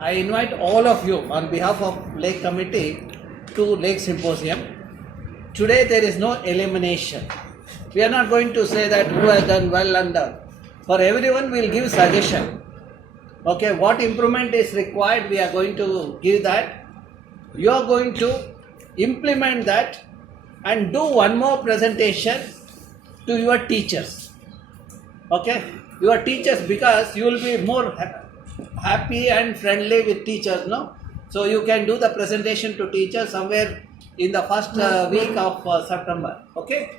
I invite all of you on behalf of Lake Committee to Lake Symposium. Today there is no elimination. We are not going to say that who has done well and done. For everyone we will give suggestion. Okay, what improvement is required, we are going to give that. You are going to implement that and do one more presentation to your teachers. Okay, your teachers, because you will be more happy and friendly with teachers, no? So you can do the presentation to teachers somewhere in the first week of September. Okay,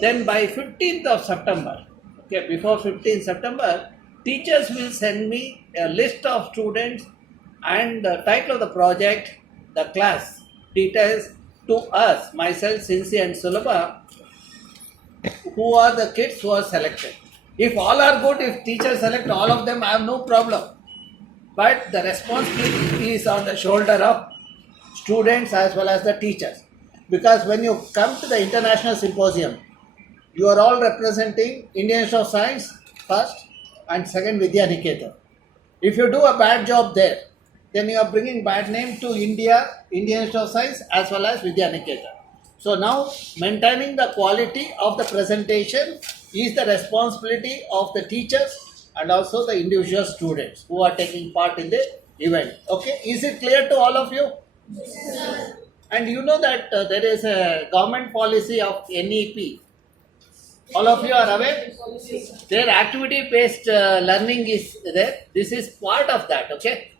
then by 15th of September, okay, before 15th September, teachers will send me a list of students and the title of the project, the class details to us, myself, Cincy and Sulabha, who are the kids who are selected. If all are good, if teachers select all of them, I have no problem. But the responsibility is on the shoulder of students as well as the teachers. Because when you come to the international symposium, you are all representing Indian Institute of Science first and second Vidya Niketan. If you do a bad job there, then you are bringing bad name to India, Indian Institute of Science as well as Vidya Niketan. So now maintaining the quality of the presentation is the responsibility of the teachers and also the individual students who are taking part in the event. Okay, is it clear to all of you? Yes. And you know that there is a government policy of NEP. All of you are aware? Their activity-based learning is there. This is part of that, okay?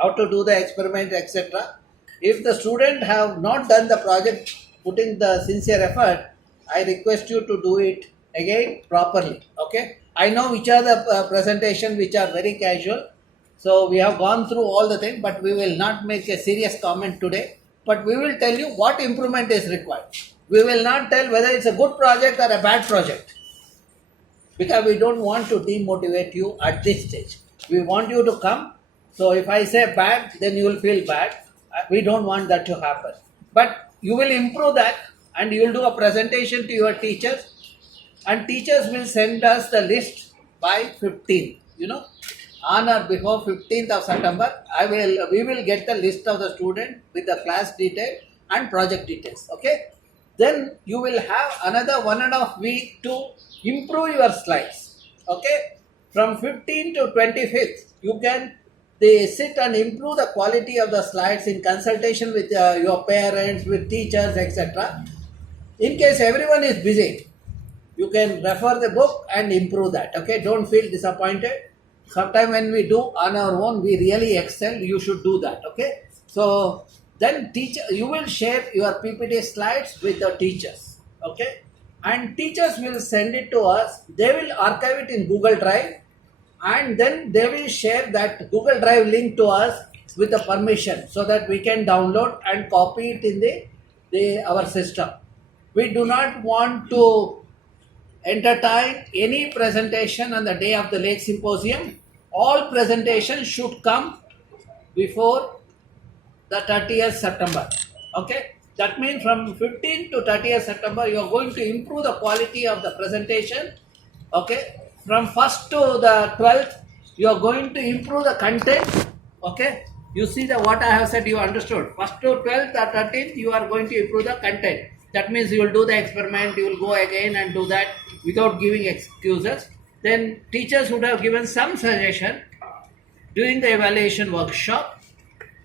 How to do the experiment, etc. If the student have not done the project, putting the sincere effort, I request you to do it again properly, okay? I know which are the presentation which are very casual. So we have gone through all the things, but we will not make a serious comment today. But we will tell you what improvement is required. We will not tell whether it's a good project or a bad project, because we don't want to demotivate you at this stage. We want you to come. So if I say bad, then you will feel bad. We don't want that to happen. But you will improve that and you will do a presentation to your teachers, and teachers will send us the list by 15th. You know, on or before 15th of September, we will get the list of the student with the class detail and project details. Okay. Then you will have another 1.5 weeks to improve your slides. Okay. From 15th to 25th, you can sit and improve the quality of the slides in consultation with your parents, with teachers, etc. In case everyone is busy, you can refer the book and improve that. Okay, don't feel disappointed. Sometimes when we do on our own, we really excel. You should do that. Okay, so then you will share your PPT slides with the teachers. Okay, and teachers will send it to us. They will archive it in Google Drive, and then they will share that Google Drive link to us with the permission, so that we can download and copy it in our system. We do not want to entertain any presentation on the day of the Lake Symposium. All presentations should come before the 30th September. Okay, that means from 15th to 30th September, you are going to improve the quality of the presentation. Okay, from 1st to the 12th, you are going to improve the content. Okay, you see what I have said, you understood. 1st to 12th or 13th, you are going to improve the content. That means you will do the experiment, you will go again and do that without giving excuses. Then teachers would have given some suggestion during the evaluation workshop,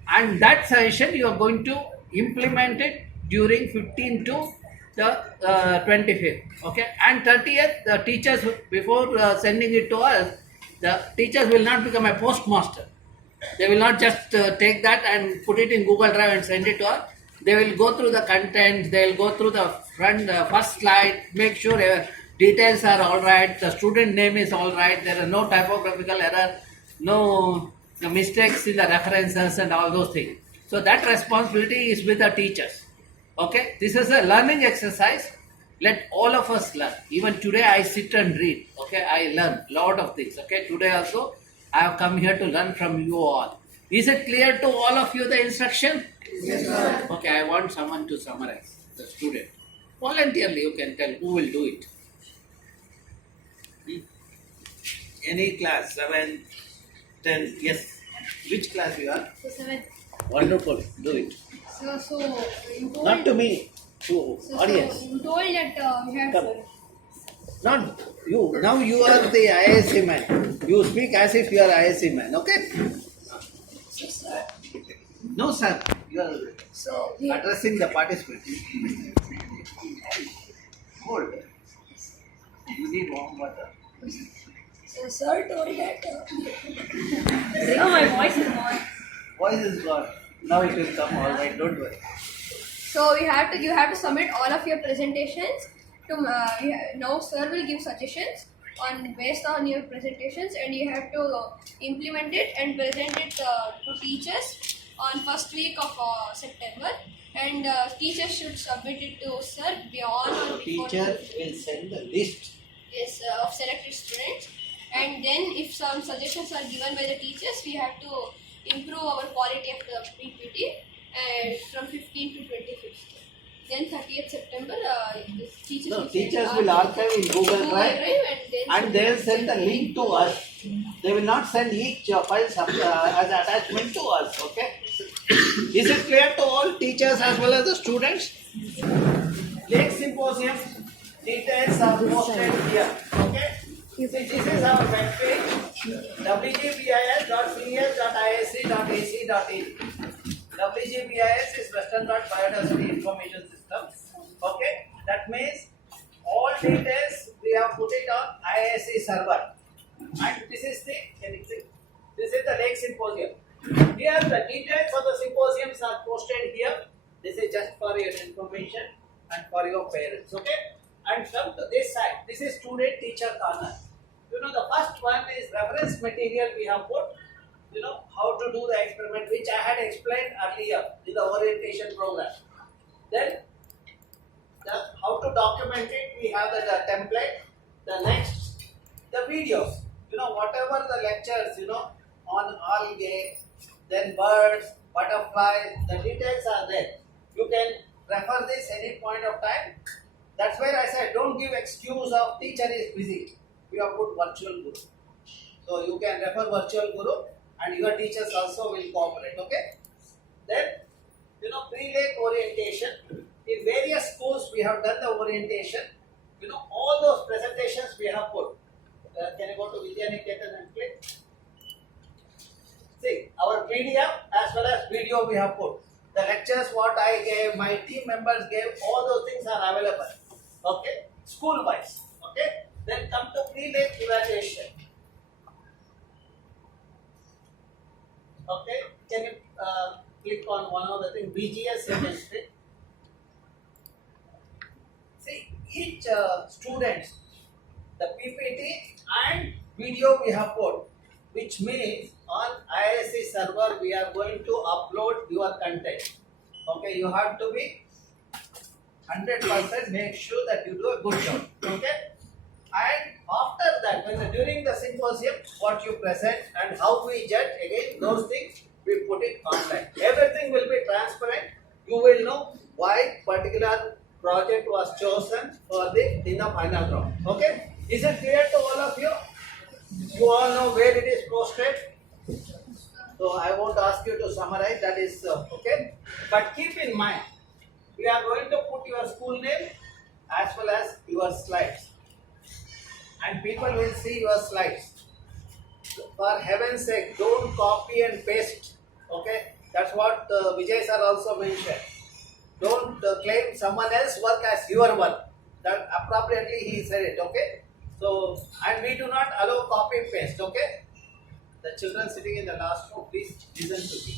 and that suggestion you are going to implement it during 15th to the 25th. Okay, and 30th, the teachers, before sending it to us, the teachers will not become a postmaster. They will not just take that and put it in Google Drive and send it to us. They will go through the content, they will go through the first slide, make sure details are all right, the student name is all right, there are no typographical error, no mistakes in the references and all those things. So that responsibility is with the teachers. Okay, this is a learning exercise. Let all of us learn. Even today I sit and read. Okay, I learn a lot of things. Okay, today also I have come here to learn from you all. Is it clear to all of you the instruction? Yes, sir. Okay, I want someone to summarize, the student. Voluntarily you can tell who will do it. Any class, 7, 10, yes. Which class you are? So 7th. Wonderful. Do it. So you told. Not to me. To audience. So you told that we have. Come. Not you. Now you are the IISC man. You speak as if you are IISC man. Okay? No, sir. You are So addressing the participant. Hold. You need warm water. So sir told that. Oh, my voice is gone. Voice is gone. Now it will come all right. Don't worry. So you have to submit all of your presentations to now sir will give suggestions on based on your presentations, and you have to implement it and present it to teachers on first week of September, and teachers should submit it to sir beyond or before Teacher will send the list. yes, of selected students, and then if some suggestions are given by the teachers, we have to improve our quality of the PPT from 15 to 25th. Then 30th September, teachers No, will teachers send will our archive in Google Drive and they will send the link to us. They will not send each file as attachment to us. Okay? Is it clear to all teachers as well as the students? Lake Symposium details are posted here. Okay? See, this is our webpage wgbis.cs.isc.ac.in. WGBIS is Western Ghats Biodiversity Information System. Okay, that means all details we have put it on IISC server. And this is the Lake Symposium. Here the details of the symposiums are posted here. This is just for your information and for your parents. Okay, and come to this side. This is student teacher corner. You know, the first one is reference material we have put. You know, how to do the experiment, which I had explained earlier in the orientation program. Then, how to document it, we have the template. The next, the videos. You know, whatever the lectures, you know, on algae, then birds, butterflies, the details are there. You can refer this any point of time. That's where I said, don't give excuse of teacher is busy. We have put virtual guru. So, you can refer virtual guru. And your teachers also will cooperate, okay? Then, you know, pre-lake orientation. In various schools, we have done the orientation. You know, all those presentations we have put. Can you go to Vidyaniketan and click? See, our PDF as well as video we have put. The lectures what I gave, my team members gave, all those things are available. Okay? School-wise. Okay? Then come to pre-lake evaluation. Okay, can you click on one of the things, BGS chemistry. See, each students, the PPT and video we have put, which means on IISC server we are going to upload your content. Okay, you have to be 100% make sure that you do a good job. Okay. And after that, during the symposium, what you present and how we judge, again, those things, we put it online. Everything will be transparent. You will know why particular project was chosen for in the final round. Okay? Is it clear to all of you? You all know where it is posted. So I won't ask you to summarize. That is okay. But keep in mind, we are going to put your school name as well as your slides. And people will see your slides. For heaven's sake, don't copy and paste. Okay, that's what Vijay sir also mentioned. Don't claim someone else's work as your work. That appropriately he said it. Okay, so and we do not allow copy and paste. Okay, the children sitting in the last row, please listen to me.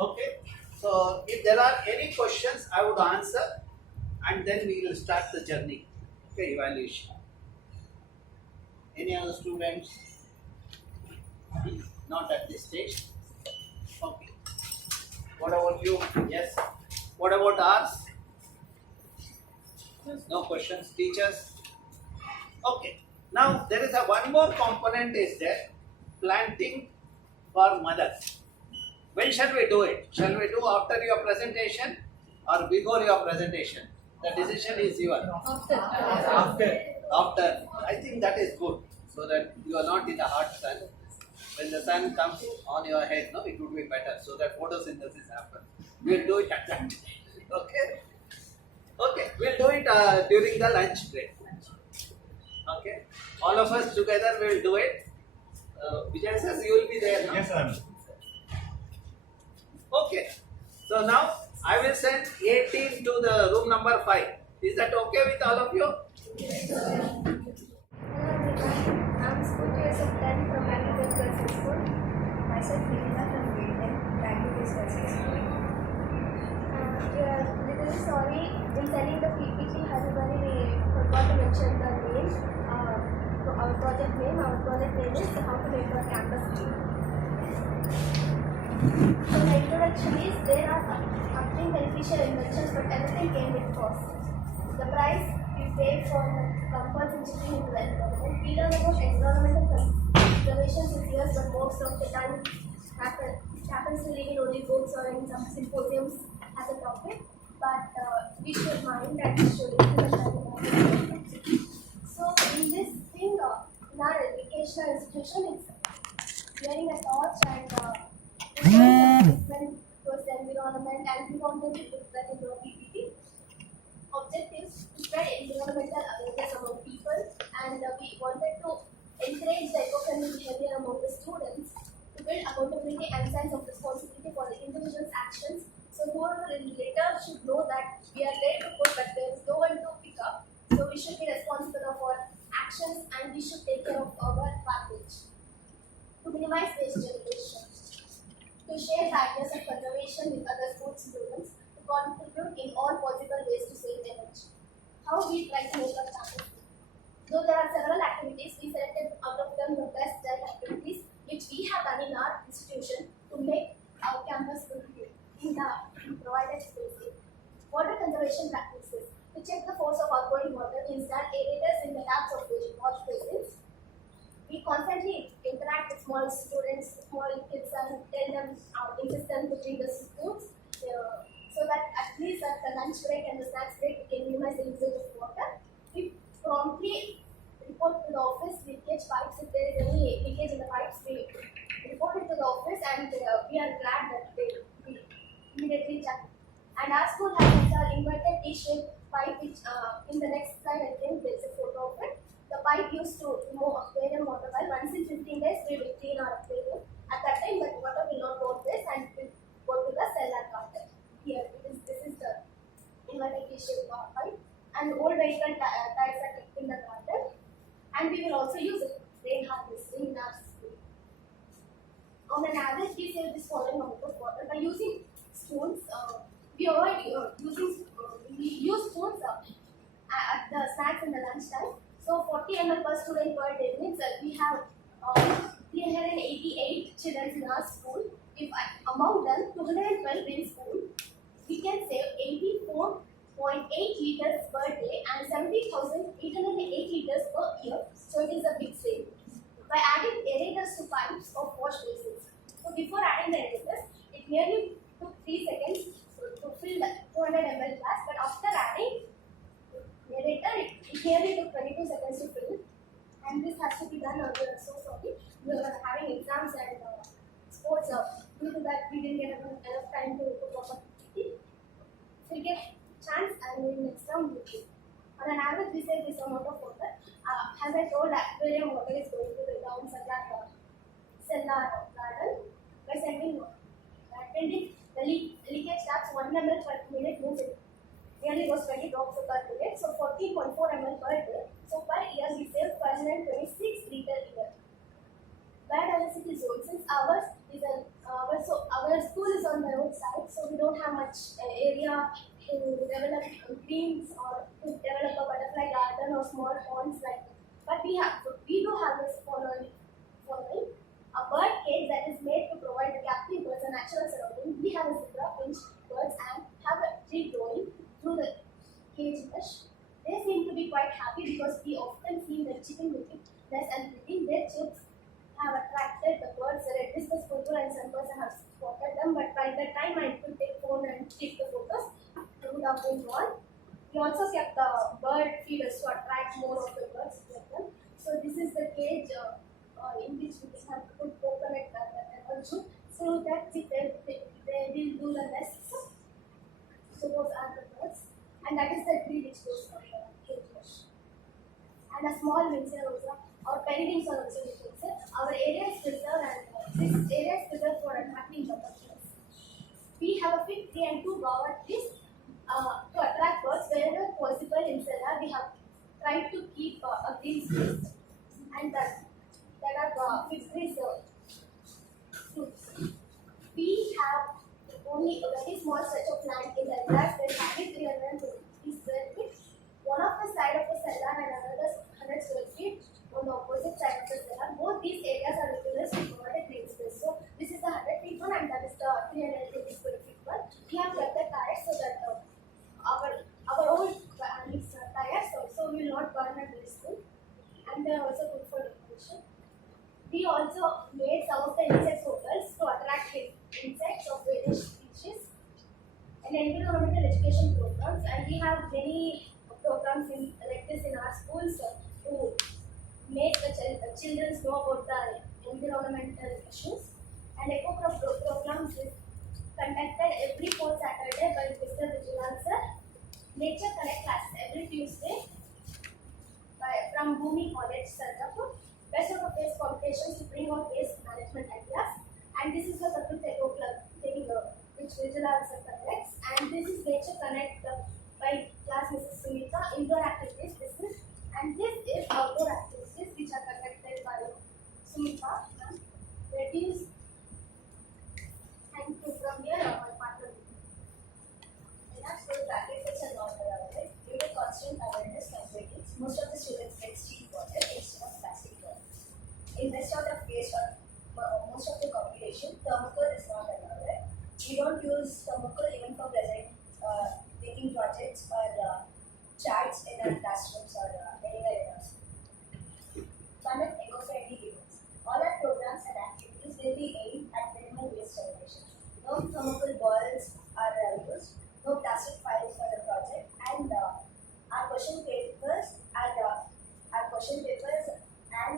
Okay, so if there are any questions, I would answer. And then we will start the journey. Okay, evaluation. Any other students? Not at this stage. Okay. What about you? Yes. What about ours? No questions, teachers? Okay. Now there is one more component is there. Planting for mothers. When shall we do it? Shall we do after your presentation or before your presentation? The decision is yours. After. After. I think that is good. so that you are not in the hot sun. When the sun comes on your head, no, it would be better so that photosynthesis happens. We'll do it at that time. Okay? Okay, we'll do it during the lunch break. Okay? All of us together will do it. Vijay says you will be there, no? Yes, sir. Okay. So now I will send 18 to the room number 5. Is that okay with all of you? Hello everyone, I'm school years of 10 from Bangalore Girls School. Myself Nilita from grade 10, Bangalore Girls School. We are little sorry in sending the PPT Haribari we forgot to mention the name, our project name. Our project name is How to Make Our Campus Clean. So the introduction is there are 15 beneficial inventions but everything came with cost. The price we pay for the comfort and chipping into the environment. We learn about environmental conservation for years, but most of the time happens to read in only books or in some symposiums as a topic. But we should mind that we should implement that. So in this thing, in our educational institution, it's wearing a torch and different towards the environment, and we wanted to put that into a PPT. Objectives to spread environmental awareness among people, and we wanted to encourage the eco-friendly behavior among the students, to build accountability and sense of responsibility for the individual's actions. So whoever later should know that we are late to put, but there is no one to pick up. So we should be responsible of our actions and we should take care of our package. To minimize waste generation, to share the ideas of conservation with other school students, to contribute in all possible ways to save energy. How we try to make our campus. Though there are several activities, we selected out of them the best 10 activities which we have done in our institution to make our campus good in the provided space. Water conservation practices. To check the force of outgoing water, install aerators in the taps of wash basins. We constantly interact with small students, small kids, and tell them, insist them to bring the spoons, so that at least at the lunch break and the snacks break, we can minimize the usage of water. We promptly report to the office leakage pipes. If there is any leakage in the pipes, we report it to the office, and we are glad that we immediately check. And our school has an inverted T-shaped pipe, which in the next slide I think there is a photo of it. The pipe used to remove aquarium water well. Once in 15 days, we will clean our aquarium. At that time, the water will not go to this and will go to the cellar garden. Here, this is the inverted T-shaped pipe. And old vehicle tires are kept in the garden. And we will also use it, rain harvesting in our school. On an average, we save this following amount of water by using spoons. We use spoons at the snacks in the lunch time. So 40 ml per student per day means we have 388 children in our school. If among them 212 in school, we can save 84.8 liters per day and 70,808 liters per year. So it is a big save. By adding aerators to pipes of wash basins. So before adding the aerators, it nearly took 3 seconds to fill the 200 ml glass, but after adding aerator, it nearly took 22 seconds to fill. And this has to be done earlier. So sorry, we were having exams and sports. Due to that, we didn't get enough time to put up a PPT. If we get chance, I will next time do it. On an average, we save this amount of water. As I told, aquarium water is going to the down cellar garden by sending attending the leakage taps 1 ml per minute means it nearly goes 20 drops per minute. So 14.4 ml per day. So per year we save 526 liters a year. Biodiversity zone. Since our school is on the roadside, so we don't have much area to develop greens or to develop a butterfly garden or small ponds like that. But we do have this following a bird cage that is made to provide the captive birds a natural surrounding. We have a zebra, finch, birds, and have a tree growing through the cage mesh. They seem to be quite happy because we often see them chipping with nest and feeding. Their chips have attracted the birds. A red discus photo and some person have spotted them, but by the time I could take phone and take the photos, they would have been gone. We also kept the bird feeders to attract more of the birds with them. So So this is the cage in which we have to put coconut or jute, so that they will do the nests. So those are the birds, and that is the tree which goes for the cage. And a small windsor also, or penguins are also we can say. Our area is preserved, and this area is preserved for attracting the birds. We have a fig tree and 2 guava trees to attract birds wherever possible in Sella. We have tried to keep a green space, and that are fig trees fruits. We have only a very small stretch of land in the grass that hardly 350 square feet. One of the side of the cellar and another 100 square feet on the opposite side of the cellar. Both these areas are utilized to provide a green space. So this is the 100 feet one, and that is the 350 square feet one. We have kept the tires so that our old tires also will not burn at very soon, and they are also good for decoration. We also made some of the insect hotels to attract insects of various species and environmental education programs, and we have many programs like this in our schools to make the children know about the environmental issues. And programs is conducted every 4th Saturday by Mr. Vigilant sir. Nature Connect classes every Tuesday from Bhumi College, Sarjapur. Best of the face competitions to bring out waste management ideas. And this is the Prakriti Eco Club thing which Vigilance conducts. And this is Nature Connect by class Mrs. Sumita, indoor activities business. And this is outdoor activities which are conducted by Sumita. Reduce. Thank you. From here, my partner. Enough for practice and not right? Due to constant awareness campaigns, most of the students get cheap water instead of plastic water. In rest of the phase or most of the competition, thermocol is not allowed. Right? We don't use thermocol even for present taking projects or charts in our classrooms or anywhere else. Conduct eco-friendly events. All our programs and activities will be aimed at minimal waste generation. No thermocol balls are used. No plastic files for the project, and our question papers and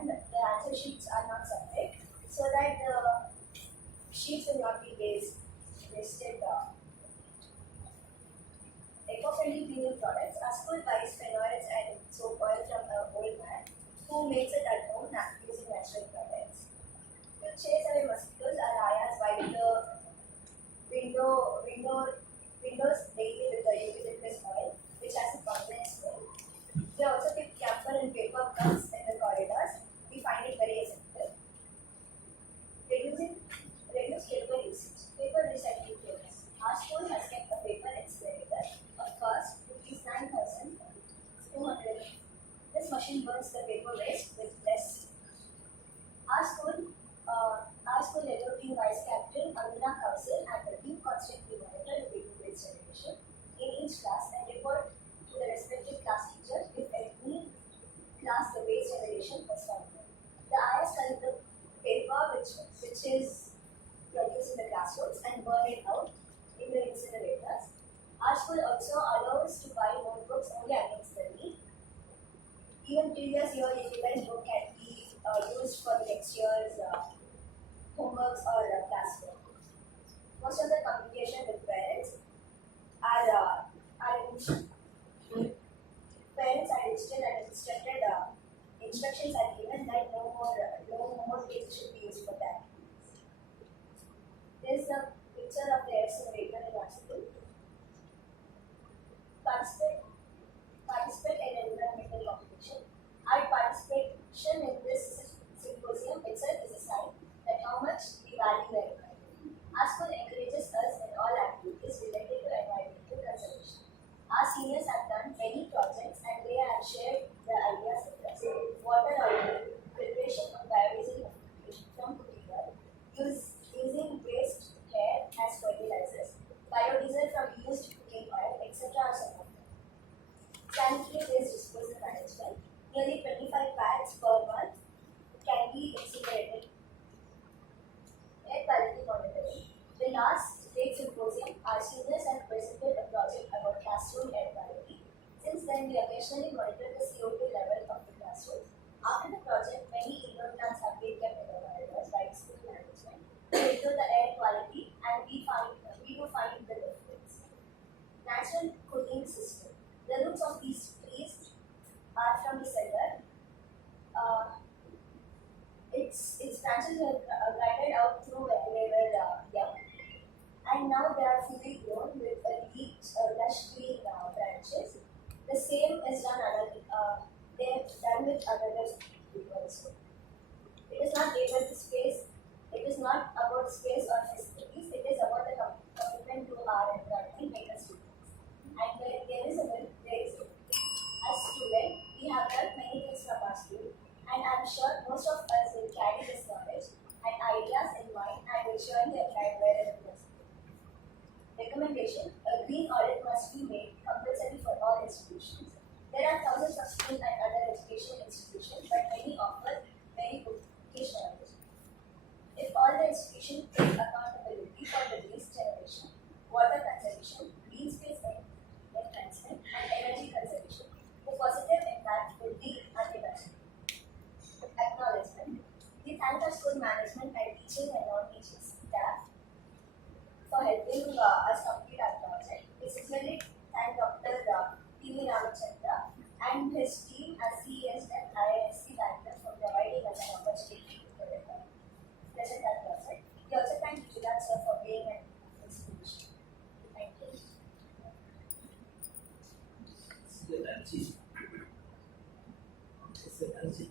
the answer sheets are not separate, so that the sheets will not be wasted. Eco-friendly cleaning products. Our school buys phenols and soap oil from an old man who makes it at home using natural products. To chase away mosquitoes, our ayahs wipe the windows daily with the eucalyptus oil, which has a permanent smell. They also keep camphor and paper cups in the corridors. We find it very effective. Reduce paper usage. Paper recycling programs. Our school has kept a paper accelerator of cost ₹9,200. This machine burns the paper waste with less. Our school level team vice captain Amina Kausil and the team constantly monitor the paper waste generation in each class and report to the respective class teacher if any class the waste generation was found. The IIS collect the paper which is produced in the classrooms and burn it out in the incinerators. Our school also allows to buy notebooks only against the need. Even previous year utilized book can be used for the next year's homeworks or classwork. Most of the communication with parents are parents are digital and instructed. Instructions are given that no more pages should be used for that. There is a picture of the air simulator in our school. Participate in environmental competition. Our participation in this branches were guided out through when they were young, and now they are fully grown with lush green branches. The same is done they have done with another people also. It is not able to space. It is not about space or facilities. It is about the commitment to our environment, like as students. And where there is a will, there is a way. As students, we have learned many things from our school, and I'm sure most of us will carry this knowledge and ideas in mind and will surely apply wherever possible. Recommendation: a green audit must be made compulsory for all institutions. There are thousands of school and other education institutions, but many offer very good education knowledge. If all the institutions take accountability for the waste generation, water conservation, green space enhancement, and energy conservation, the positive impact will be unimaginable. Acknowledgement: we thank our school management and teaching and non-teaching staff for helping us complete our project. We sincerely thank Dr. TVRAMACHANDRA and his team as CES and IISC Bangalore for providing us an opportunity to present our project. We also thank Gujarat sir for being an inspiration. Thank you. It's energy.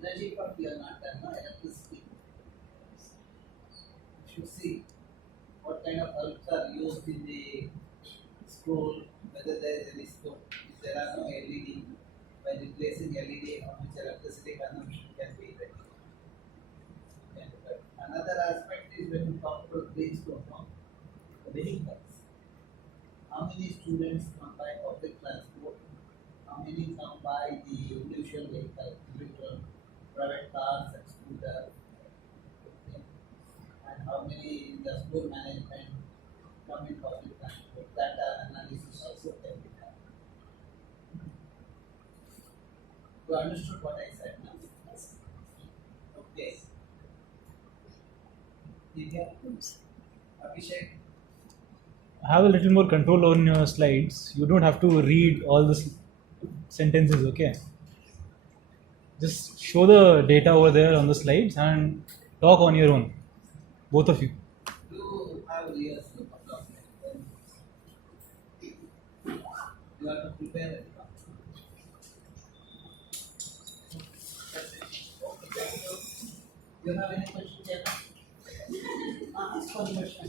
Energy part we are not done, no electricity. You should see what kind of bulbs are used in the school, whether there is any scope. If there are no LED, by replacing LED, how much electricity consumption can be reduced. And another aspect is when you talk about green school, no? The vehicles. How many students come by public transport? How many come by the individual vehicle, individual private cars and scooters? Okay. And how many in the school management come in public transport? That analysis also can be done. You understood what I said now? Yes. Okay. Abhishek? Have a little more control on your slides. You don't have to read all the sentences, okay? Just show the data over there on the slides and talk on your own, both of you. You have rehearsal couple of minutes. You have to prepare it. That's it. Okay, thank you. You have any questions yet? Ask one question.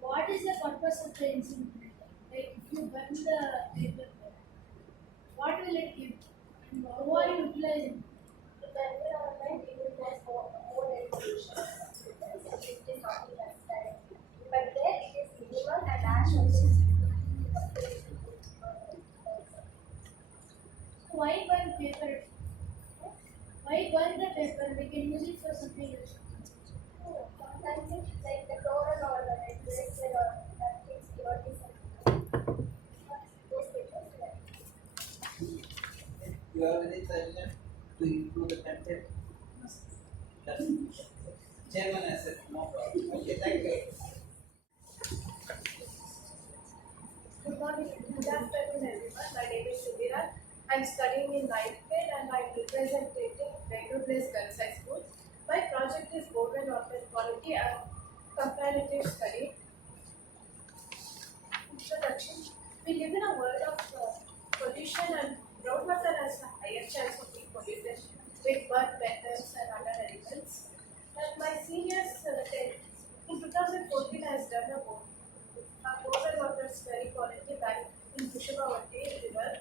What is the purpose of the incinerator? Like, if you burn the paper, what will it give? And who are you utilizing? The environment utilize more resolution. It is not transparent. But there it is minimal and ash also is So why burn paper? Why burn the paper? We can use it for something else. sometimes it's like the chlorine or the resin or that things purely those papers. You have any suggestion to improve the content? Yes. Chairman has said no problem. Okay, thank you. Good morning, good afternoon everyone. My name is Sudhira. I'm studying in 9th grade and I'm representing Bangalore Girls High School. My project is bore and water quality and comparative study. Introduction. We live in a world of pollution and groundwater has a higher chance of being polluted with bird methods and other elements. And my seniors in 2014 has done a bore and water study quality back in Kushabawati River.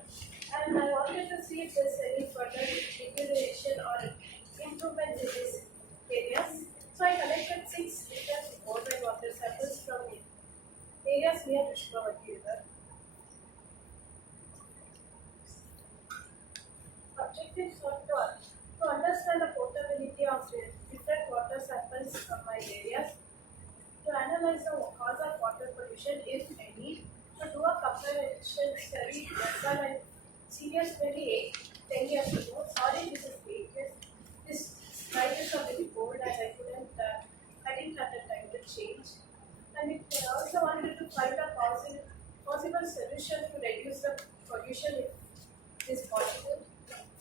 And I wanted to see if there's any further degradation or improvement in these areas. So I collected 6 different bore and water samples from areas near Kushabawati River. Objectives were to understand the portability of the different water samples from my areas, to analyze the cause of water pollution, if any, to do a comparison study done by seniors maybe 10 years ago. Sorry, this is 8 years. This slide is a very bold and I didn't have the time to change. And it also wanted to find a possible solution to reduce the pollution if it is possible.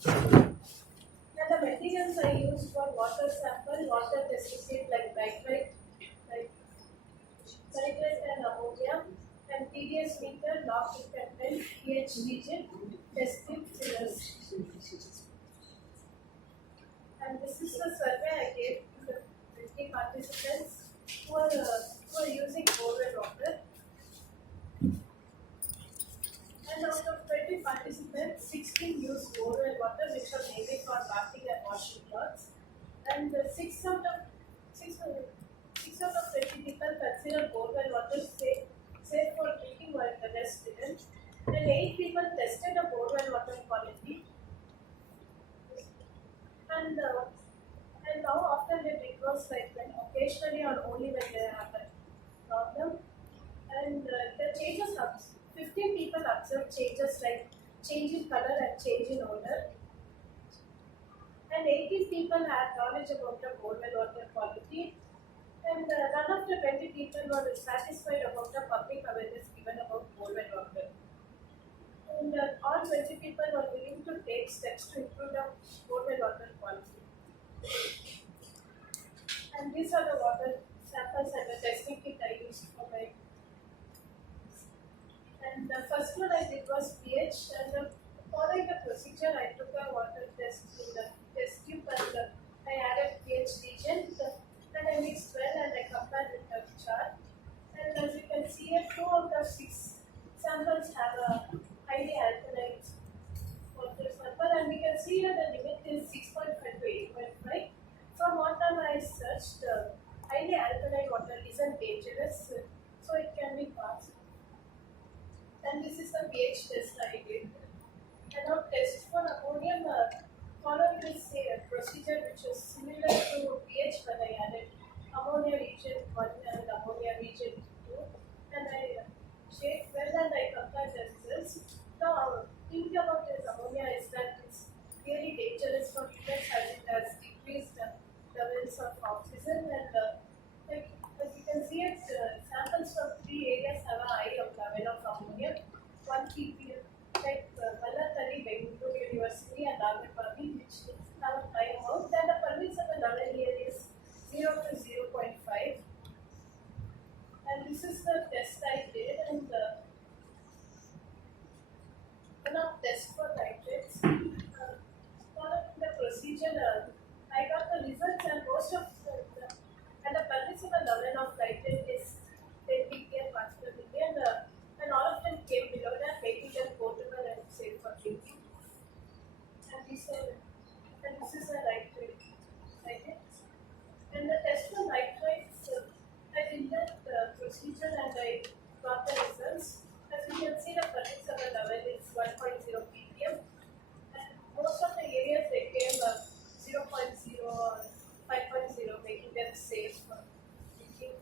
And the materials I used for water sample, water testing kit like nitrate, and ammonia, and TDS meter, log content, pH region, test tube fillers. And this is the survey I gave to the 20 participants who are using borewell water. And out of 20 participants, 16 used borewell water, which was mainly for bathing and washing clothes. And 6 out of 20 people consider borewell water safe for drinking, while the rest didn't. And 8 people tested the borewell water quality. And how often they drink was like when occasionally or only when they have a problem. And the changes are 15 people observed changes like change in color and change in odor. And 18 people had knowledge about the borewell water quality. And none of the 20 people were satisfied about the public awareness given about borewell water. And all 20 people were willing to take steps to improve the borewell water quality. And these are the water samples and the testing kit I used for my. And the first one I did was pH, and following the procedure, I took a water test in the test tube and I added pH region and I mixed well and I compared with the chart. And as you can see here, 2 out of 6 samples have a highly alkaline water sample, and we can see here the limit is 6.5 to 8.5. From what time I searched, highly alkaline water isn't dangerous, so it can be passed. And this is the pH test I did. And now test for ammonium followed this procedure which is similar to pH, but I added ammonia region 1 and ammonia region 2. And I shake well and I compare the results. Now, thing about this ammonia is that it's really dangerous for humans as it has decreased the levels of oxygen. And like, as you can see, it, samples from 3 areas have a high level of ammonia. 1 ppm, like Bangalore, Bangalore University, and Nagapati, which have a high amount. And the permissible level here is 0 to 0.5. And this is the test I did. And now test for nitrates. Following the procedure, I got the results, and most of the permissible level of nitrate is 10 ppm parts per million, and all of them came below that, making them potable and safe for drinking. And this is a nitrate. And the test for nitrates, I did that procedure and I got the results. As you can see, the permissible level is 1.0 ppm, and most of the areas they came 0.0 or 5.0, making them safe for drinking.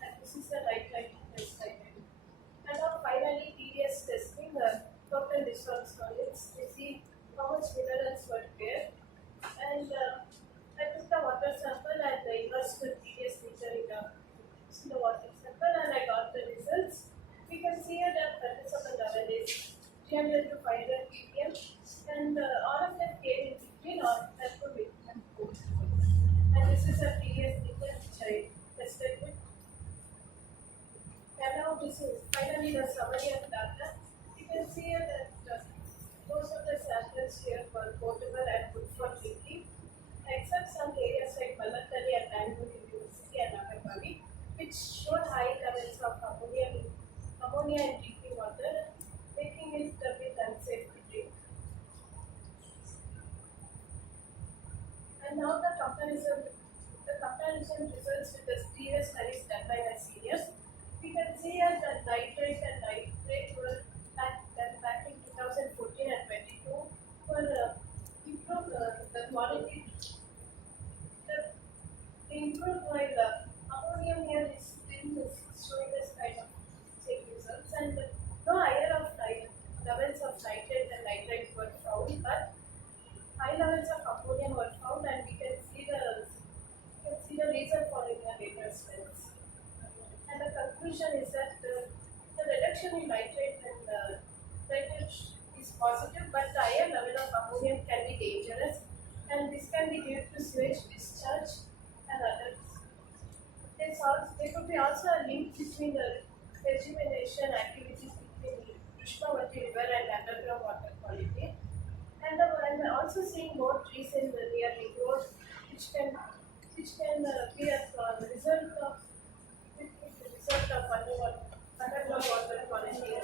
And this is the nitrate test I did. And now finally, TDS testing, total dissolved solids. You see how much minerals were there. And I took the water sample and I immersed the TDS meter in the water sample, and I got the results. We can see here that permissible level is 300 to 500 ppm, and all of them came in between or alcohol and food. And this is a TDS meter which I tested with. And now this is finally the summary of data. You can see here that most of the samples here were potable and good for drinking, except some areas like Bangalore and Bangalore University and Nagapati, which showed high levels of ammonia in drinking water, making it a bit unsafe to drink. And now the comparison results with the previous studies done by my seniors. We can see here that nitrate and nitrate were done back in 2014 and 22 were improved the quality. They improved while ammonium here is still showing this kind of same results, and no higher of levels of nitrate and nitrate were found, but high levels of ammonium were found, and we can see the reason for in the later slides. And the conclusion is that the reduction positive, but the higher level of ammonium can be dangerous, and this can be due to sewage discharge and others. There could be also a link between the rejuvenation activities between the Krishnavati river and underground water quality. And I'm also seeing more trees in the near ring road, which can be a result of underground water quality.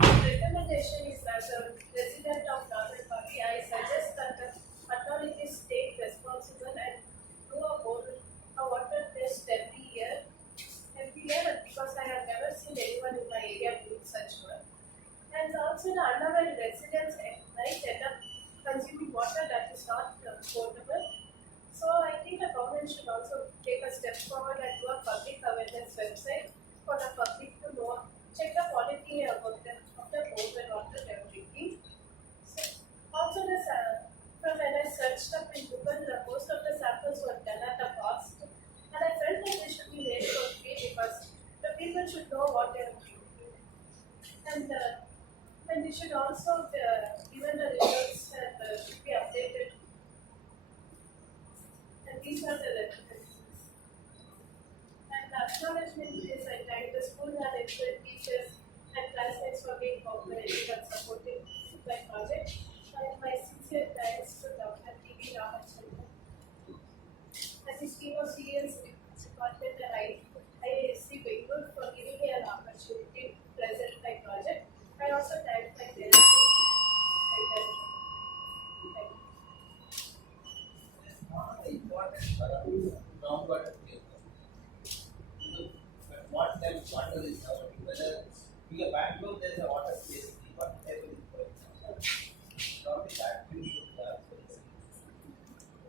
Recommendation is, as a resident of Northern Bali, I suggest that the authorities take responsible and do a water test every year, because I have never seen anyone in my area doing such work. And also the unaware residents might end up consuming water that is not potable. So I think the government should also take a step forward and do a public awareness website for the public to know, check the quality of the potable water they are drinking. So also from when I searched up in Google, most of the samples were done at a cost, and I felt that they should be made for free because the people should know what they are drinking. And we should also given the results and should be updated. And these are the recommendations. And the acknowledgement is I thank the school management, teachers, and classmates for being cooperative and supporting my project. And my sincere thanks to Dr. TVRAMACHANDRA, Assistant of Seniors Department at IISC Bangalore, for giving me an opportunity to present my project. I also thank my parents. Important groundwater paper. But what type of water is our, whether in Bangalore there is a water scarcity, what type is going on? Probably that we should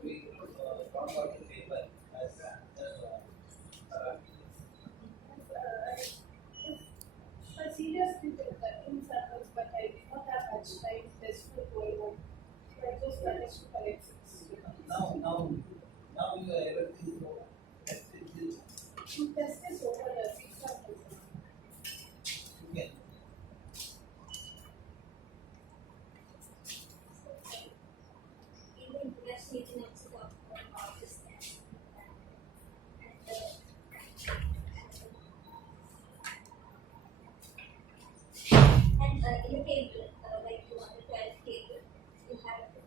we include groundwater paper as I seriously took the in-circles, but I did not have much time test for going on. So I just managed to collect 6. now you are able to test it. To test this over the 6 samples. Okay. In the introduction, you can also talk about this test. And in a table, like you want a 12 table, you have to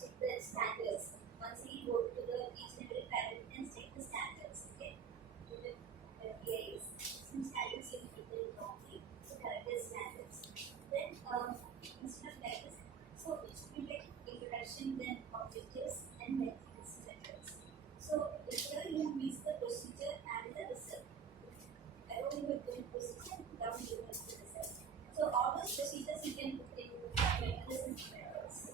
check the standards. Once you go to the each and every parent and check the standards, okay? To the PIs. Some standards you need to wrongly, so correct the standards. Then instead of like this, so it should be like introduction, then objectives, and then standards. So here you miss the procedure and the result. Above you are doing procedure, down you have the result. So all those procedures you can put in mechanism methods.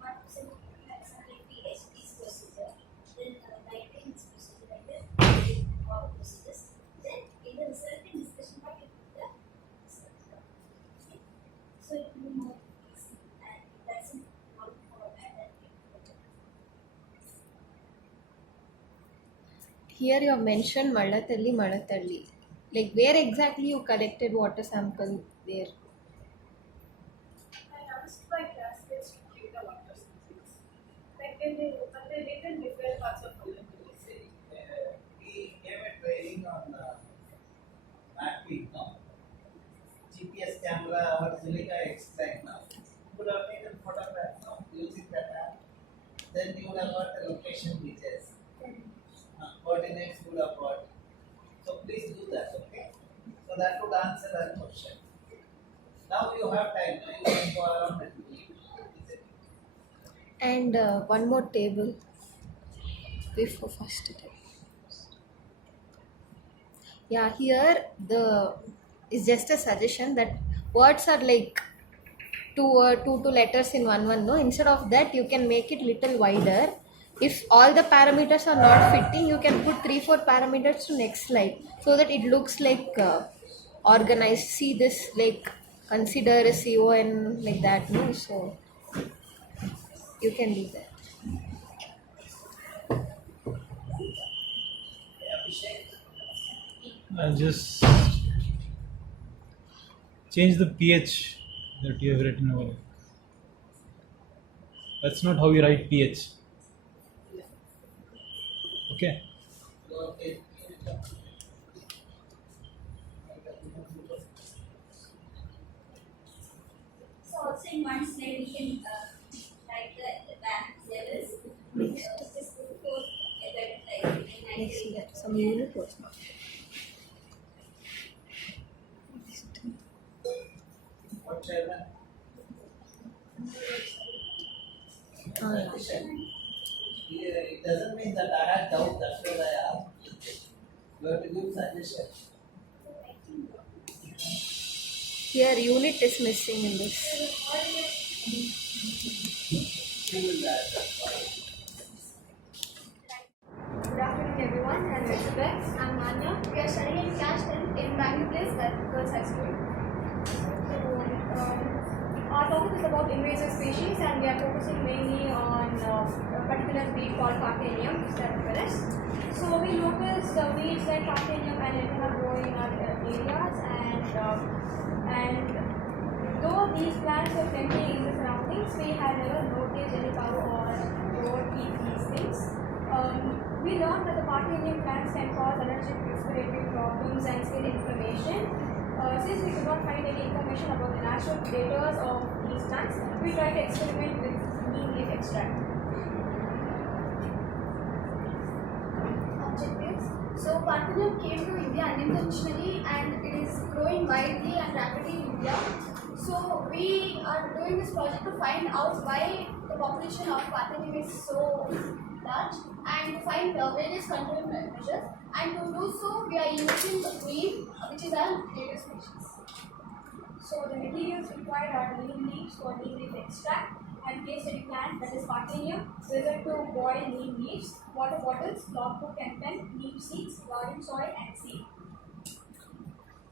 But so that's like pH is procedure, then writing is procedure like this, all procedures. Then in the resulting discussion part you put the result. Okay? So it will be more easy, and that's all for that. Here you have mentioned Malatalli. Like where exactly you collected water sample there? I asked my classmates to give the water samples. Like they live in different parts of the country. We gave a training on mapping now. GPS camera or silica extract now. Could have taken photograph now using that app. Then you would have got the location details. Coordinates would have got. So please do that, okay? So that would answer that question. Now you have time. Now you can go around and leave. And one more table before first table. Yeah, here the is just a suggestion that words are like two letters in one. No, instead of that you can make it little wider. If all the parameters are not fitting, you can put 3-4 parameters to next slide so that it looks like organized. See this, like consider a CON like that. No, so you can do that. I'll just change the pH that you have written over. That's not how you write pH. Okay. Okay. So also in one slide we can write the back levels. Just before like Some unit was not. What chairman? It doesn't mean that I had doubt, that's what I asked. You have to give suggestion. Here unit is missing in this. Who will that? Good afternoon, everyone. I'm Elizabeth. I'm Manya. We are studying in Class 10 in Bangalore Place, that girls' high school. So, our topic is about invasive species, and we are focusing mainly on a particular weed called Parthenium, Staphylococcus. So, we noticed weeds like Parthenium and Lepina growing in our areas, and though these plants were friendly in the surroundings, we had never noticed any cow or goat eat these things. We learned that the Parthenium plants can cause allergic respiratory problems and skin inflammation. Since we could not find any information about the natural predators of these plants, we tried to experiment with neem leaf extract. Objectives. So Parthenium came to India unintentionally, and it is growing widely and rapidly in India. So we are doing this project to find out why the population of Parthenium is so large, and to find various control measures. And to do so, we are using the neem, which is our native species. So the materials required are neem leaves for neem leaf extract, and case study plant, that is Parthenium, result to boil neem leaves, water bottles, logbook and pen, neem seeds, garden soil and seed.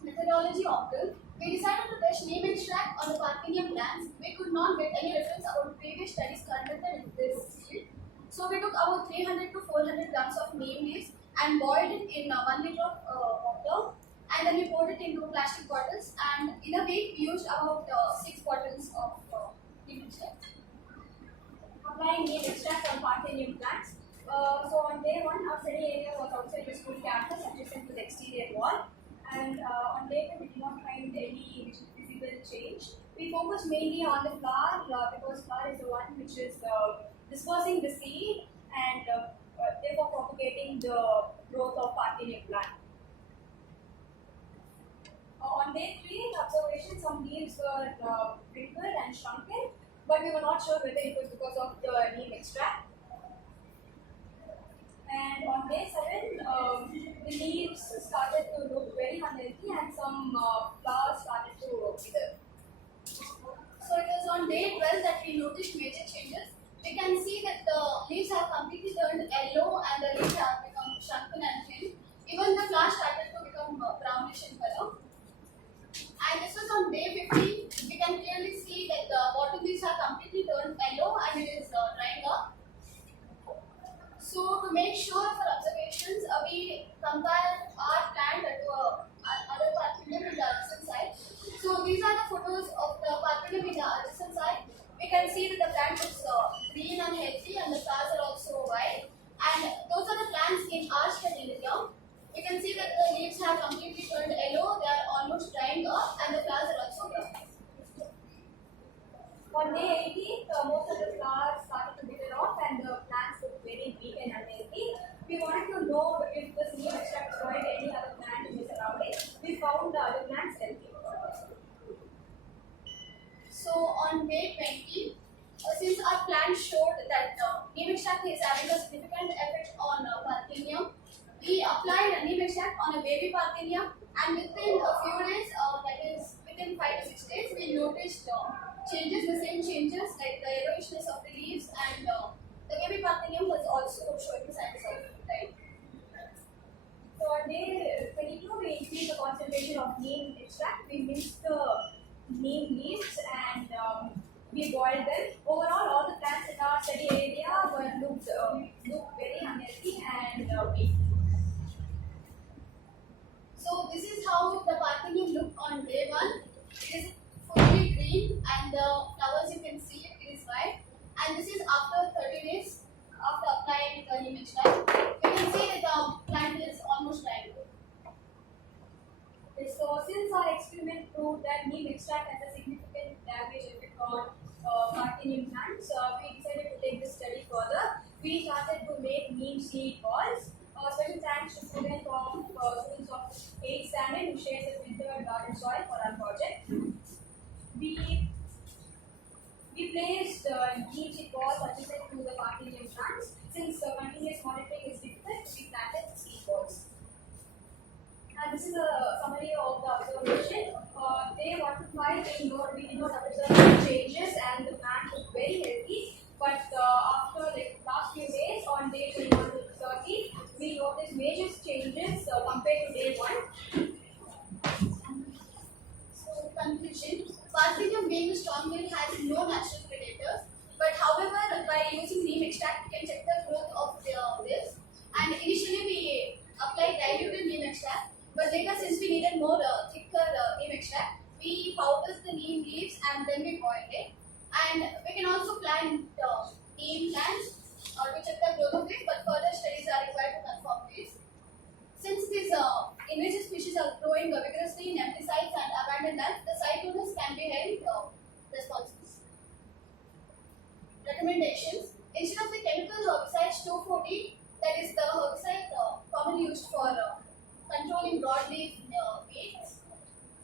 Methodology opted. We decided to test neem extract on the Parthenium plants. We could not get any reference about previous studies conducted in this field. So we took about 300 to 400 grams of neem leaves and boiled it in 1 liter of water, and then we poured it into plastic bottles, and in a week we used about 6 bottles of neem extract. Applying neem extract on Parthenium plants. So on day 1, our study area was outside the school campus adjacent to the exterior wall, and on day 2 we did not find any visible change. We focused mainly on the flower because flower is the one which is dispersing the seed and therefore propagating the growth of Parthenium plant. On day 3, the observation, some leaves were wrinkled and shrunken, but we were not sure whether it was because of the neem extract. And on day 7, the leaves started to look very unhealthy, and some flowers started to wither. So it was on day 12 that we noticed major changes. We can see that the leaves have completely turned yellow, and the leaves have become shrunken and thin. Even the flowers started to become brownish in color. And this was on day 15. We can clearly see that the bottom leaves have completely turned yellow, and it is drying up. So to make sure for observations, we compare our plant to other Parthenium in the adjacent side. So these are the photos of the Parthenium in the adjacent side. We can see that the plant is green and healthy, and the flowers are also white. And those are the plants in our study area. You can see that the leaves have completely turned yellow, they are almost drying up, and the flowers are also brown. On day 18, most of the flowers started to wither off, and the plants look very weak and unhealthy. We wanted to know if this neem extract destroyed any other plant in the surroundings. We found the other plants healthy. So on day 20, since our plant showed that neem extract is having a significant effect on Parthenium, we applied a neem extract on a baby Parthenium, and within a few days, that is within 5 to 6 days, we noticed changes, the same changes like the yellowishness of the leaves, and the baby Parthenium was also showing signs of life. So on day 22, we increased the concentration of neem extract. We mixed the neem leaves and we boiled them. Overall, all the plants in our study area looked very unhealthy and weak. So this is how the Parthenium looked on day 1. It And this is after 30 days after applying the neem extract. We can see that the plant is almost dying. So since our experiment proved that neem extract has a significant damage effect on Martinium plants, we decided to take this study further. We started to make neem seed balls. Special thanks to students of 8th standard who shared the filtered garden soil for our project. We placed neem seed balls adjacent to the Martinium plants. Since continuous monitoring is difficult, we planted seed balls. And this is a summary of the observation. Day 1 to 5, we did not observe any changes and the plant was very healthy. But after last few days, on day 21 to 30, we noticed major changes compared to day 1. So, conclusion, Parthenium being a strong weed has no natural predators, but however, by using neem extract, we can check the growth of the leaves. And initially, we applied diluted neem extract, but later, since we needed more thicker neem extract, we powdered the neem leaves and then we boiled it. And we can also plant neem plants to check the growth of this, but further studies are required to confirm this. Since these invasive species are growing vigorously in empty sites and abandoned lands, the site owners can be held responsible. Recommendations: instead of the chemical herbicides 2,4-D, that is the herbicide commonly used for controlling broadleaf weeds,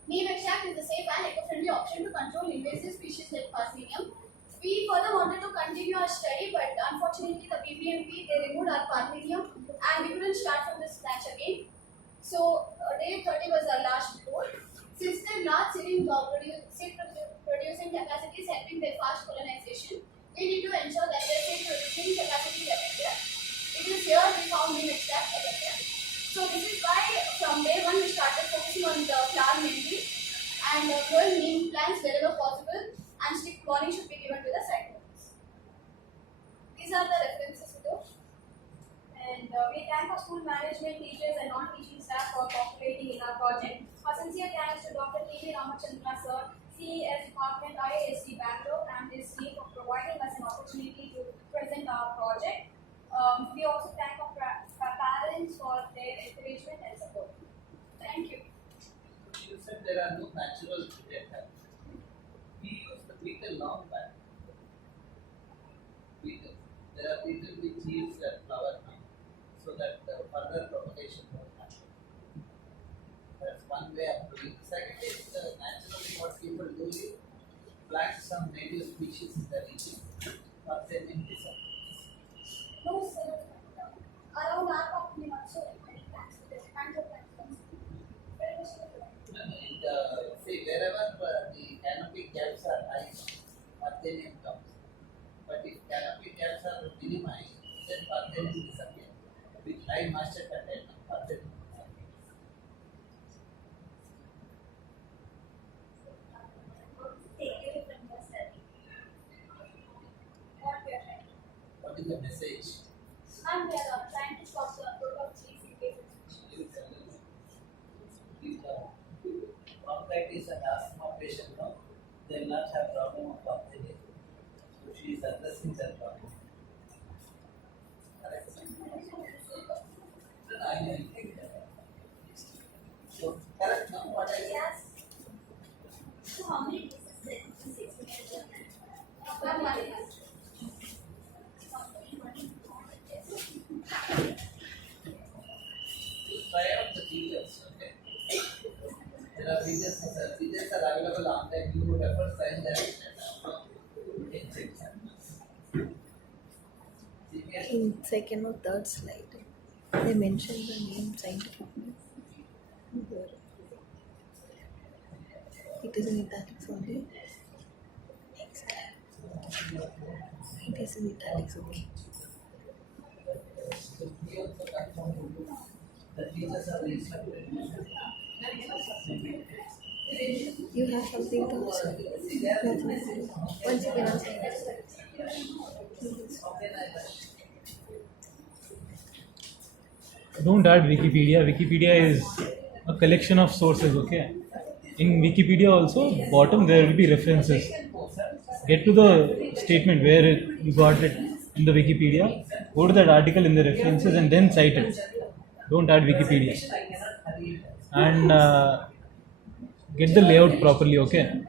neem extract is a safe and eco-friendly option to control invasive species like Parthenium. We further wanted to continue our study, but unfortunately the BBMP, they removed our Parthenium and we couldn't start from the scratch again. So day 30 was our last report. Since their large seed producing capacity is helping their fast colonization, we need to ensure that their seed producing capacity is effective. It is here we found neem extract effective. So this is why from day 1 we started focusing on the flower mainly and growing neem plants wherever possible, and strict warning should be given to the site owners. These are the references to. And we thank our school management, teachers and non-teaching staff for cooperating in our project. Our sincere thanks to Dr. TVRAMACHANDRA sir, CES Department IISC Bangalore and his team for providing us an opportunity to present our project. We also thank our parents for their encouragement and support. Thank you. You said there are no natural predators. We use the beetle long back. Beetle. There are beetle which use that flower so that the further propagation won't happen. That's one way of doing it. Second is naturally what people do is plant some native species in the region, but then in disappear. No, sir. Around our company also many plants with the kinds of plants. See, wherever the canopy gaps are high, Parthenium comes. But if canopy gaps are minimized, then Parthenium disappears. With high moisture content, Parthenium disappears. Take away from the study. What is the message? And we are trying to stop the growth of trees in cases. Bronchitis and asthma patient, no, they will not have problem of Parthenium. So she is addressing that problem. Correct. I know. So correct now what I Yes. So how many pieces did you 6 minutes? try out the features, okay? There are features are available online. You would refer sign that In second or third slide, they mentioned the name scientifically. It is in italics only. Next. It is in italics, okay. the features are instructed. You have something to say? Nothing. Once again, I'll say Don't add Wikipedia. Wikipedia is a collection of sources, okay? In Wikipedia also, bottom there will be references. get to the statement where you got it in the Wikipedia, go to that article in the references and then cite it. Don't add Wikipedia. And get the layout properly, okay?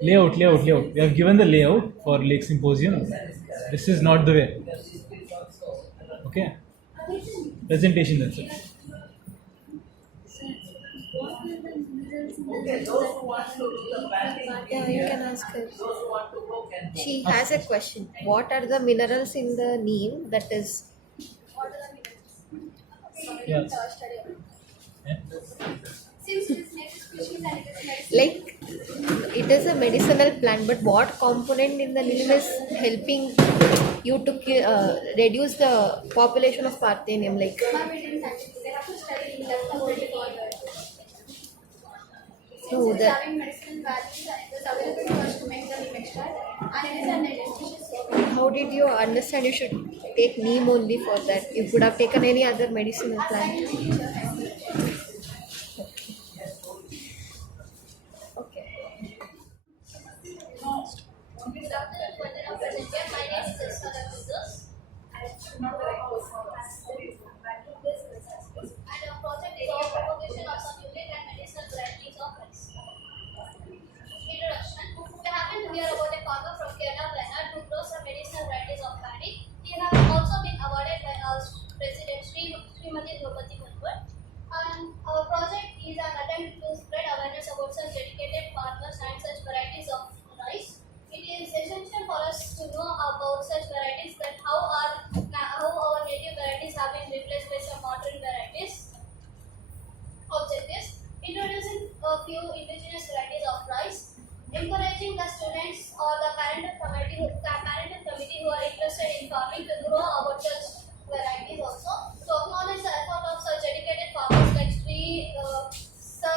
Layout. We have given the layout for Lake Symposium. This is not the way. Okay? Presentation, that's it. Okay, those who want to do the planting, Yeah, you can ask her. those who want to go can go. She has a question. What are the minerals in the neem that is What are the minerals? Yeah. Study. Yeah. Since it is native species and it is medicine. like it is a medicinal plant, but what component in the neem is helping you to reduce the population of Parthenium? Like My meeting scientists, they have to study in depth about it all. No, Since it is the- having medicinal values and it is available to us to make the neem extract and it is a native species. So how did you understand you should take neem only for that? You could have taken any other medicinal plant. Okay. Good afternoon, Vandana Presenter. My name is Saraswati Busas. And our project is on propagation of some unique and medicinal varieties of rice. Introduction. We happen to hear about a farmer from Kerala, Bangalore, who grows some medicinal varieties of paddy. He has also been awarded by our President Srimati Draupadi Murmu. And our project is an attempt to spread awareness about such dedicated farmers and such varieties of rice. It is essential for us to know about such varieties, that how our native varieties have been replaced by some modern varieties. Objectives: introducing a few indigenous varieties of rice, encouraging the students or the parental committee who are interested in farming to grow about such varieties also, to acknowledge the effort of such dedicated farmers like Sir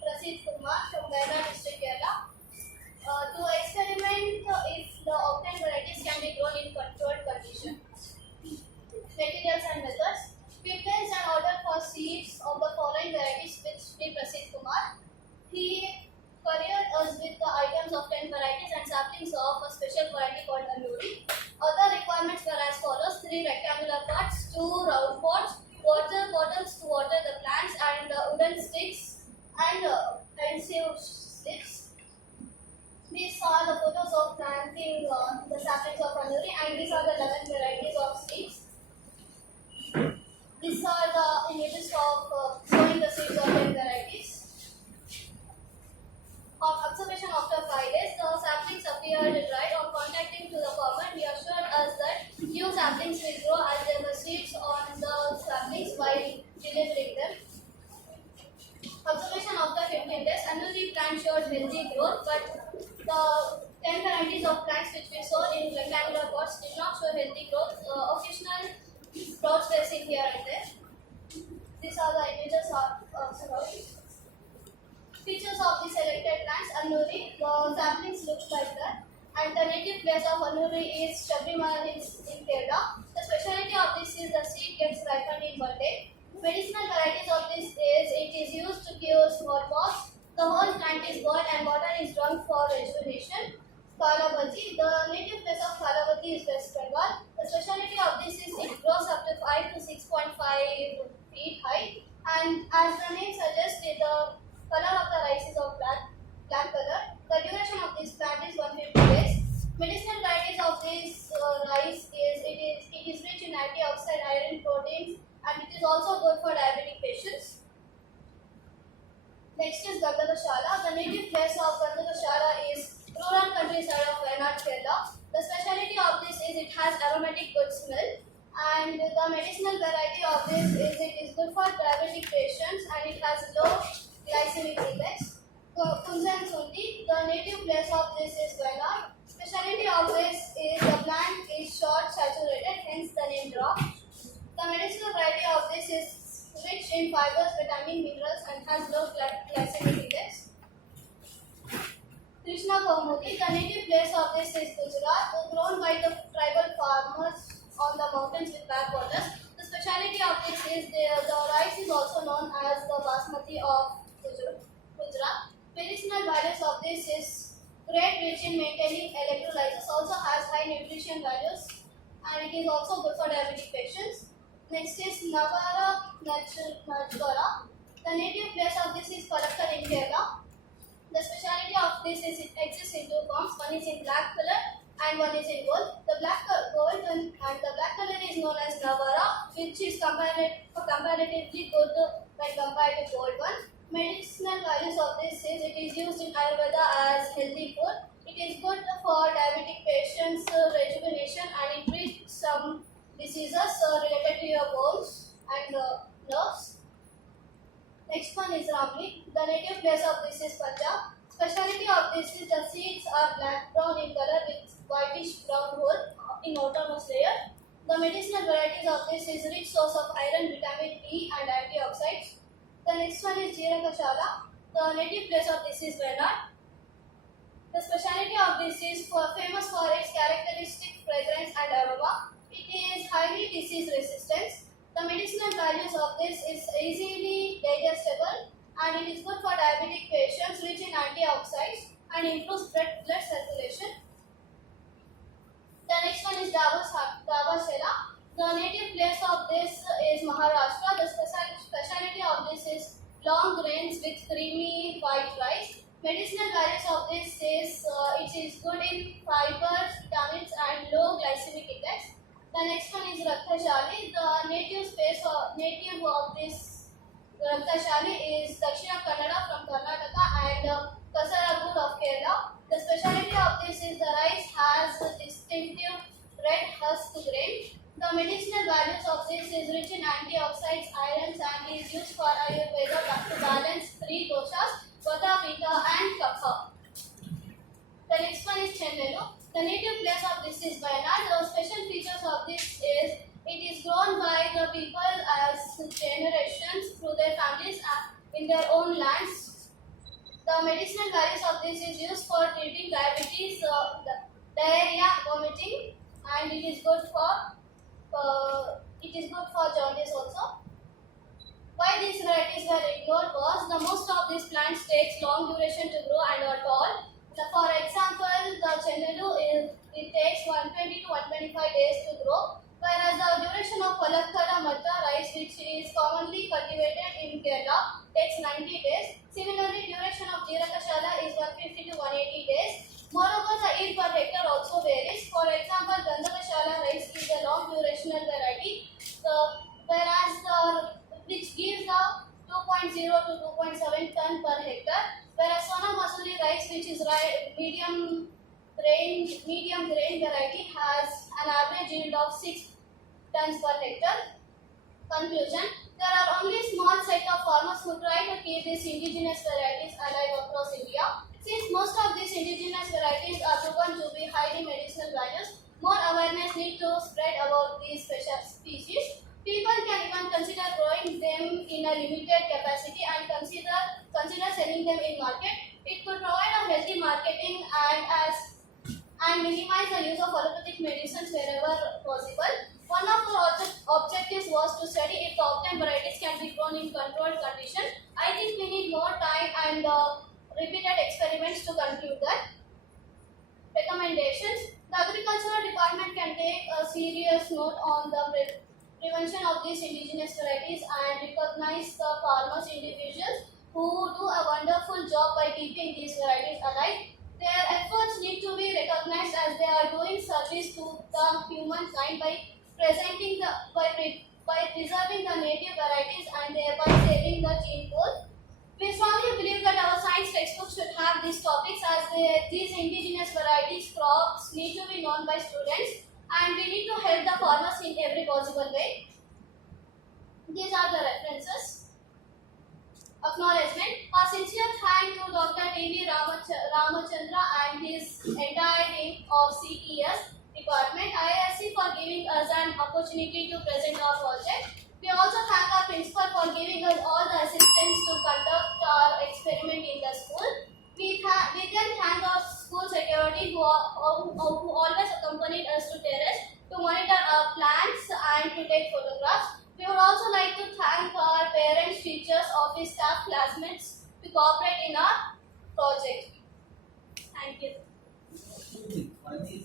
Prasid Kumar from Bangalore district, Kerala, to experiment if the obtained varieties can be grown in controlled conditions. Materials and methods. We placed an order for seeds of the following varieties with Sri Prasid Kumar. He couriered us with the items of 10 varieties and saplings of a special variety called Aluri. Other requirements were as follows: 3 rectangular pots, 2 round pots, water bottles to water the plants, and wooden sticks and adhesive slips. These are the photos of planting the saplings of Aluri, and these are the 11 varieties of seeds. These are the images of sowing the seeds of 10 varieties. On observation after 5 days, the saplings appeared dried. On contacting to the farmer, he assured us that new saplings will grow as there were seeds on the saplings while delivering them. Observation after 15 days, Anuri plant showed healthy growth, but the 10 varieties of plants which we saw in rectangular pots did not show healthy growth. Occasional sprouts were seen here and there. These are the images of features of the selected plants. Anuri, the saplings look like that, and the native place of Anuri is Shabrimala Hills in Kerala. The speciality of this is the seed gets ripened in 1 day. Medicinal varieties of this is it is used to cure smallpox. The whole plant is boiled and water is drunk for rejuvenation. Kalavati, the native place of Kalavati is West Bengal. The speciality of this is it grows up to 5 to 6.5 feet high, and as the name suggests, the color of the rice is of black color. The duration of this plant is 150 days. Medicinal varieties of this rice is rich in antioxidant, iron, proteins, and it is also good for diabetic patients. Next is Gandavashala. The native place of Gandavashala is rural countryside of Wayanad, Kerala. The speciality of this is it has aromatic good smell, and the medicinal variety of this is it is good for diabetic patients and it has low glycemic index. Kunza and Sundi, the native place of this is Wayanad. Speciality of this is the plant is short saturated, hence the name drop. The medicinal variety of this is rich in fibers, vitamin, minerals, and has low glycemic index. Krishna Kaumudi, the native place of this is Gujarat, grown by the tribal farmers on the mountains with backwaters. The speciality of this is the rice is also known as the basmati of Gujarat. Medicinal values of this is great rich in maintaining electrolysis, also has high nutrition values, and it is also good for diabetic patients. Next is Navara Najgara. The native place of this is Palakkad in Kerala. The speciality of this is it exists in two forms. One is in black color and one is in gold. The gold and the black color is known as Navara, which is comparatively good when compared to gold one. Medicinal values of this is it is used in Ayurveda as healthy food. It is good for diabetic patients, rejuvenation, and it treats some diseases related to your bones and nerves. Next one is Ramli. The native place of this is Punjab. Speciality of this is the seeds are black brown in color with whitish brown hole in outermost layer. The medicinal varieties of this is rich source of iron, vitamin D, and antioxidants. The next one is Jeerakashala. The native place of this is Wayanad. The speciality of this is famous for its characteristic fragrance and aroma. It is highly disease resistant. The medicinal values of this is easily digestible and it is good for diabetic patients, rich in antioxidants and improves blood circulation. The next one is Davasela. The native place of this is Maharashtra. The speciality of this is long grains with creamy white rice. Medicinal values of this is it is good in fibers, vitamins and low glycemic index. The next one is Raktashali. The native of this Raktashali is Dakshina Kannada from Karnataka and Kasaragod of Kerala. The speciality of this is the rice has a distinctive red husk grain. The medicinal values of this is rich in antioxidants, irons, and is used for Ayurveda to balance three doshas, Vata, Pitta, and Kapha. The next one is Chennelu. The native place of this is Wayanad. The special features of this is it is grown by the people as generations through their families in their own lands. The medicinal values of this is used for treating diabetes, diarrhea, vomiting, and it is good for jaundice also. Why these varieties were ignored was the most of these plants takes long duration to grow and are tall. For example, the Chennelu it takes 120 to 125 days to grow, whereas the duration of Palakkad rice, which is commonly cultivated in Kerala, takes 90 days. Similarly, duration of Jeerakashala is 150 to 180 days. Moreover, the yield per hectare also varies. For example, Gandhakashala rice is a long durational variety, whereas which gives the 2.0 to 2.7 ton per hectare. Whereas Sona Masuri rice, which is medium grain variety, has an average yield of 6 tons per hectare. Conclusion: there are only small set of farmers who try to keep these indigenous varieties alive across India. Since most of these indigenous varieties are proven to be highly medicinal values, more awareness needs to spread about these special species. People can even consider growing them in a limited capacity and consider selling them in market. It could provide a healthy marketing and minimize the use of allopathic medicines wherever possible. One of the objectives was to study if the optimum varieties can be grown in controlled conditions. I think we need more time and repeated experiments to conclude that. Recommendations: the agricultural department can take a serious note on the prevention of these indigenous varieties and recognize the farmers individuals who do a wonderful job by keeping these varieties alive. Their efforts need to be recognized as they are doing service to the humankind by preserving the native varieties and thereby saving the gene pool. We strongly believe that our science textbooks should have these topics as these indigenous varieties crops need to be known by students and we need to help the farmers in every possible way. These are the references. Acknowledgement. A sincere thanks to Dr. TVRAMACHANDRA and his entire team of CES department, IISC, for giving us an opportunity to present our project. We also thank our principal for giving us all the assistance to conduct our experiment in the school. We then thank our school security who always accompanied us to terrace to monitor our plants and to take photographs. We would also like to thank our parents, teachers, office staff, classmates to cooperate in our project. Thank you. you. Two things. One is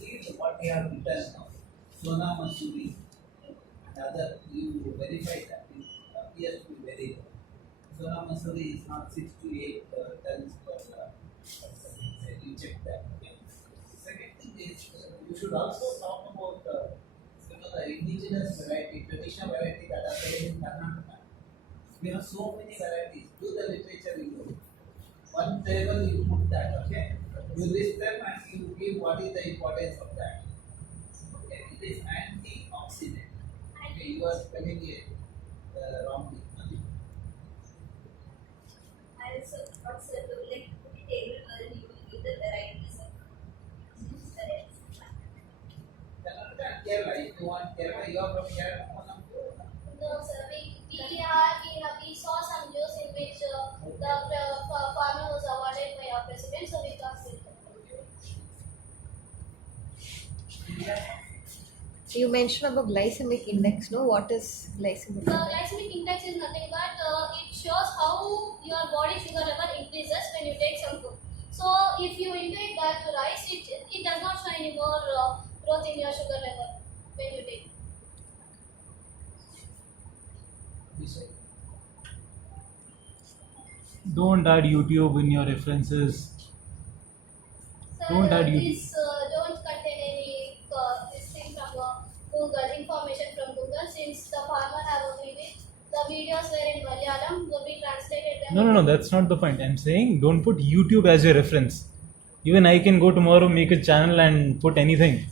read what we have written now. Sona Masuri. Another, you verify that it appears to be very low. Sona Masuri is not 6 to 8 tons per second. You check that. Okay. Second thing is you should also talk about the indigenous variety, traditional variety that are there in Karnataka. We have so many varieties. Do the literature review. One table you put that, okay? You list them and you give what is the importance of that. Okay, it is antioxidant. Okay, you are spelling it wrongly. And so, what's the like put a table where you will give the varieties of varieties. Karnataka and Kerala, if you want Kerala, you are from Kerala. No, sir. We saw some news in which the farmer was awarded by our president, so we got it. You mentioned about glycemic index, no? What is glycemic The index? glycemic index is nothing but it shows how your body sugar level increases when you take some food. So if you intake that rice, it does not show any more growth in your sugar level when you take. Don't add YouTube in your references. So Don't add these don't contain any this thing from Google, information from Google, since the farmer have agreed with the videos were in Malayalam, will be translated them. No, that's not the point. I'm saying don't put YouTube as your reference. Even I can go tomorrow, make a channel and put anything.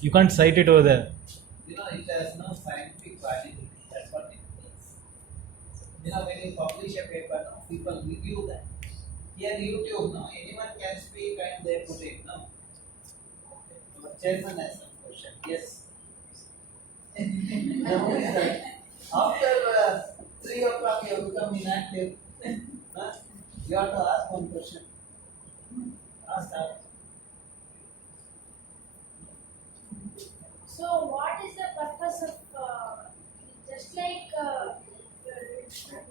You can't cite it over there. You know, it has no scientific validity. That's what it means. You know, when you publish a paper, no, people review that. Here, YouTube, no, anyone can speak and they put it, no. Our chairman has some question. Yes. Now, after 3 o'clock, you have become inactive. Huh? You have to ask one question. Ask that. So, what is the purpose of just like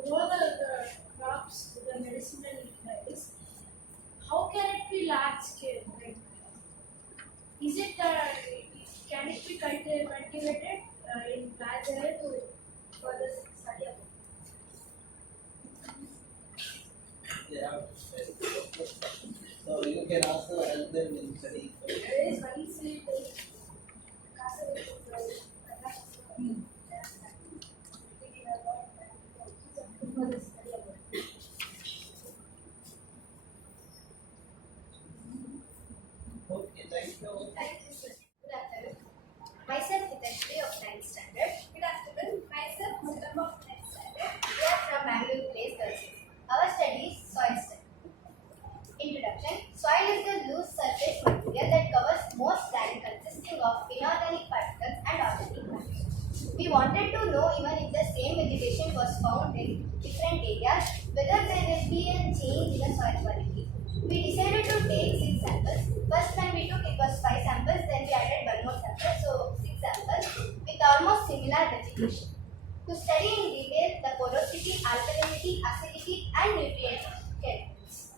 grow the crops to the medicinal price? How can it be large scale? Like, is it can it be cultivated in large area to further study about? Yeah. So you can also help them in studying. There is one seed. Okay, thank you. Thank you, sir. Good afternoon. Myself, Hitashri of 9th Standard. Good afternoon. Myself, Muslim of 10th Standard. We are from Bangalore Place, Girls. Our study is soil study. Introduction. Soil is the loose surface material that covers most land consisting of inorganic particles and organic particles. We wanted to know, even if the same vegetation was found in different areas, whether there will be a change in the soil quality. We decided to take 6 samples. First when we took it was 5 samples, then we added one more sample, so 6 samples with almost similar vegetation. To study in detail the porosity, alkalinity, acidity and nutrient characteristics.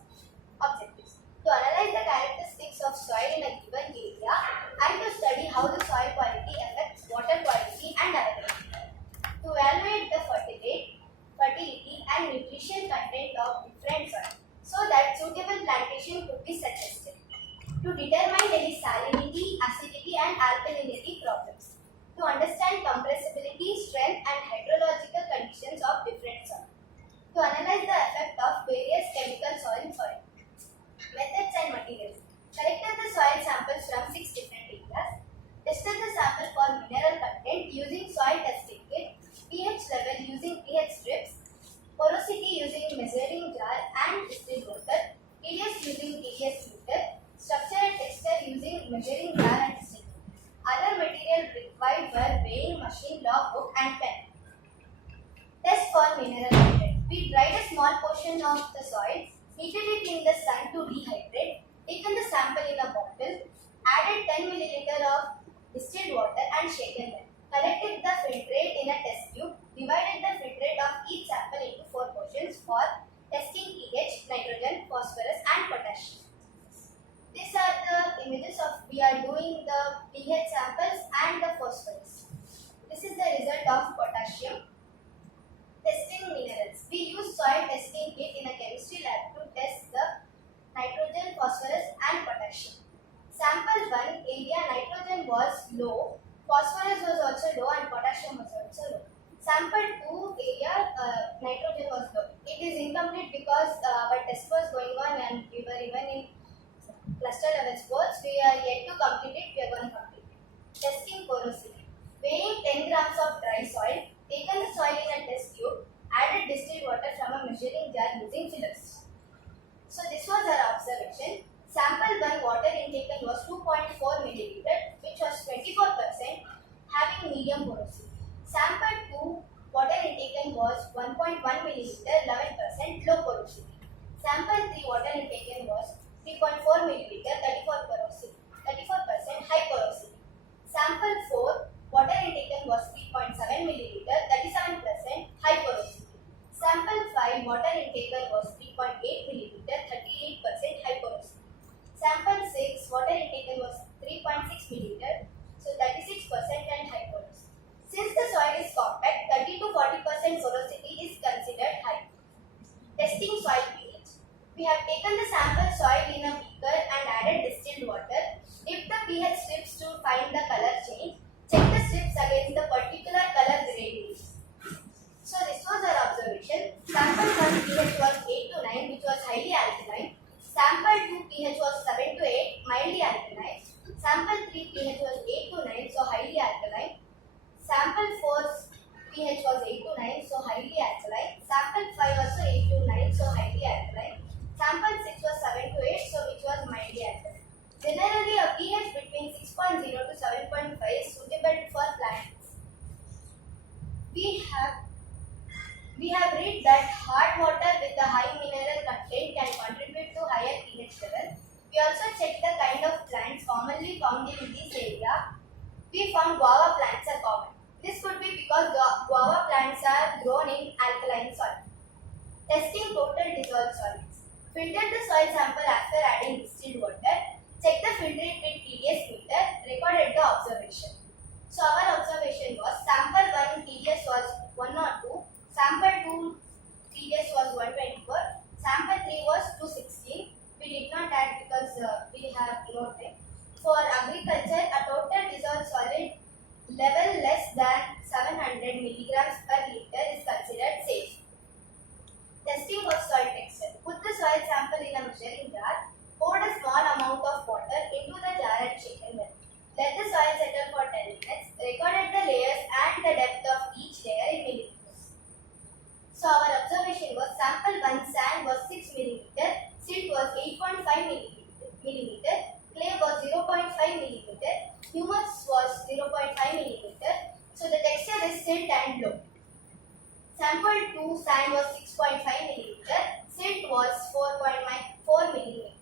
Objectives. To analyze the characteristics of soil in a given area and to study how the soil quality affects water quality and availability. To evaluate the fertility and nutrition content of different soil so that suitable plantation could be suggested. To determine any salinity, acidity and alkalinity problems. To understand compressibility, strength and hydrological conditions of different soil. To analyze the effect of various chemicals on soil. Methods and materials. Collected the soil samples from 6 different areas. Tested the sample for mineral content using soil testing kit. pH level using pH strips. Porosity using measuring jar and distilled water. TDS using TDS meter. Structure and texture using measuring jar and distilled water. Other material required were weighing machine, logbook and pen. Test for mineral content. We dried a small portion of the soil, heated it in the sun to dehydrate, taken the sample in a bottle, added 10 ml of distilled water and shaken them. Collected the filtrate in a test tube, divided the filtrate of each sample into 4 portions for testing pH, nitrogen, phosphorus and potassium. showing the pH samples and the phosphorus. This is the result of potassium. Testing minerals. We use soil testing kit in a chemistry lab to test the nitrogen, phosphorus and potassium. Sample 1 area nitrogen was low, phosphorus was also low and potassium was also low. Sample 2 area nitrogen was low. It is incomplete because our test was going on and we were even in cluster level sports. We are yet to complete it. We are going to complete it. Testing porosity. Weighing 10 grams of dry soil. Taken the soil in a test tube. Added distilled water from a measuring jar using fillers. So this was our observation. Sample 1 water intake was 2.4 milliliter, which was 24%, having medium porosity. Sample 2 water intake was 1.1 milliliter, 11%, low porosity. Sample 3 water intake was 3.4 milliliter, 34% high porosity. Sample 4 water intake was 3.7 milliliter, 37% high porosity. Sample 5 water intake was 3.8 milliliter, 38% high porosity. Sample 6 water intake was 3.6 milliliter, so 36% and high porosity. Since the soil is compact, 30 to 40% porosity is considered high. Testing soil pH. We have taken the sample soil in a beaker and added distilled water. If the pH strips to find the color change, check the strips against the particular color gradient. So this was our observation. Sample 1 pH was 8 to 9, which was highly alkaline. Sample 2 pH was 7 to 8, mildly alkaline. Sample 3 pH was 8 to 9, so highly alkaline. Sample 4 pH was 8 to 9, so highly alkaline. Sample 5 also 8 to 9, so highly alkaline. Sample 6 was 7 to 8, so which was mildly alkaline. Generally, a pH between 6.0 to 7.5 is suitable for plants. We have read that hard water with a high mineral content can contribute to higher pH level. We also checked the kind of plants commonly found in this area. We found guava plants are common. This could be because guava plants are grown in alkaline soil. Testing total dissolved solids. Filter the soil sample after adding distilled water. Check the filter rate with TDS meter. Recorded the observation. So our observation was sample 1 TDS was 102. Sample 2 TDS was 124, sample 3 was 216. We did not add because we have no time. For agriculture, a total dissolved solid level less than 700 milligrams per liter is considered safe. Testing of soil texture. Put the soil sample in a measuring jar. Pour a small amount of water into the jar and shake it well. Let the soil settle for 10 minutes. Recorded the layers and the depth of each layer in millimeters. So our observation was sample 1 sand was 6 mm, silt was 8.5 mm, clay was 0.5 mm, humus was 0.5 mm. So the texture is silt and low. Sample 2 sand was 6.5 mm, silt was 4.4 mm,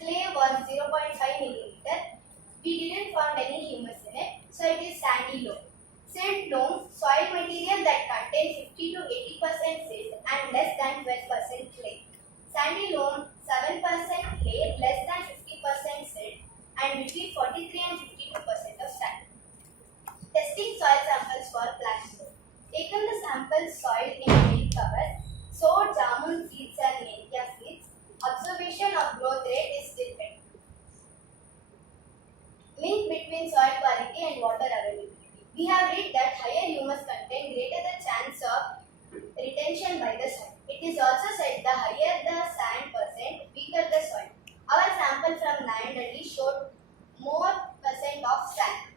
clay was 0.5 mm. We didn't find any humus in it, so it is sandy loam. Silt loam, soil material that contains 50 to 80% silt and less than 12% clay. Sandy loam, 7% clay, less than 50% silt and between 43 and 52% of sand. Testing soil samples for plant growth. Taken the sample soil in a milk cover, sowed jamun seeds and methia seeds. Observation of growth rate is different. Link between soil quality and water availability. We have read that higher humus content greater the chance of retention by the soil. It is also said the higher the sand percent, weaker the soil. Our sample from Nayandalli showed more percent of sand.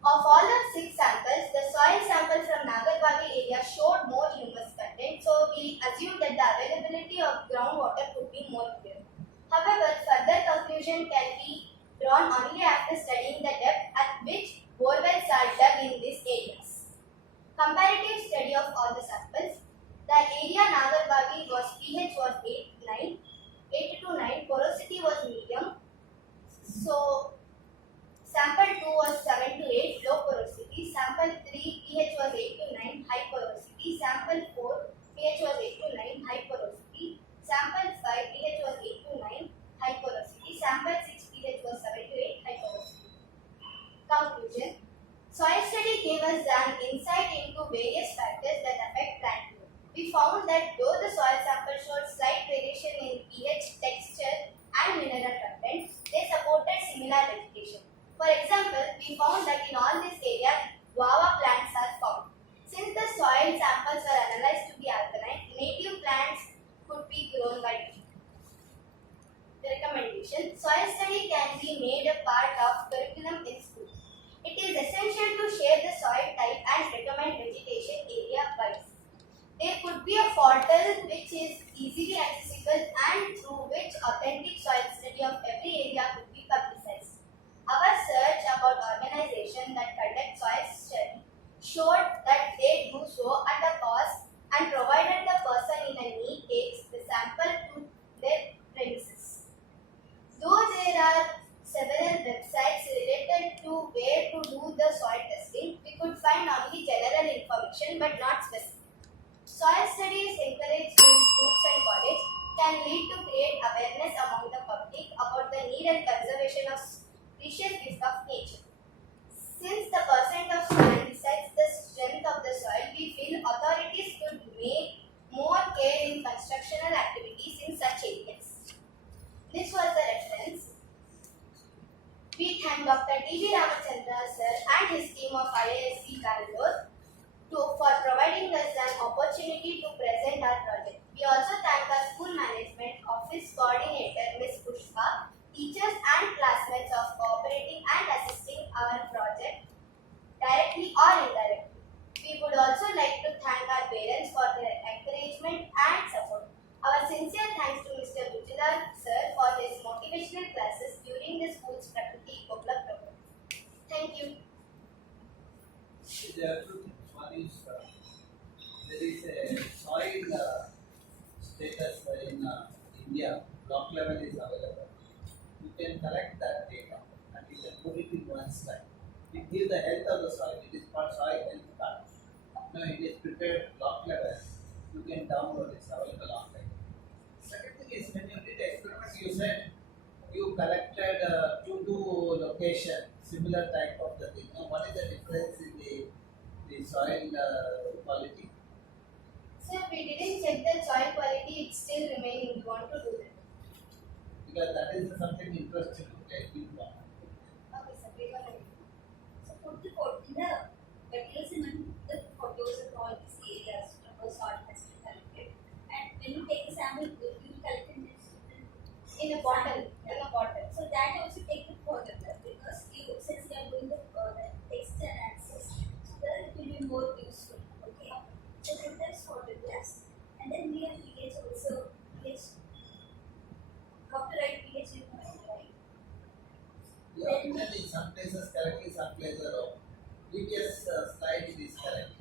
Of all the 6 samples, the soil sample from Nagarbavi area showed more humus content, so we assume that the availability of groundwater could be more clear. However, further conclusion can be drawn only after studying the depth at which borewells are dug in these areas. Comparative study of all the samples. The area Nagarbavi was pH was 8 to 9, porosity was medium. So sample 2 was 7 to 8, low porosity. Sample 3 pH was 8 to 9, high porosity. Sample 4 pH was 8 to 9, high porosity. Sample 5 pH was 8 to 9, high porosity. Sample 6 pH was 7 to 8, high porosity. us an insight into various factors that affect plant growth. We found that though the soil sample showed slight variation in pH, texture, and mineral content, they supported similar vegetation. For example, we found that in all these areas, guava plants are found. Since the soil samples were analyzed to be alkaline, native plants could be grown by default. The recommendation: soil study can be made a part of curriculum in school. It is essential to share the soil type and recommend vegetation area wise. There could be a portal which is easily accessible and through which authentic soil study of every area could be publicized. Our search about organizations that conduct soil study showed that they do so at a cost and provided the person in a need takes the sample to their premises. Though there are several websites related to where to do the soil testing, we could find only general information but not specific. Soil studies encouraged in schools and colleges can lead to create awareness among the public about the need and conservation of precious gifts of nature. Since the percent of soil decides the strength of the soil, we feel authorities could make more care in constructional activities in such areas. This was the reference. We thank Dr. TVRAMACHANDRA sir and his team of IISC Bangalore for providing us an opportunity to present our project. We also thank our school management, office coordinator Ms. Pushpa, teachers and classmates of cooperating and assisting our project directly or indirectly. We would also like to thank our parents for their encouragement and support. Our sincere thanks to Mr. Bujilal sir for his motivational classes during the school's Prakriti Kopla program. Thank you. There are two things. One is there is a soil status in India, block level is available. You can collect that data and you can put it in one slide. It gives the health of the soil. It is called soil health card. Now it is prepared block level. You can download it. It's available online. Second thing is when you did experiment, you said you collected to do location similar type of the thing. Now what is the difference in the soil quality? Sir, we didn't check the soil quality, it's still remaining. We want to do that. Because that is something interesting. Okay, you want. Okay, sir, we will. So put the photo in the materials and the photos of all these areas of the soil has been collected. And when you take the sample, you will collect In a bottle. In a bottle. So that also take it further because you, since you are doing the text analysis, so that it will be more useful. Okay. So put this photographs and then we have pH also. pH. After write pH you can write. You have written in some places correctly, some places wrong. Previous slide it is correct.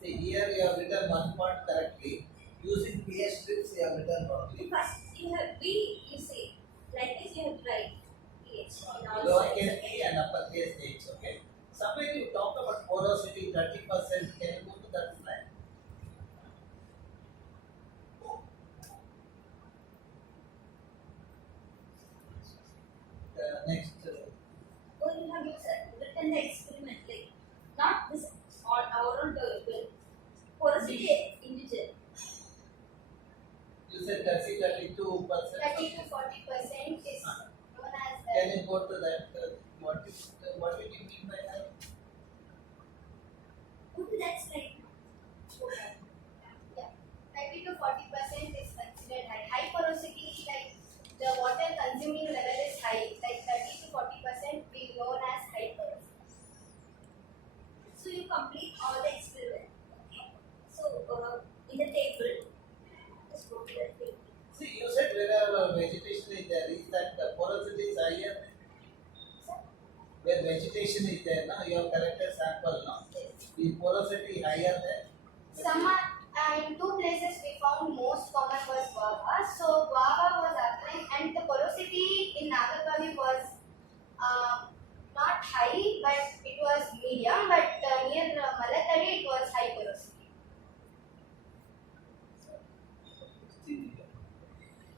See here you have written one part correctly. Using pH strips you have written wrongly. First you have B, you say like this you have to write pH on all Lowercase sides. p and uppercase h. Okay. Somewhere you talked about porosity 30%. Can you go to that slide? Next. Or you have written the experiment like not this or our own variable porosity individual. You said 32%. 30 to 40% is known as Can you go to that? What did you mean by that? Go to that slide. yeah, 30 to 40% is considered high. High porosity, like the water consuming level is high, like 30 to 40% we known as high porosity. So you complete all the experiment. Okay. So in the table, just go to the table. See, you said wherever vegetation is there, is that the porosity is higher? Where vegetation is there, now you have collected sample now. The porosity higher there. Some are, in two places we found most common was guava. So guava was alkaline and the porosity in Nagapalli was not high, but it was medium. But near Malatadi it was high porosity.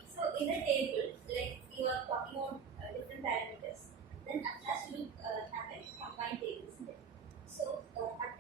So in the table, like you are talking about different parameters, then at last you will have a combined table, isn't it? So at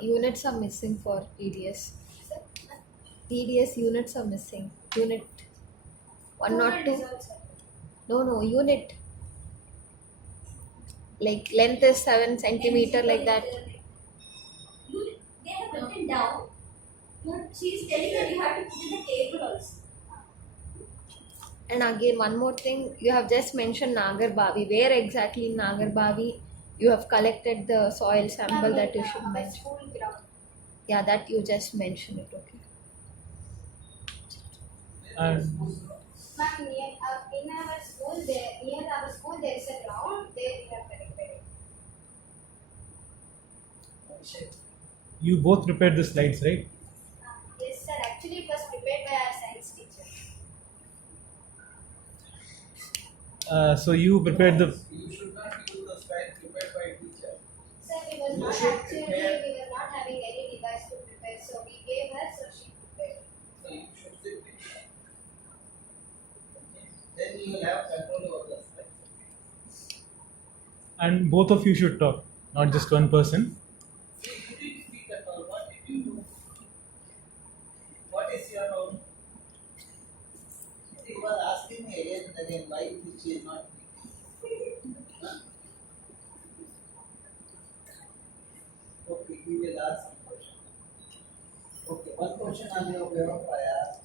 Units are missing for TDS. TDS units are missing. Unit 1 or 2. No, unit. Like length is 7 centimeter, like that. They have written down. She is telling that you have to put in the table also. And again, one more thing, you have just mentioned Nagarbavi. Where exactly in Nagarbavi you have collected the soil sample that you should mention? School ground. Yeah, that you just mentioned it. Okay. And Ma'am, in our school, near our school, there is a ground. There we have collected it. you both prepared the slides, right? Yes, sir. Actually, it was prepared by our science teacher. So you prepared the. You should not use the slide prepared by teacher. Sir, we were not having any device to prepare, so we gave her, so she prepared. So you should sit with her. Then you will have control over the slides. And both of you should talk, not just one person. See, you didn't speak at all. What did you do? What is your role? He was asking me again and again why she is not speaking. Huh? Okay, we will ask some question. Okay, one question on your paper I asked.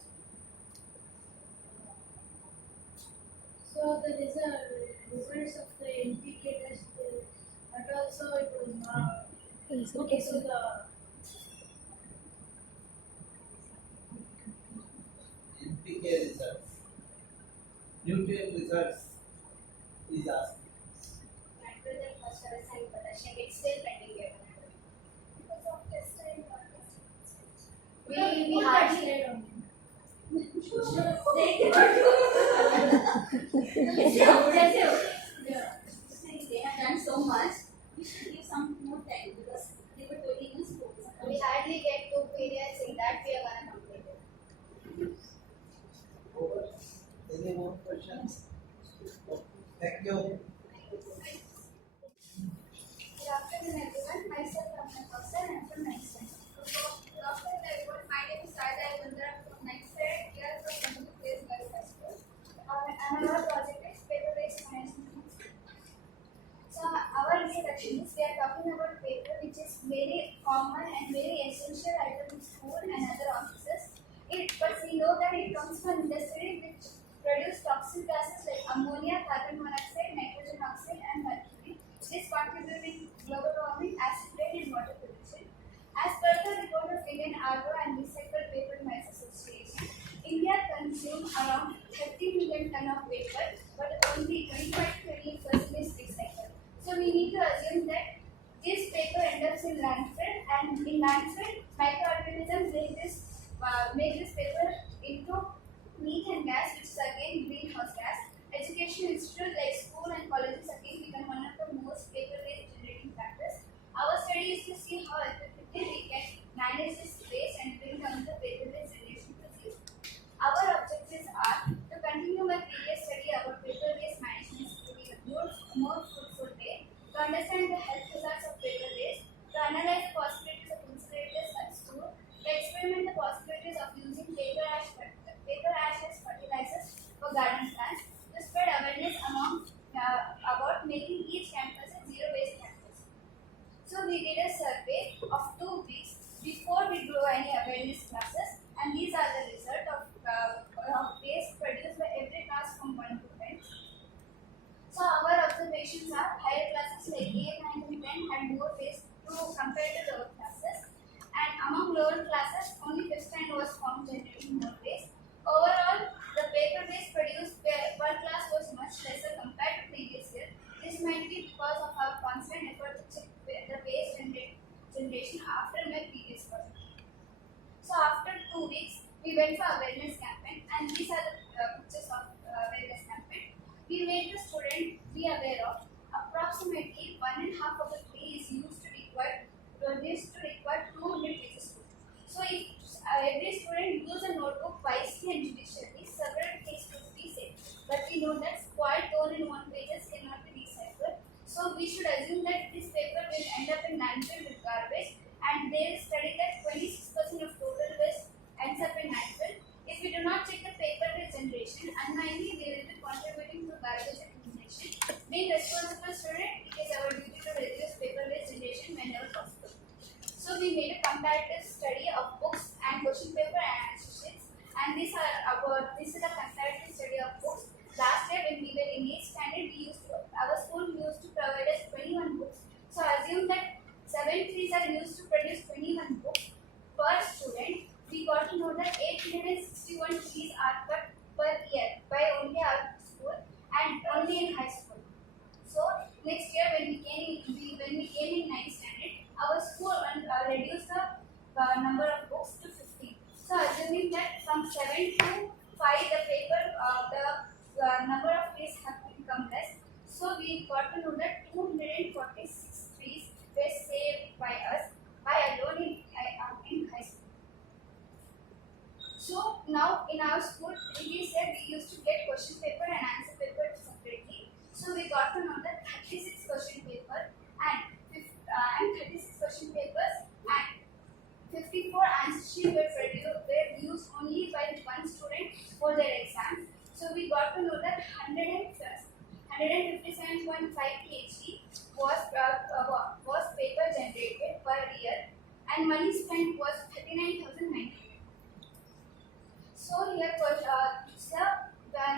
So there is a results of the NPK test, but also it was not. Okay, so the NPK results. Nutrient results is asked. Nitrogen, phosphorus, and potassium. It's still pending here. Because of test time, we hardly. They have done so much. We should give some more time because they were doing us focus. We hardly get 2 periods in that we are gonna complete it. Over. Any more questions? Thank you. Good afternoon, everyone. Myself, I'm Natasha, and I'm from 9th standard. Good afternoon, everyone. My name is Saida Ayundra from 9th standard. We are from Bangalore Girls High School. And our project is paper-based management. So, our introduction is we are talking about paper, which is very common and very essential item in school and other offices. But we know that it comes from industry which produce toxic gases like ammonia, carbon monoxide, nitrogen oxide, and mercury. This contributing global warming, acid rain, and water pollution. As per the report of Indian Agro and Recycled Paper Mills Association, India consumes around 30 million ton of paper, but only 25 to 28% is recycled. So we need to assume that this paper ends up in landfill, and in landfill, microorganisms make this paper into methane gas, which is again greenhouse gas. Education institutes like school and colleges again become one of the most paper-based generating factors. Our study is to see how effectively we can manage this waste and bring down the paper-based generation process. Our objectives are to continue my previous study about paper-based management to be a more fruitful way, to understand the health results of paper waste, to analyze the possibilities of incinerators and store, to experiment the possibilities of using paper ash as fertilizers for garden plants, to spread awareness about making each campus a zero-waste campus. So we did a survey of 2 weeks before we do any awareness classes, and these are the result of waste produced by every class from 1 to 10. So our observations are higher classes like 8, 9, and 10 had more waste compared to lower classes, and among lower classes only 5th standard was found generating more waste. Overall, the paper waste produced per class was much lesser compared to previous year. This might be because of our constant effort to check the waste generation after my previous project. So after 2 weeks, we went for awareness campaign, and these are the pictures of awareness campaign. We made the student be aware of approximately 1.5 of the tree is used to require 200 pages. So if every student use a notebook wisely and judiciously, several things could be said. But we know that spoiled tone in 1 pages cannot be they study that 26% of total waste ends up in landfill. If we do not check the paper waste generation, unknowingly they will be contributing to garbage accumulation. Being responsible student, it is our duty to reduce paper waste generation whenever possible. So we made a comparative study of books and question paper and answer sheets. And this is a comparative study of books. Last year when we were in 8th standard, our school used to provide us 21 books. So assume that 7 trees are used to produce 21 books per student. We got to know that 861 trees are cut per year by only our school and only in high school. So next year when we came in 9th standard, our school reduced the number of books to 15. So assuming that from 7 to 5 the number of trees have become less. So we got to know that 246 trees were saved by us by alone in high school. So now in our school, we said we used to get question paper and answer paper separately. So we got to know that 36 question paper and 36 question papers and 54 answer sheets were used only by one student for their exam. So we got to know that 157.5 kg was paper generated per year and money spent was 39,900. So here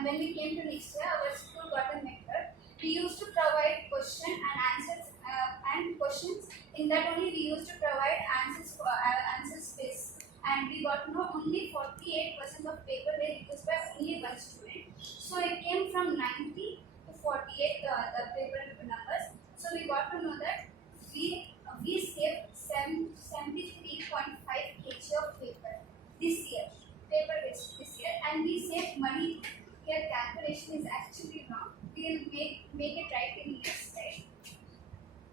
when we came to next year, our school got a method. We used to provide question and answers and questions. In that only we used to provide answers for answer space. And we got to know only 48% of paper were used by only one student. So it came from 90 to 48 the paper numbers. So we got to know that we saved 73.5 kg of paper this year. Paper waste this year, and we save money. Here calculation is actually wrong. We will make it right in next slide.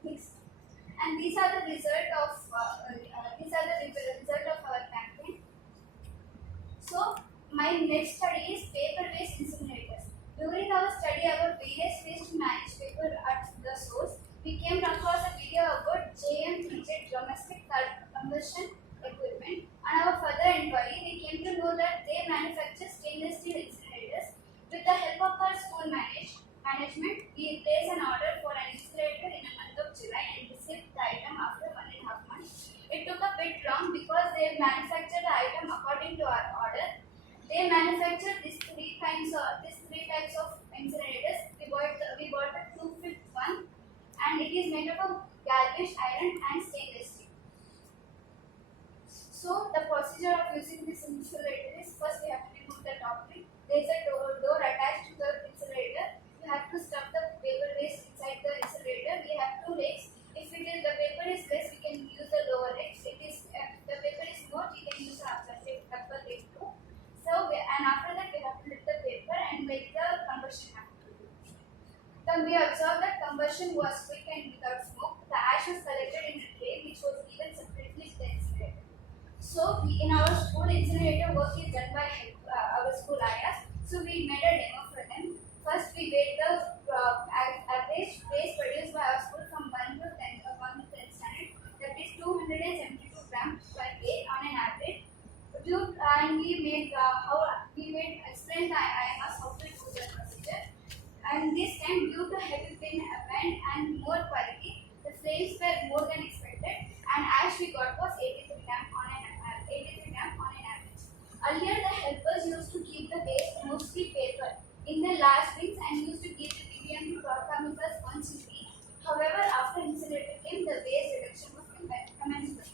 Next. And these are the result of our campaign. So my next study is paper waste incinerators. During our study about various ways to manage paper at the source, we came across a video about JM3J domestic combustion equipment. On our further inquiry, we came to know that they manufacture stainless steel incinerators. With the help of our school management, we placed an order for an incinerator in the month of July and received the item after 1.5 months. It took a bit long because they manufactured the item according to our order. They manufactured these three types of incinerators. We bought the 2-fit one, and it is made up of galvanized iron and stainless steel. So the procedure of using this insulator is, first we have to remove the top lid. There is a door attached to the insulator. You have to stuff the paper waste inside the insulator. We have 2 legs. If the paper is less, we can use the lower legs. If the paper is more, we can use the upper leg too. So and after that we have to lift the paper and make the combustion happen. Then we observed that combustion was quick and without smoke. The ash was collected in a tray which was given separately to the incinerator. So in our school, incinerator work is done by our school IISC. So we made a demo for them. First we weighed the average waste produced by our school from 1 to 10 standard. That is 272 grams per day on an average. And we explained the IISC how to do the procedure. And this time, due to heavy wind and more quality, the flames were more than expected, and ash we got was 83 grams on an average. Earlier, the helpers used to keep the waste, mostly paper, in the large bins and used to give the BBM to chemicals once a week. However, after incinerator came, the waste reduction was commenced.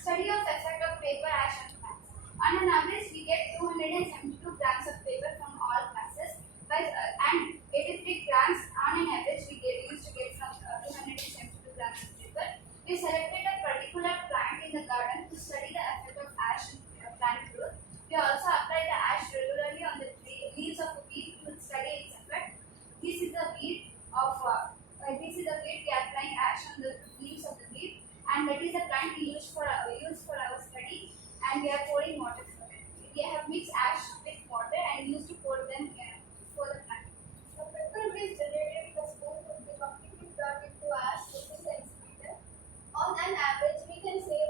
Study of effect of paper ash on plants. On an average, we get 272 grams of paper from all classes, and 83 grams on an average we used to get from 272 grams of paper. We selected a particular plant in the garden to study the effect of ash on plant growth. We also apply the ash regularly on the leaves of a weed to study its effect. This is the weed we are applying ash on the leaves of the weed, and that is the plant we use for our study, and we are pouring water for it. We have mixed ash with water and used to pour them for the plant. The paper waste generated in the school would be completely turned into ash within the incinerator. On an average, we can say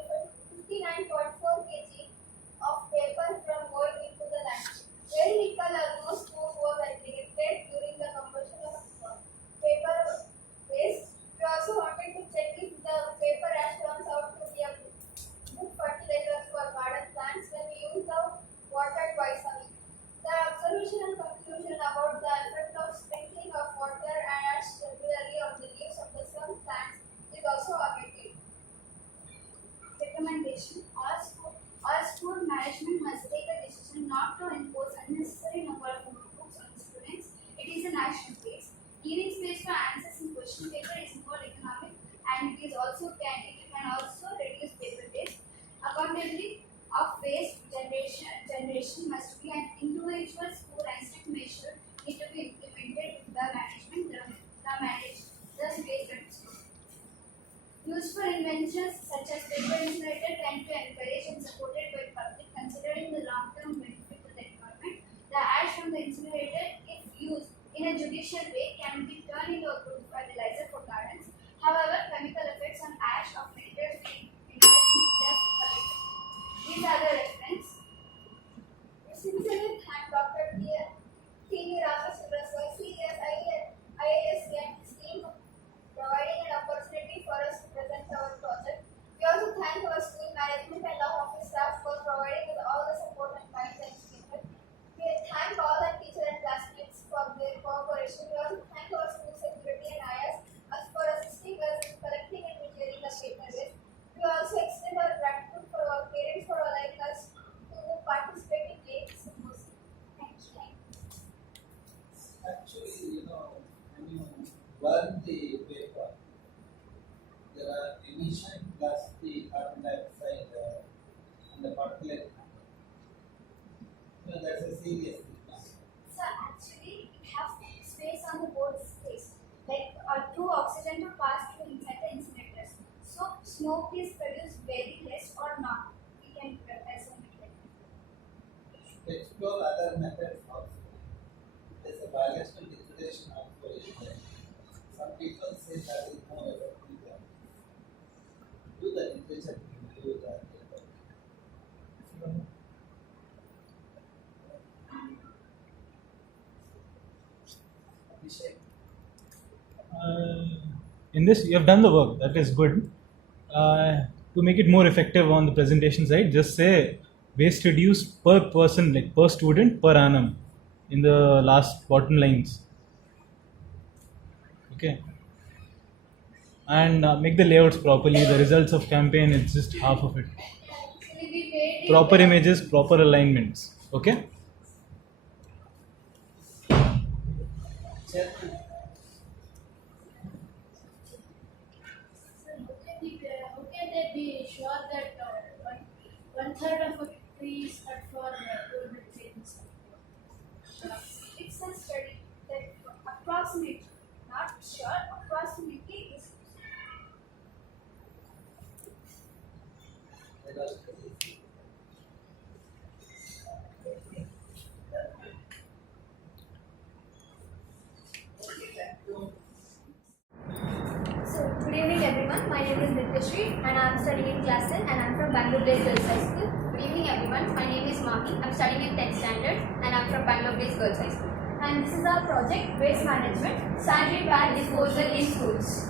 regulation, all school management must take a decision not to impose unnecessary number of notebooks on students. It is an action phase. Giving space for answers in question paper is more economic, and it can also reduce paper waste. Accountability of waste generation must be an individual school and strict measure need to be implemented in the management the waste reduction. Useful inventions such as paper incinerator can be encouraged and supported by public, considering the long-term benefit to the environment. The ash from the incinerator, if used in a judicial way, can be turned into a good fertilizer for gardens. However, chemical effects on ash of filters may be just collected. These are the reference. Sincerely thank Dr. TVRAMACHANDRA sir, CS, IISC and his team for providing an opportunity for us to present our project. We also thank our school management and law office staff for providing us all the support and guidance needed. We thank all the teachers and classmates for their cooperation. We also thank our school security and IIS for assisting us in collecting and clearing the paper waste. We also extend our gratitude for our parents for allowing us to participate in late symposium. Thank you. Actually, when you burn the paper, there are emission plus the carbon dioxide and the particulate matter. That's a serious thing. So actually, we have space on the board space, like two oxygen to pass through inside the incinerators. So smoke is produced very less or not. We can estimate it. Explore other methods also. There's a biological degradation also is there. Some people say that is more effective than do the literature review that. Abhishek. In this, you have done the work. That is good. To make it more effective on the presentation side, just say waste reduced per person, like per student per annum, in the last bottom lines. Okay. And make the layouts properly. The results of campaign, it's just half of it. Actually, we made Proper images, proper alignments. Okay. Chairman. How can they be sure that one third of a tree is cut for government things? it's a study that approximate, not sure, approximately is. So, good evening everyone. My name is Nityashri and I am studying in class 10 and I am from Bangalore Girls High School. Good evening everyone. My name is Maki. I am studying in 10th standard and I am from Bangalore Girls High School. And this is our project, Waste Management, Sanitary Pad Disposal in Schools.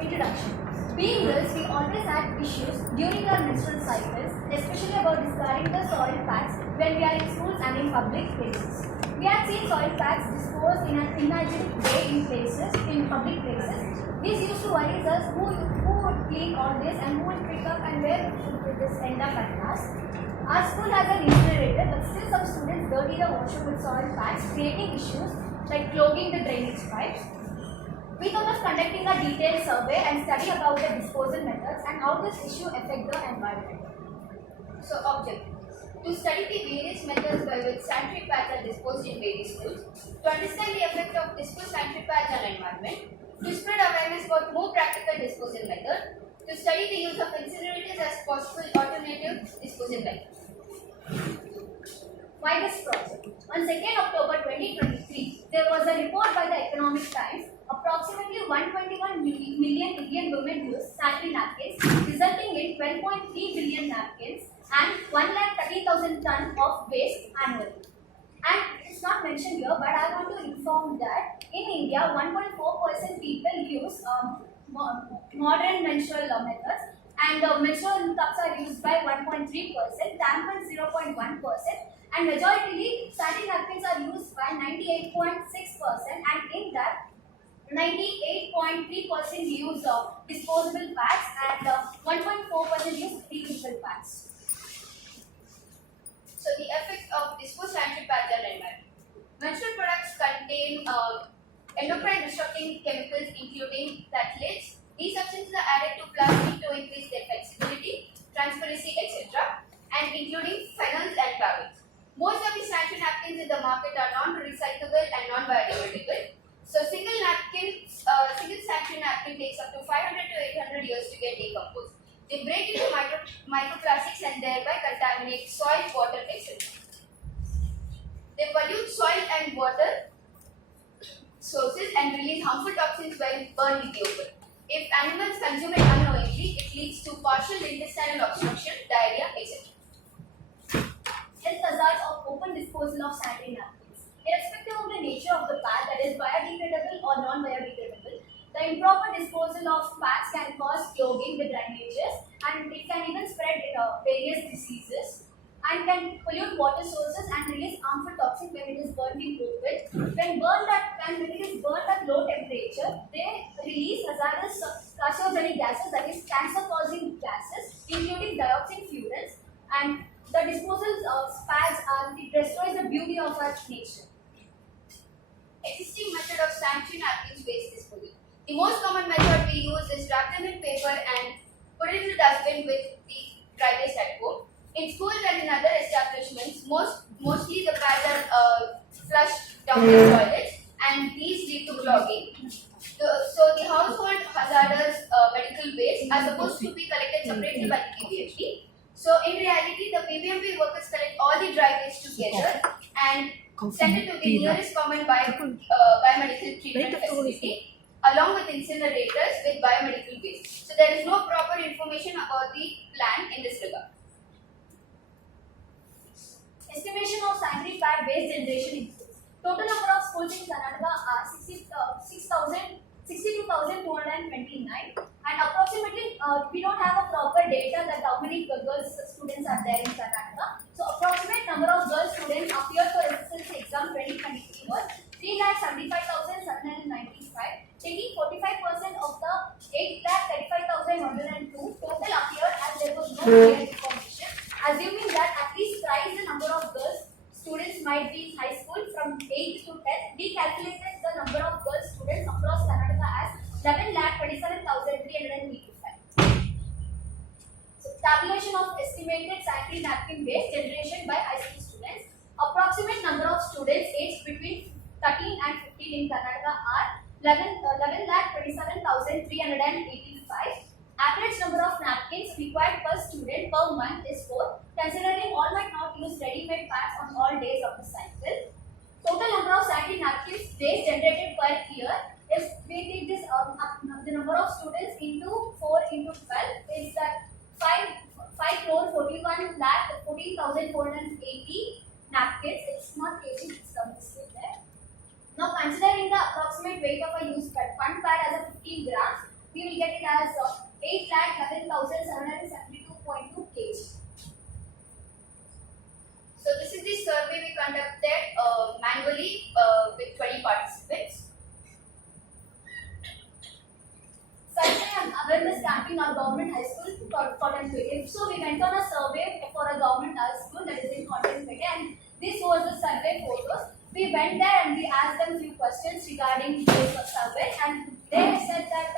Introduction. Being girls, we always had issues during our menstrual cycles, especially about discarding the soil pads when we are in schools and in public places. We have seen soil pads disposed in an imaginary way in public places. This used to worry us who would clean all this and who would pick up and where would this end up at last. Our school has an incinerator, but still some students dirty the washroom with soil pads, creating issues like clogging the drainage pipes. We thought of conducting a detailed survey and study about the disposal methods and how this issue affect the environment. So, objective: to study the various methods by which sanitary pads are disposed in various schools, to understand the effect of disposed sanitary pads on environment, to spread awareness about more practical disposal methods, to study the use of incinerators as possible alternative disposal methods. Why this project? On 2nd October 2023, there was a report by the Economic Times. Approximately 121 million Indian women use sanitary napkins, resulting in 12.3 billion napkins and 130,000 tons of waste annually. And it's not mentioned here, but I want to inform that in India, 1.4% people use modern menstrual methods, and menstrual cups are used by 1.3%, tampons 0.1%, and majority sanitary napkins are used by 98.6%, and in that 98.3% use disposable pads and 1.4% use reusable pads. So the effect of disposed sanitary pads on environment. Menstrual products contain endocrine disrupting chemicals including phthalates. These substances are added to plastic to increase their flexibility, transparency, etc. and including phenols and parabens. Most of the sanitary napkins in the market are non-recyclable and non-biodegradable. So single sanitary napkin takes up to 500 to 800 years to get decomposed. They break into microplastics and thereby contaminate soil, water, etc. They pollute soil and water sources and release harmful toxins when burned in the open. If animals consume it unknowingly, it leads to partial intestinal obstruction, diarrhea, etc. Health hazards of open disposal of sanitary napkins. Irrespective of the nature of the pad, that is biodegradable or non-biodegradable, the improper disposal of pads can cause clogging the drainages and it can even spread various diseases and can pollute water sources and release harmful toxins when it is burnt in open. When it is burnt at low temperature, they release hazardous carcinogenic gases, that is cancer-causing gases, including dioxin furans, and the disposal of pads it destroys the beauty of our nature. Existing method of sanitary napkins waste disposal. The most common method we use is wrap them in paper and put it in the dustbin with the dry waste at home. In schools and in other establishments, mostly the pads are flushed down the toilets and these lead to clogging. So the household hazardous medical waste are supposed to be collected separately by the PBMB. So in reality, the PBMB workers collect all the dry waste together and send it to the nearest common biomedical treatment facility along with incinerators with biomedical waste. So there is no proper information about the plan in this regard. Estimation of sanitary pad waste generation in schools. Total number of schools in Karnataka are 62,229 and approximately we don't have a proper data that how many girls students are there in Karnataka. So approximate number of girl students appeared for SSLC exam 2023 was 3,75,795, taking 45% of the 8,35,102 total appeared as there was no clear information. Assuming that at least thrice the number of girls students might be in high school from 8th to 10th, we calculated the number of girl students across Karnataka as 11,27,385. So tabulation of estimated sanitary napkin waste generation by high school students. Approximate number of students aged between 13 and 15 in Karnataka are 11,27,385. Average number of napkins required per student per month is 4. Considering all might not use ready-made pads on all days of the cycle. Total number of sanitary napkins waste generated per year is, we take this the number of students into 4 into 12 is that 5,41,14,480 napkins. It's not kg, it's some mistake there. Now considering the approximate weight of a used pad, one pad as a 15 grams, we will get it as 8,11,772.2 kg. So this is the survey we conducted manually with 20 participants. Survey and awareness campaign on government high school Content. So we went on a survey for a government high school that is in Content, and this was the survey photos. We went there and we asked them few questions regarding this survey, and they said that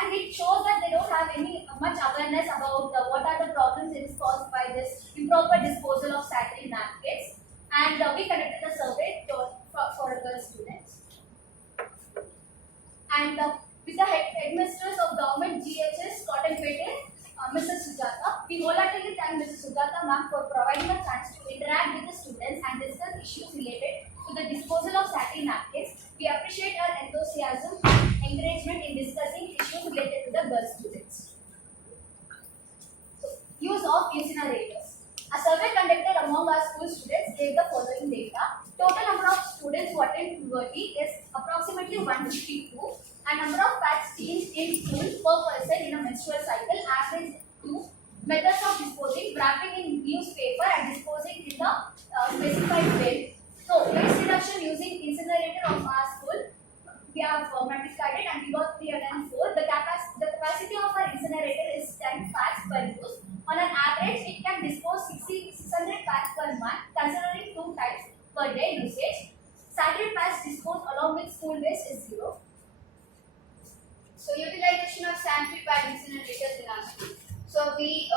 and it shows that they don't have any much awareness about what are the problems it is caused by this improper disposal of sanitary napkins. And we conducted a survey for girl students. And with the headmistress of government GHS Cottonpete, Mrs. Sujata, we wholeheartedly thank Mrs. Sujata ma'am for providing a chance to interact with the students and discuss issues related to the disposal of sanitary napkins. We appreciate her enthusiasm and encouragement in discussing issues related to the girl students. So, use of incinerators. A survey conducted among our school students gave the following data. Total number of students who attend puberty is approximately 152, and number of pads changed in school per person in a menstrual cycle average 2. Methods of disposing: wrapping in newspaper and disposing in the specified bin. So waste reduction using incinerator of our school. We we have discarded and we got 304. The capacity of our incinerator is 10 packs per use. On an average, it can dispose 600 packs per month, considering 2 times per day usage. Sanitary pads disposed along with school waste is 0. So utilization of sanitary pad incinerators in our school. So we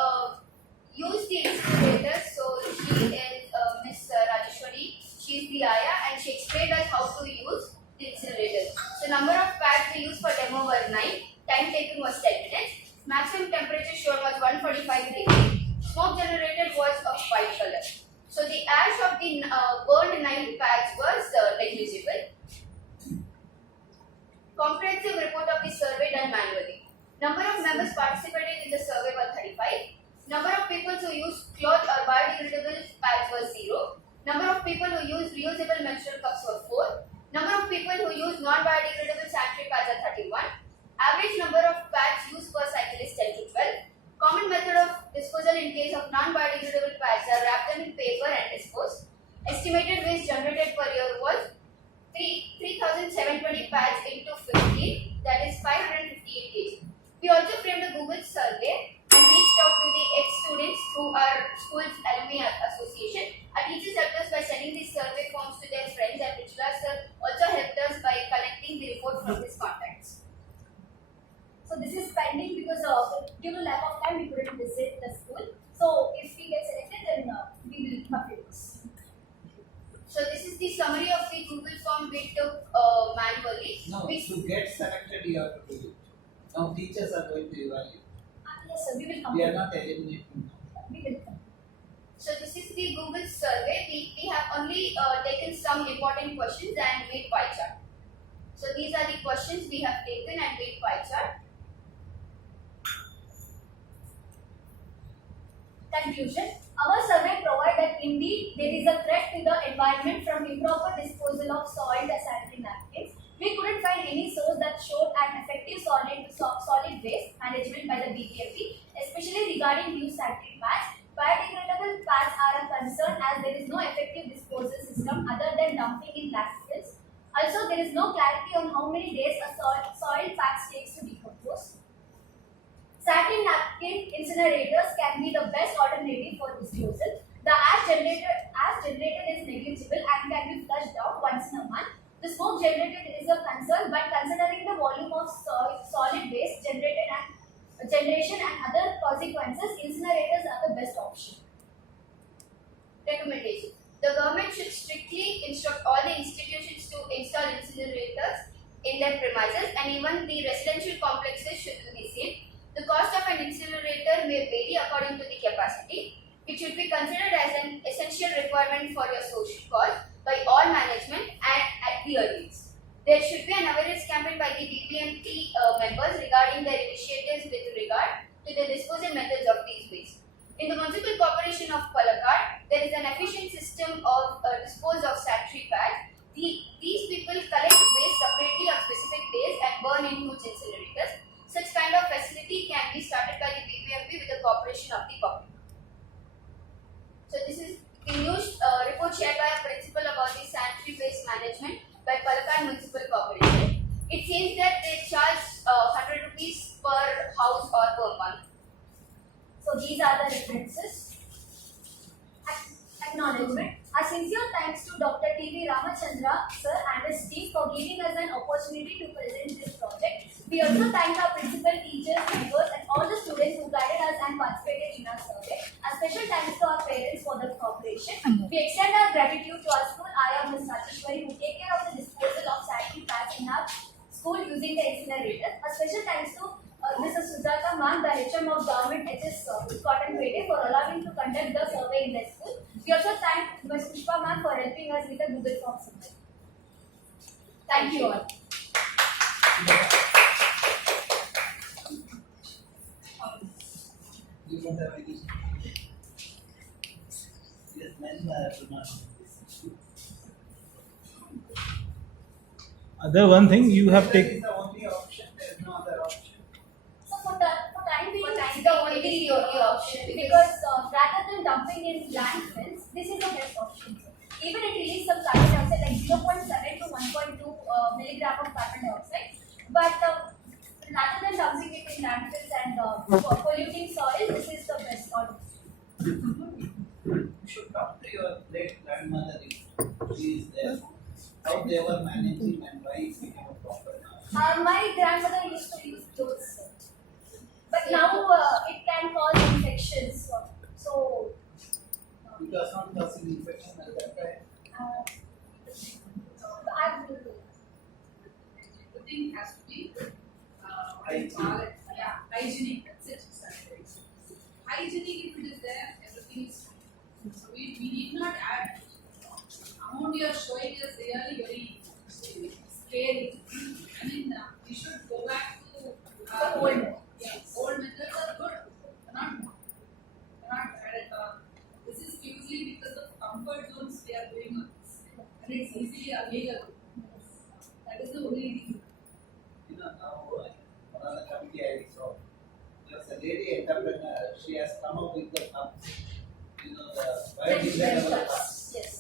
use the incinerators. So she is Miss Rajeshwari. She is the Aya, and she explained us how to use the incinerators. So number of pads we used for demo were 9. Time taken was 10 minutes. Maximum temperature shown was 145 degrees. Smoke generated was of white color. So the ash of the burned 9 pads was negligible. Comprehensive report of the survey done manually. Number of members participated in the survey were 35. Number of people who used cloth or biodegradable pads was 0. Number of people who used reusable menstrual cups were 4. Number of people who used non-biodegradable sanitary pads are 31. Average number of pads used per cycle is 10 to 12. Common method of disposal in case of non-biodegradable pads are wrap them in paper and dispose. Estimated waste generated per year was 3,720 pads into 15, that is 558 kg. We also framed a Google survey and reached out to the ex-students through our school's alumni association. Our teachers helped us by sending these survey forms to their friends, and Richard sir also helped us by collecting the report from his contacts. So this is pending because due to lack of time we couldn't visit the school. So if we get selected, then we will update this. So this is the summary of the Google form we took manually. No, to get selected you have to do it. Now teachers are going to evaluate. Yes, sir, we will come. We are not eliminating. We will come. So this is the Google survey. We have only taken some important questions and made pie chart. So these are the questions we have taken and made pie chart. Conclusion. Our survey provides that indeed there is a threat to the environment from improper disposal of soiled sanitary napkins. We couldn't find any source that showed an effective solid waste management by the BPMP, especially regarding used sanitary pads. Biodegradable pads are a concern as there is no effective disposal system other than dumping in landfills. Also, there is no clarity on how many days a soiled pad takes to decompose. Sanitary napkin incinerators can be the best alternative for disposal. The ash generated is negligible and can be flushed out once in a month. The smoke generated is a concern, but considering the volume of solid waste generation and other consequences, incinerators are the best option. Recommendation. The government should strictly instruct all the institutions to install incinerators in their premises, and even the residential complexes should do the same. The cost of an incinerator may vary according to the capacity. It should be considered as an essential requirement for your social cause by all management and at the earliest. There should be an awareness campaign by the BPMT members regarding their initiatives with regard to the disposal methods of these waste. In the Municipal Corporation of Palakkad, there is an efficient system of disposal of sanitary pads. These people collect waste separately on specific days and burn in huge incinerators. Such kind of facility can be started by the BPMP with the cooperation of the public. So this is the news report shared by a principal about the sanitary waste management by Palakkad Municipal Corporation. It says that they charge 100 rupees per house or per month. So these are the references. Acknowledgement. A sincere thanks to Dr. TVRAMACHANDRA sir and his team for giving us an opportunity to present this project. We also thank our principal, teachers, members and all the students who guided us and participated in our survey. A special thanks to our parents for the cooperation. We extend our gratitude to our school Aya Ms. Rajeshwari who take care of the disposal of sanitary pads in our school using the incinerator. A special thanks to Mrs. Sujata Ma'am, the HM of Government HS Cotton Pede for allowing to conduct the survey in the school. We also thank Ms. Pushpa Ma'am for helping us with the Google Form survey. Thank you all. You don't have any. Yes, men do not. Other one thing you have That is taken. the only option. There is no other option. So for time being, It's the only option because rather than dumping in landfills, this is the best option. Even it releases some carbon dioxide like 0.7 to 1.2 milligram of carbon dioxide. But rather than dumping it in landfills and polluting soil, this is the best order. You should talk to your great grandmother if she is there. How they were managing and why it became a problem. My grandmother used to use those, but now it can cause infections. So It was not causing infection at that time. I The thing has to be what do you call it? Yeah, hygienic. That's it. Hygienic, if it is there, everything is fine. So we need not add. Amount you are showing is really very scary. I mean, we should go back to old. Yeah, old methods are good. Not bad at all. This is purely because of comfort zones we are doing on this, and it's easily available. That is the only reason. You know, now one of the committee I saw, there's a lady entrepreneur, she has come up with the you know, the biodegradable cups. Yes.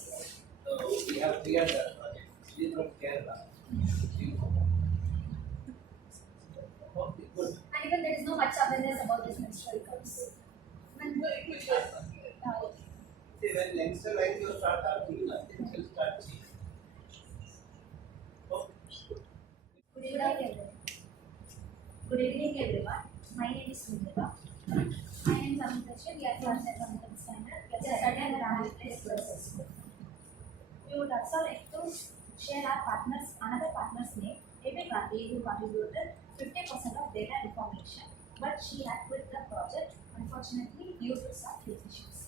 So we have cleared that project. She is from Kerala. Okay, good. And even there is no much awareness about this menstrual cups. See, when youngster like you start talking, nothing will start changing. Okay. Good evening, everyone. My name is Sundara. I am Samitashi. We are from 7th standard. We are studying at Bangalore School. We would also like to share our another partner's name, Amy Gandhi, who contributed 50% of data information, but she had quit the project, unfortunately, due to some health issues.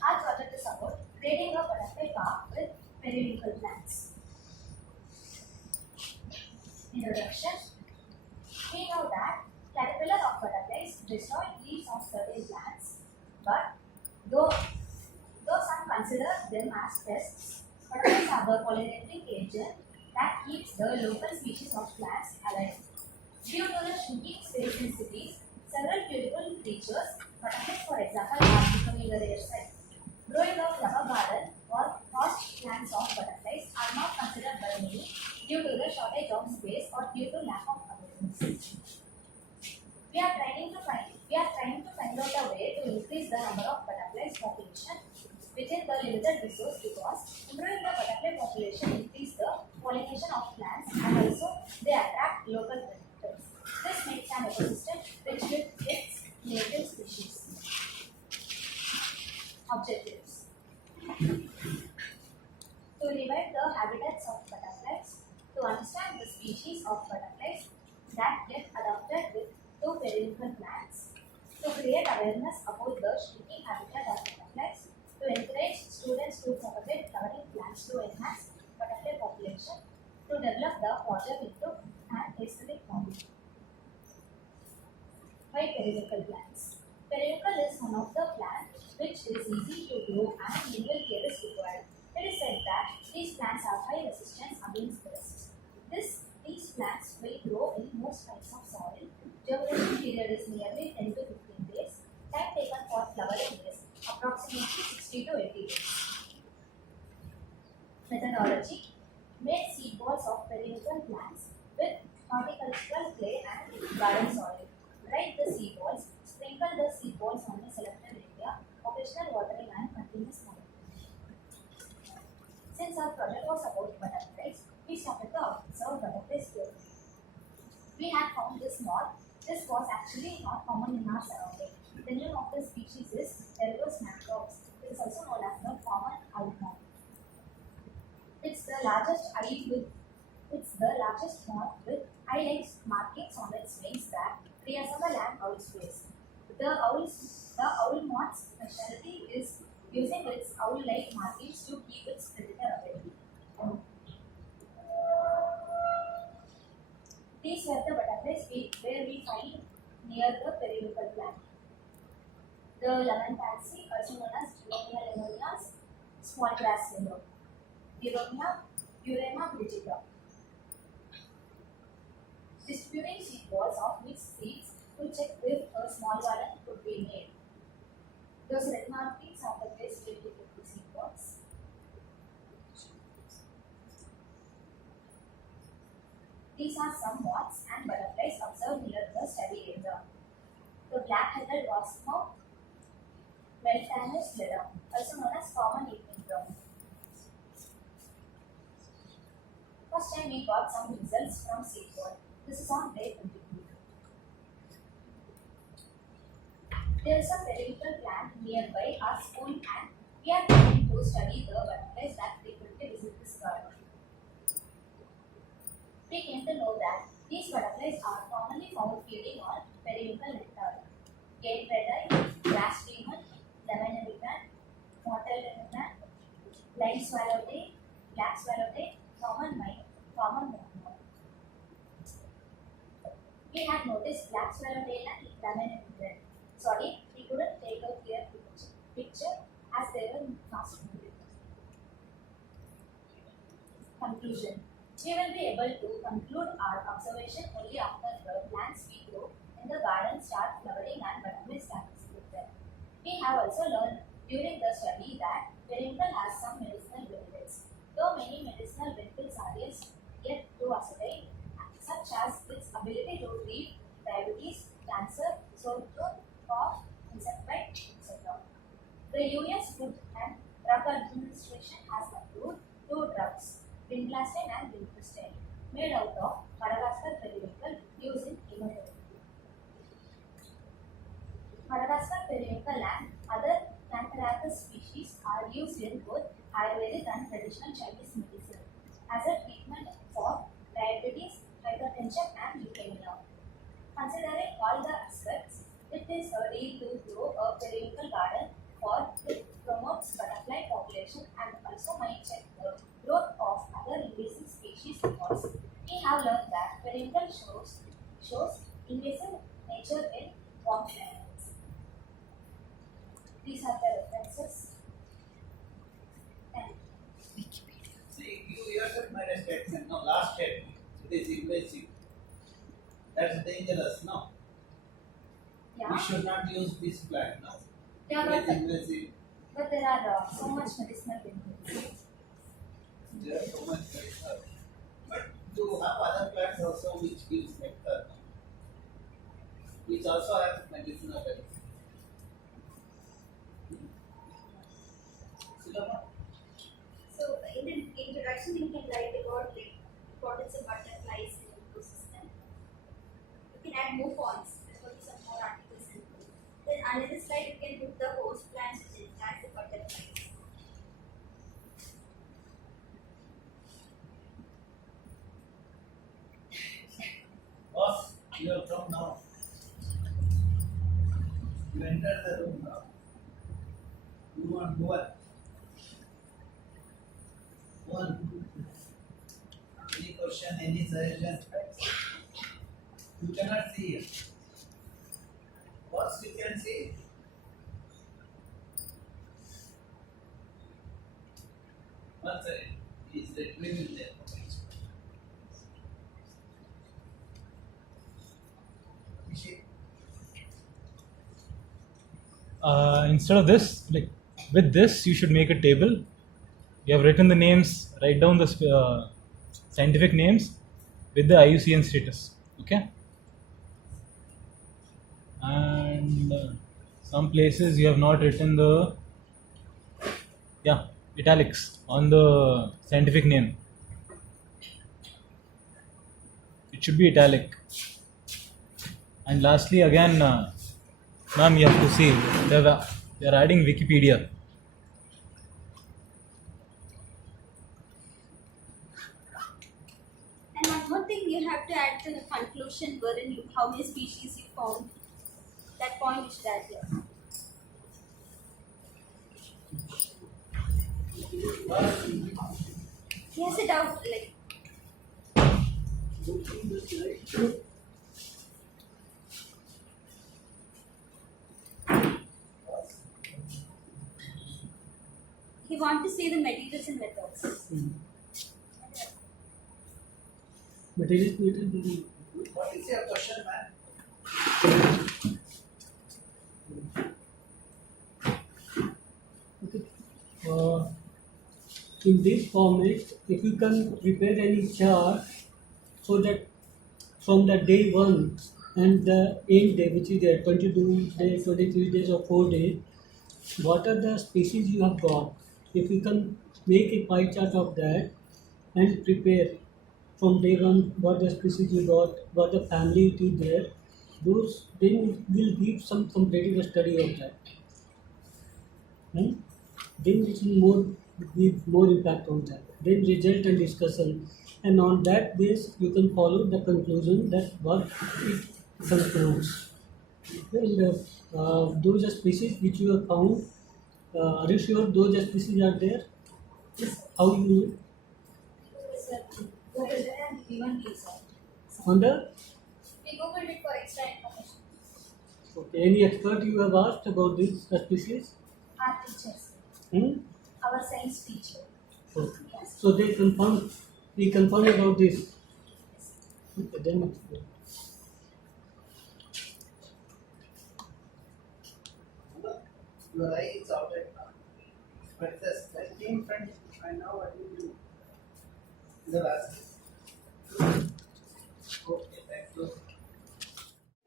Our project is about creating a butterfly park with periwinkle plants. Introduction. We know that caterpillar of butterflies destroy leaves of certain plants, but though some consider them as pests, butterflies have a pollinating agent that keeps the local species of plants alive. Due to the shrinking space in cities, several beautiful creatures, butterflies for example, are becoming a rare sight. Growing a flower garden or host plants of butterflies are not considered by many due to the shortage of space or due to lack of awareness. We are trying to find out a way to increase the number of butterflies population within the limited resource, because improving the butterfly population increase the pollination of plants and also they attract local predators. This makes an ecosystem rich with its native species. Objectives: to revive the habitats of butterflies, to understand the species of butterflies that get adopted with two periwinkle plants, to create awareness about the shrinking habitat of butterflies, to encourage students to propagate flowering plants to enhance butterfly population, to develop the project into an aesthetic hobby. Why periwinkle plants? Periwinkle is one of the plants which is easy to grow and minimal care is required. It is said that these plants have high resistance against pests. These plants will grow in most types of soil. Germination period is nearly 10 to 15 days. Time taken for flowering is approximately 60 to 80 days. Methodology: make seed balls of periwinkle plants with horticultural clay and garden soil. Dry the seed balls, sprinkle the seed balls on the selected area, occasional watering and continuous monitoring. Since our project was about butterflies, we started to observe butterflies here. We had found this moth. This was actually not common in our surrounding. The name of the species is Ergus macrops. It is also known as the common owl moth. It's the largest moth with eye-like markings on its wings that resemble an owl's face. The owl moth's specialty is using its owl-like markings to keep its predator away. These were the butterflies where we find near the periwinkle plant. The lemon tansy, also known as Duronia lemonia's small grass willow. Duronia Urema brigida. Distributing seed balls of mixed seeds to check if a small garden could be made. Those red markings are the best way to put the seed balls. are some moths and butterflies observed near the study area. The black-headed wasp-mouth, Meltanus leda, also known as common evening brown. First time we got some results from seaport. This is on day 22. There is a periwinkle plant nearby our school and we are planning to study the butterflies that frequently visit this garden. We came to know that these butterflies are commonly found feeding on periwinkle nectar. Gate red eye, grass demon, lemon emigrant, mottled emigrant, blind swallowtail, black swallowtail, common moth. We had noticed black swallowtail and lemon emigrant. Sorry, we couldn't take a clear picture as they were fast moving. Conclusion. We will be able to conclude our observation only after the plants we grow in the garden start flowering and butterflies start with them. We have also learned during the study that periwinkle has some medicinal benefits. Though many medicinal benefits are yet to ascertain, such as its ability to treat diabetes, cancer, sore throat, cough, insect bite, etc. The US Food and Drug Administration has approved 2 drugs, vinblastine and vincristine, made out of Madagascar periwinkle used in chemotherapy. Madagascar periwinkle and other Canthracis species are used in both Ayurvedic and traditional Chinese medicine as a treatment for diabetes, hypertension, and leukemia. Considering all the aspects, it is ready to grow a periwinkle garden for it promotes butterfly population and also might check the growth of other invasive species because we have learned that periwinkle shows invasive nature in warm climates. These are the references. And See, you yourself made a statement, no, last statement. It is invasive. That's dangerous, no? yeah, We should not use this plant, no? yeah, It is invasive. but there are so much medicinal benefits. There are so much nectar. But you have other plants also which gives nectar, no? Which also have medicinal benefits. Sulama? So in the introduction, you can write about like importance of butterflies in the ecosystem. You can add more points. There will be some more articles and then another slide you can put the host plants which impact the butterflies. Boss, you have come now. You enter the room now. You want to go on? Go on. Any question, any suggestion? You cannot see it. Boss, you can see. One second. He is retrieving the information. Instead of this, like with this, you should make a table. You have written the names, write down the scientific names with the IUCN status. Okay. And some places you have not written the italics on the scientific name. It should be italic. And lastly, again, ma'am, you have to see they are adding Wikipedia. And one more thing, you have to add to the conclusion wherein you how many species you found. That point you should add here. He has a doubt like he wants to see the materials and methods. What is your question, man? In this format, if you can prepare any chart so that from the day 1 and the end day, which is there 22 days, 23 days or 4 days, what are the species you have got? If you can make a pie chart of that and prepare from day 1 what the species you got, what the family it is there, those then will give some comparative study of that. Then it will more give more impact on that. Then result and discussion, and on that base you can follow the conclusion that what it concludes. And those are species which you have found. Are you sure those are species are there? How you on the We googled it for extra information. okay? Any expert you have asked about this species? Our teachers, Hmm? our science teacher. Okay. So they confirm. We confirm about this. Okay, then it's good. Your eye is outside now. But the smell came from I know what you do. The last. Okay, thank you.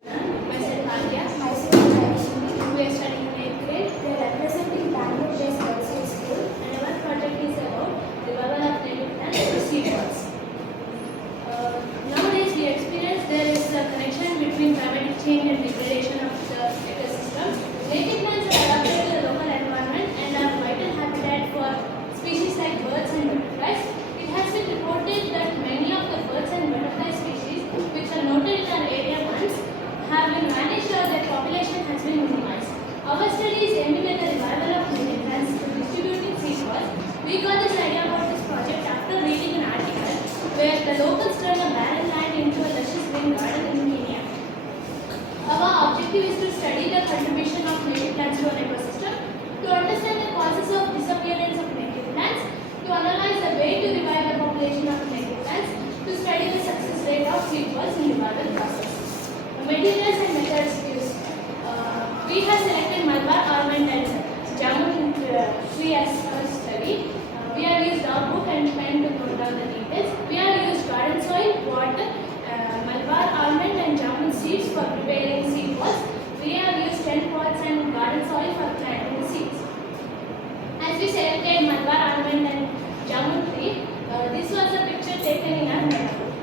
Myself Adya. Myself, Jayashree. We are studying in 8th grade. We are representing Bangalore based Girls School. And our project is about revival of native plants to seedballs. Nowadays we experience there is a connection between climatic change and degradation of the ecosystem. Native plants are adapted to the local environment and are vital habitat for species like birds and butterflies. It has been reported that many of the birds and butterfly species which are noted in our area once have been vanished or their population has been minimized. Our studies aiming at the revival of native plants to distributing seedballs. We got this idea about this project after reading an article where the locals turned a barren land into a luscious green garden in Kenya. Our objective is to study the contribution of native plants to an ecosystem, to understand the causes of disappearance of native plants, to analyze the way to revive the population of native plants, to study the success rate of seedballs in revival process. The materials and methods used. We have selected Malabar almond and jamun tree as a study. We have used notebook and pen to note down the details. We have used garden soil, water, Malabar almond and jamun seeds for preparing seed balls. We have used 10 pots and garden soil for planting the seeds. As we selected Malabar almond and jamun tree, this was a picture taken in our notebook.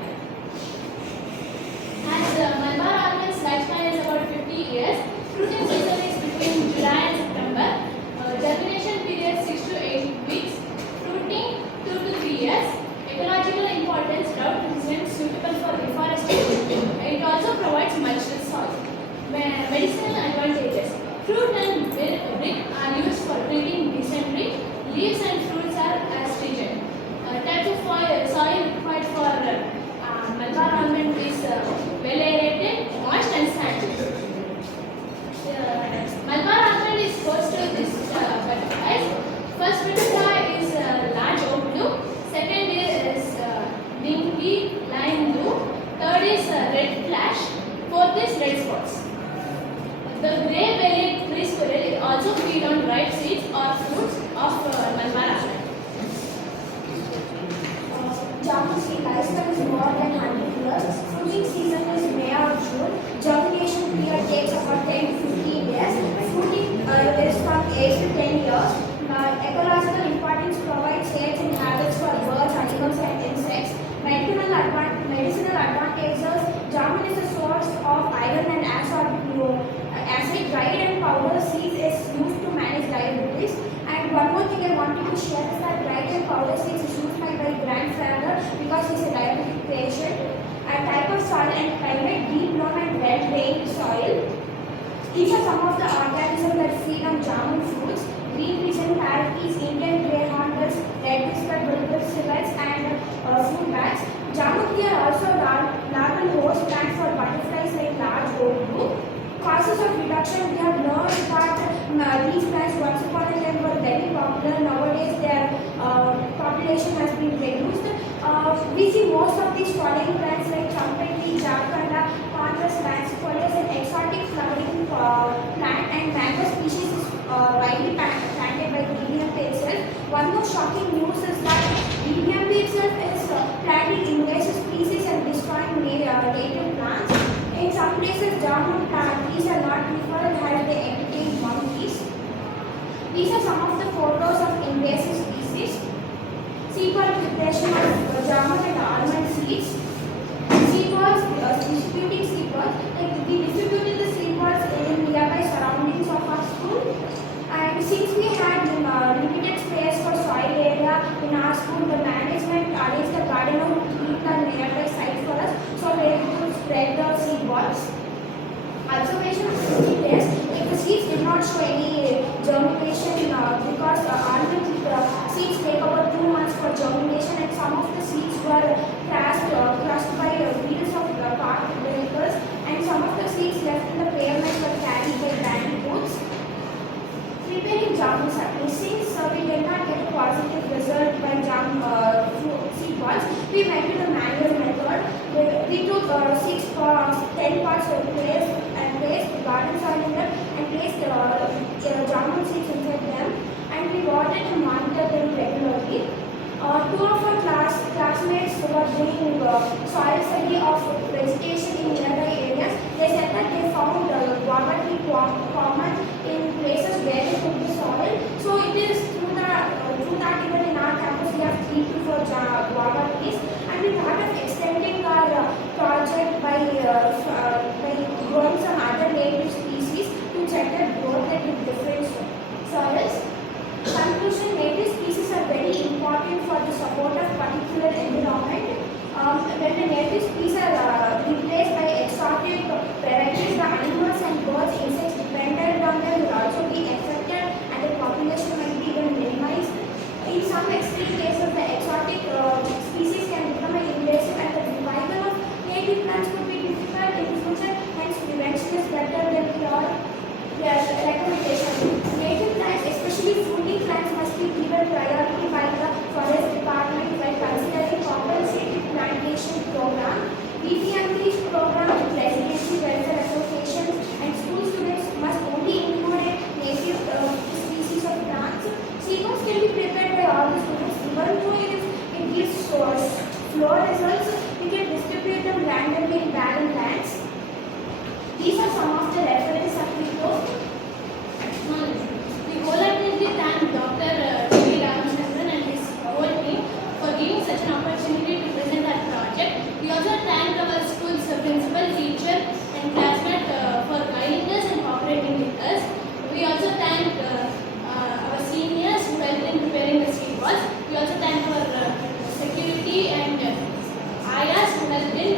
As Malabar almond's lifespan is about 50 years, fruiting season is between July and September. Germination period 6 to 8 weeks. Fruiting 2 to 3 years. Ecological importance, drought resistant, suitable for reforestation. It also provides mulch-rich soil. Medicinal advantages. Fruit and brick are used for treating dysentery. Leaves and fruits are astringent. Types of soil required for Malabar almond is well aerated, moist and sandy. Malabar almond is first to this butterflies. First butterfly is large oak blue. Second is dingy lime blue. Third is red flash. Fourth is red spots. The grey-bellied tree squirrel also feed on ripe seeds or fruits of Malabar almond. Jamun tree lifespan is more than 100 years. Fruiting season is May or June. Germination period takes about 10 to 15 days. Fruiting is from 8 to 10 years. Ecological importance provides shades and habits for birds, animals and insects. Medicinal advantages. Jamun is a source of iron and acid. Dried and powder seeds is used to manage diabetes. And one more thing I wanted to share is that dried and powder seeds is used by my grandfather because he's a diabetic patient. A type of soil and climate, deep loam and well-drained soil. These are some of the organisms that feed on jamun fruits. Green pigeon, parakeets, Indian greyhound, red-whiskered bulbul civets and fruit bats. Jamun tree are also larval host plants for butterflies like large oak blue. Causes of reduction, we have learned that these plants once upon a time were very popular. Nowadays their population has been reduced. We see most of these following plants like champati, jharkhanda, contrast lancifolius and exotic flowering plant and mango species is widely planted by DBMP itself. One more shocking news is that DBMP itself is planting invasive species and destroying regarding native plants. In some places, German trees are not preferred as they entertain monkeys. These are some of the photos of invasive species. Seed ball preparation of German and almond seeds. Seed balls, distributing seed balls. Like we distributed the seed balls in nearby surroundings of our school. And since we had limited space for soil area in our school, the management arranged the gardener who cleaned the nearby site for us, so we were able to spread the seed balls. Observation of 60 days, if the seeds did not show any germination because almond seeds take about 2 months for germination, and some of the seeds were crushed by wheels of parked vehicles, and some of the seeds left in the pavement were carried by bandicoots. Preparing jamun chutney. Since we did not get a positive result by seed balls, we went to the manual method. We took 10 parts of placed garden soil in them and placed jamun seeds inside them, and we watered and monitored them regularly. Two of our classmates were doing soil study of vegetation in nearby areas. They said that they found guava tree common in places where they took the soil. So it is through that even in our campus we have 3 to 4 guava trees, and we thought of extending our project by growing some other native species to check their growth rate with different soils. Conclusion: native species are very important for the support of particular environment. When the native species are replaced by exotic varieties, the animals and birds, insects dependent on them will also be affected, and the population might be even minimized. In some extreme cases, the exotic species can become invasive, and the revival of native plants could be difficult in the future. Hence, prevention is better than cure. Recommendation: native plants, especially fruiting plants, must be given priority by the forest department by considering compensated plantation program, BTMP program with residential welfare associations, and school students must only include native species of plants. Sequence can be prepared by all the students, even though it gives slow results. We can distribute them randomly in barren lands. These are some of the references that we took. We wholeheartedly thank Dr. TVRAMACHANDRA and his whole team for giving such an opportunity to present our project. We also thank our school's principal, teacher, and classmate for guiding us and cooperating with us. We also thank our seniors who helped in preparing the seed balls. We also thank our security and IISC who helped in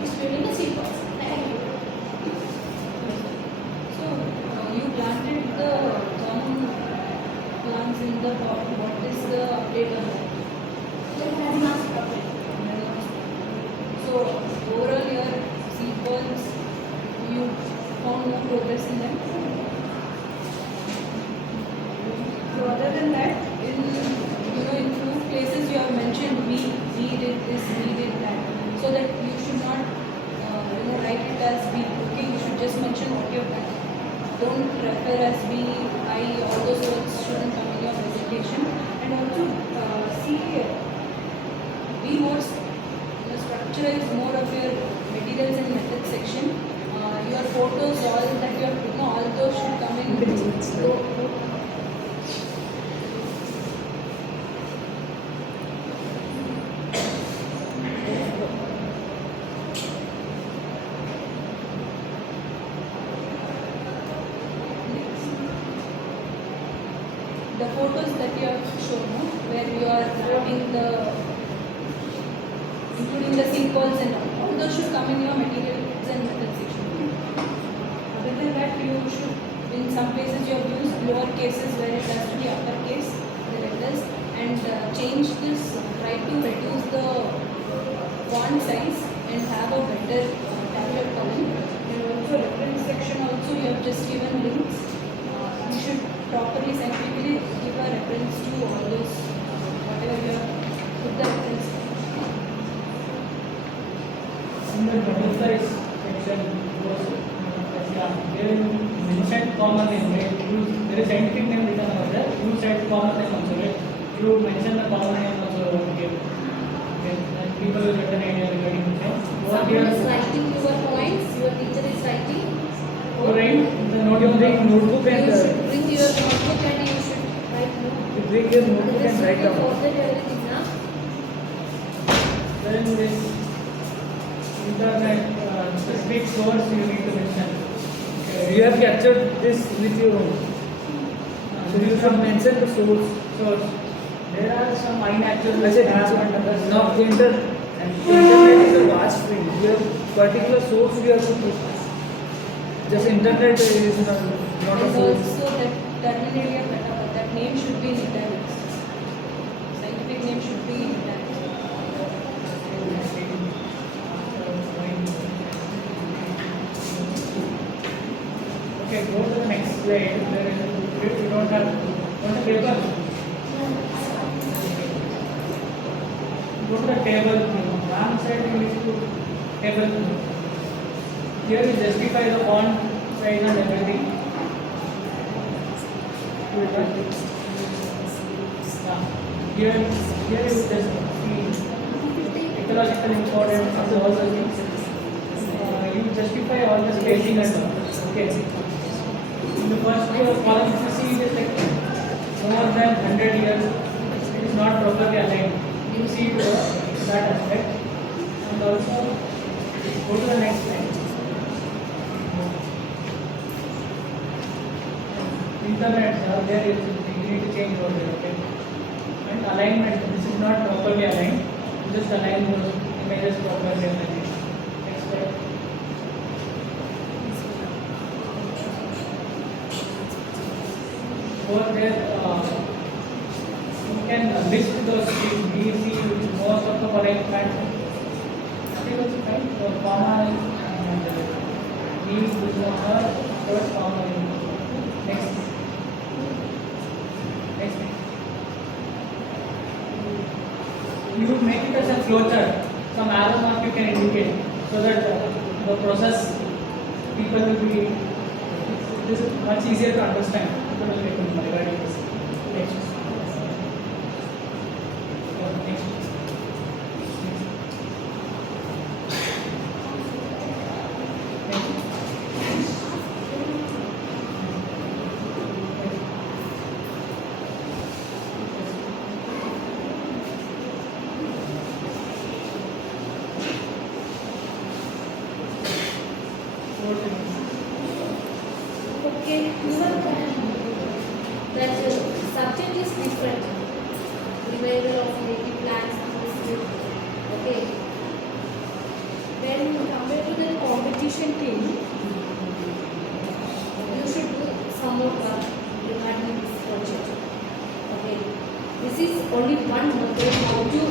distributing the seed balls. Thank you. So, you planted the jamun plants in the pot. What is the update on that? So, overall, your seed balls, you found no progress in them? So, other than that, in few places you have mentioned we did this, we did that. So that you should not write it as we. Okay, you should just mention what you have done. Don't refer as we, I, all those words shouldn't come in your presentation. And also see be more, the structure is more of your materials and methods section. Your photos, all that you have taken, all those should come in. The photos that you have shown, where you are including the seed balls and all those should come in your materials and methods section. Other than that, you should, in some places you have used lower cases where it has to be uppercase, the letters, and change this, try to reduce the font size and have a better tablet column. And also reference section also you have just given links. You should properly scientifically give a reference to all those, whatever you have put the reference. In the butterflies section, they mentioned common name, right? There is scientific name written over there. You said common name also, right? You mentioned the common name also here. Okay. people will get an idea regarding the same. What Someone is here, writing your points, your teacher is writing. you write the note, you bring notebook and You should bring your notebook and you should write note. you bring your notebook and write down. Forget everything now. Then this internet specific source you need to mention. You have captured this with your own. So you should mention the source. There are some unnatural apps. Now internet is a vast field. You have particular source you have to put. Just internet is not a And source. also that terminalia katawa, that name should be in italics. Scientific name should be in italics. Okay, go to the next slide. You don't have paper. Go to the table. One side you need to table. Here you justify the font size and everything. Here you just see ecological importance of all the things. You justify all the spacing and all. Okay. In the first column, if you see it is like more than 100 years, it is not properly aligned. You see that aspect. And also, go to the next slide. Internet, there is, you need to change over there, okay? And alignment, this is not properly aligned. Just align those images properly. Next slide. Over there, you can list those things. We see most of the following plants. I think it's fine. So, comma and leaves which one are first comma. Next. You would make it as a flowchart. Some arrow mark you can indicate so that the process people will be. This is much easier to understand. People will get to regarding this. Next. Next. Okay, that subject is different. Revival of native plants. Okay. When compared to the competition team, you should do some more work regarding this project. Okay. This is only one method how to.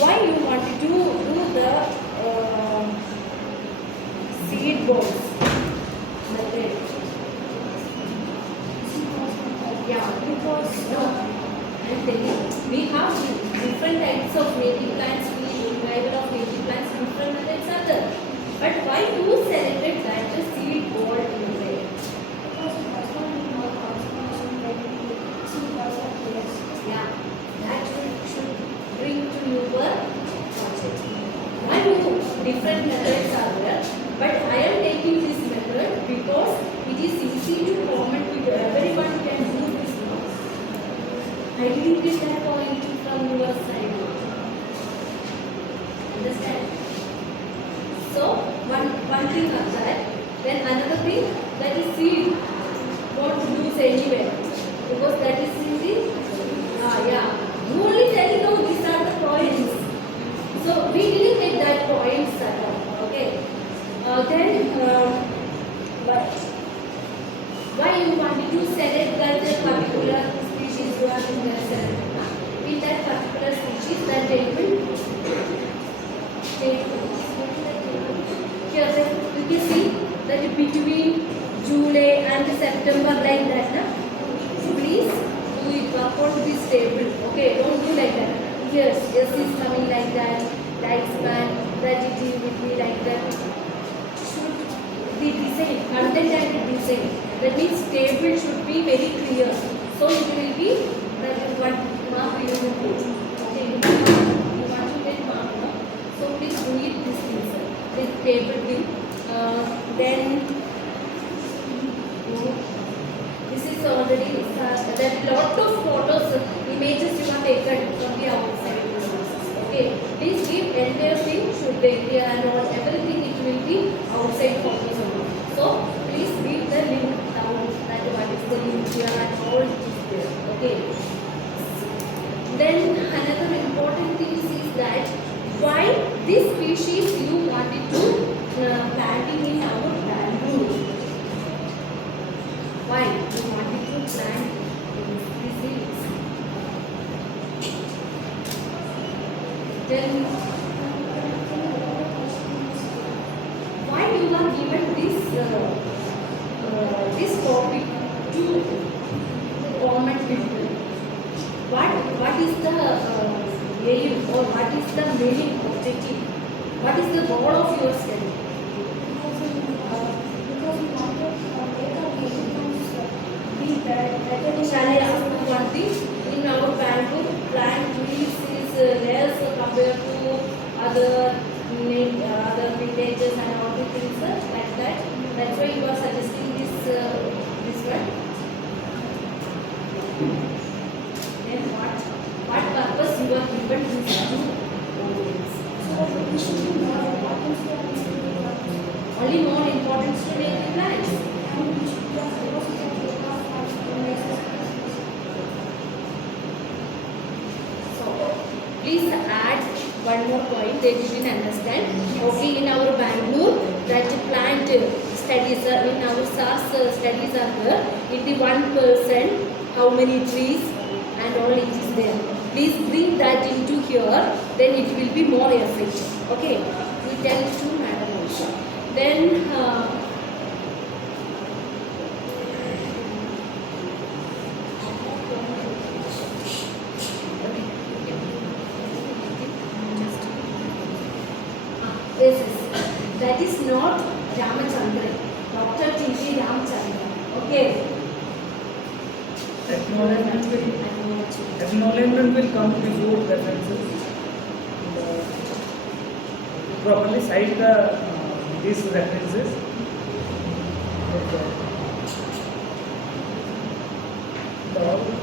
Why you wanted to do the seed balls method? Yeah, because I'm telling you, we have different types of native plants, revival of native plants, different methods are there. But why you selected that the seed ball method? Yeah, that should bring to your project. Why you different methods are there? But I am taking this method because it is easy to comment with everyone can do this now. I didn't get that point from your side. Understand? So one thing of that. Then another thing, that is seed. Won't use anywhere because that is in the yeah. You only tell no, these are the points. So we didn't get that points at all. Okay. Why you wanted to select that particular species you are going to select? In that particular species, that table. Here, you can see that between July and September like that. So please do it, work on this table. Okay, don't do like that. Yes, yes is coming like that. Lifespan, that it will be like that. Should be design, content and design. That means table should be very clear. So it will be that one mark you will put. Okay, you want to get mark. please do it this thing, sir. This paper thing. Then this is already there are lot of photos, images you have taken from the outside. Okay, please give entire thing should be here and all everything it will be outside photos only. So please give the link down that what is the link here and all it is there. Okay. Then another important thing is that why this species you wanted to planting in our Bangalore. Why you wanted to plant these seeds? Then why you have given this topic to common people? What is the aim or what is the main objective? What is the goal of your study? Shall I ask you one thing? In our Bangalore, plant trees is less compared to other villages and all the things like that. That's why you are suggesting this one. Then what purpose you are given this to? Only more importance to make the plants. Please add one more point they didn't understand. Okay, in our Bangalore, that plant studies in our SARS studies are there. In the 1%, how many trees and all it is there. Please bring that into here, then it will be more effective. Okay, we tell to madam also. Then that is not Ramachandra, Dr. TVRAMACHANDRA. Okay. Acknowledgement will come before references. Properly cite these references.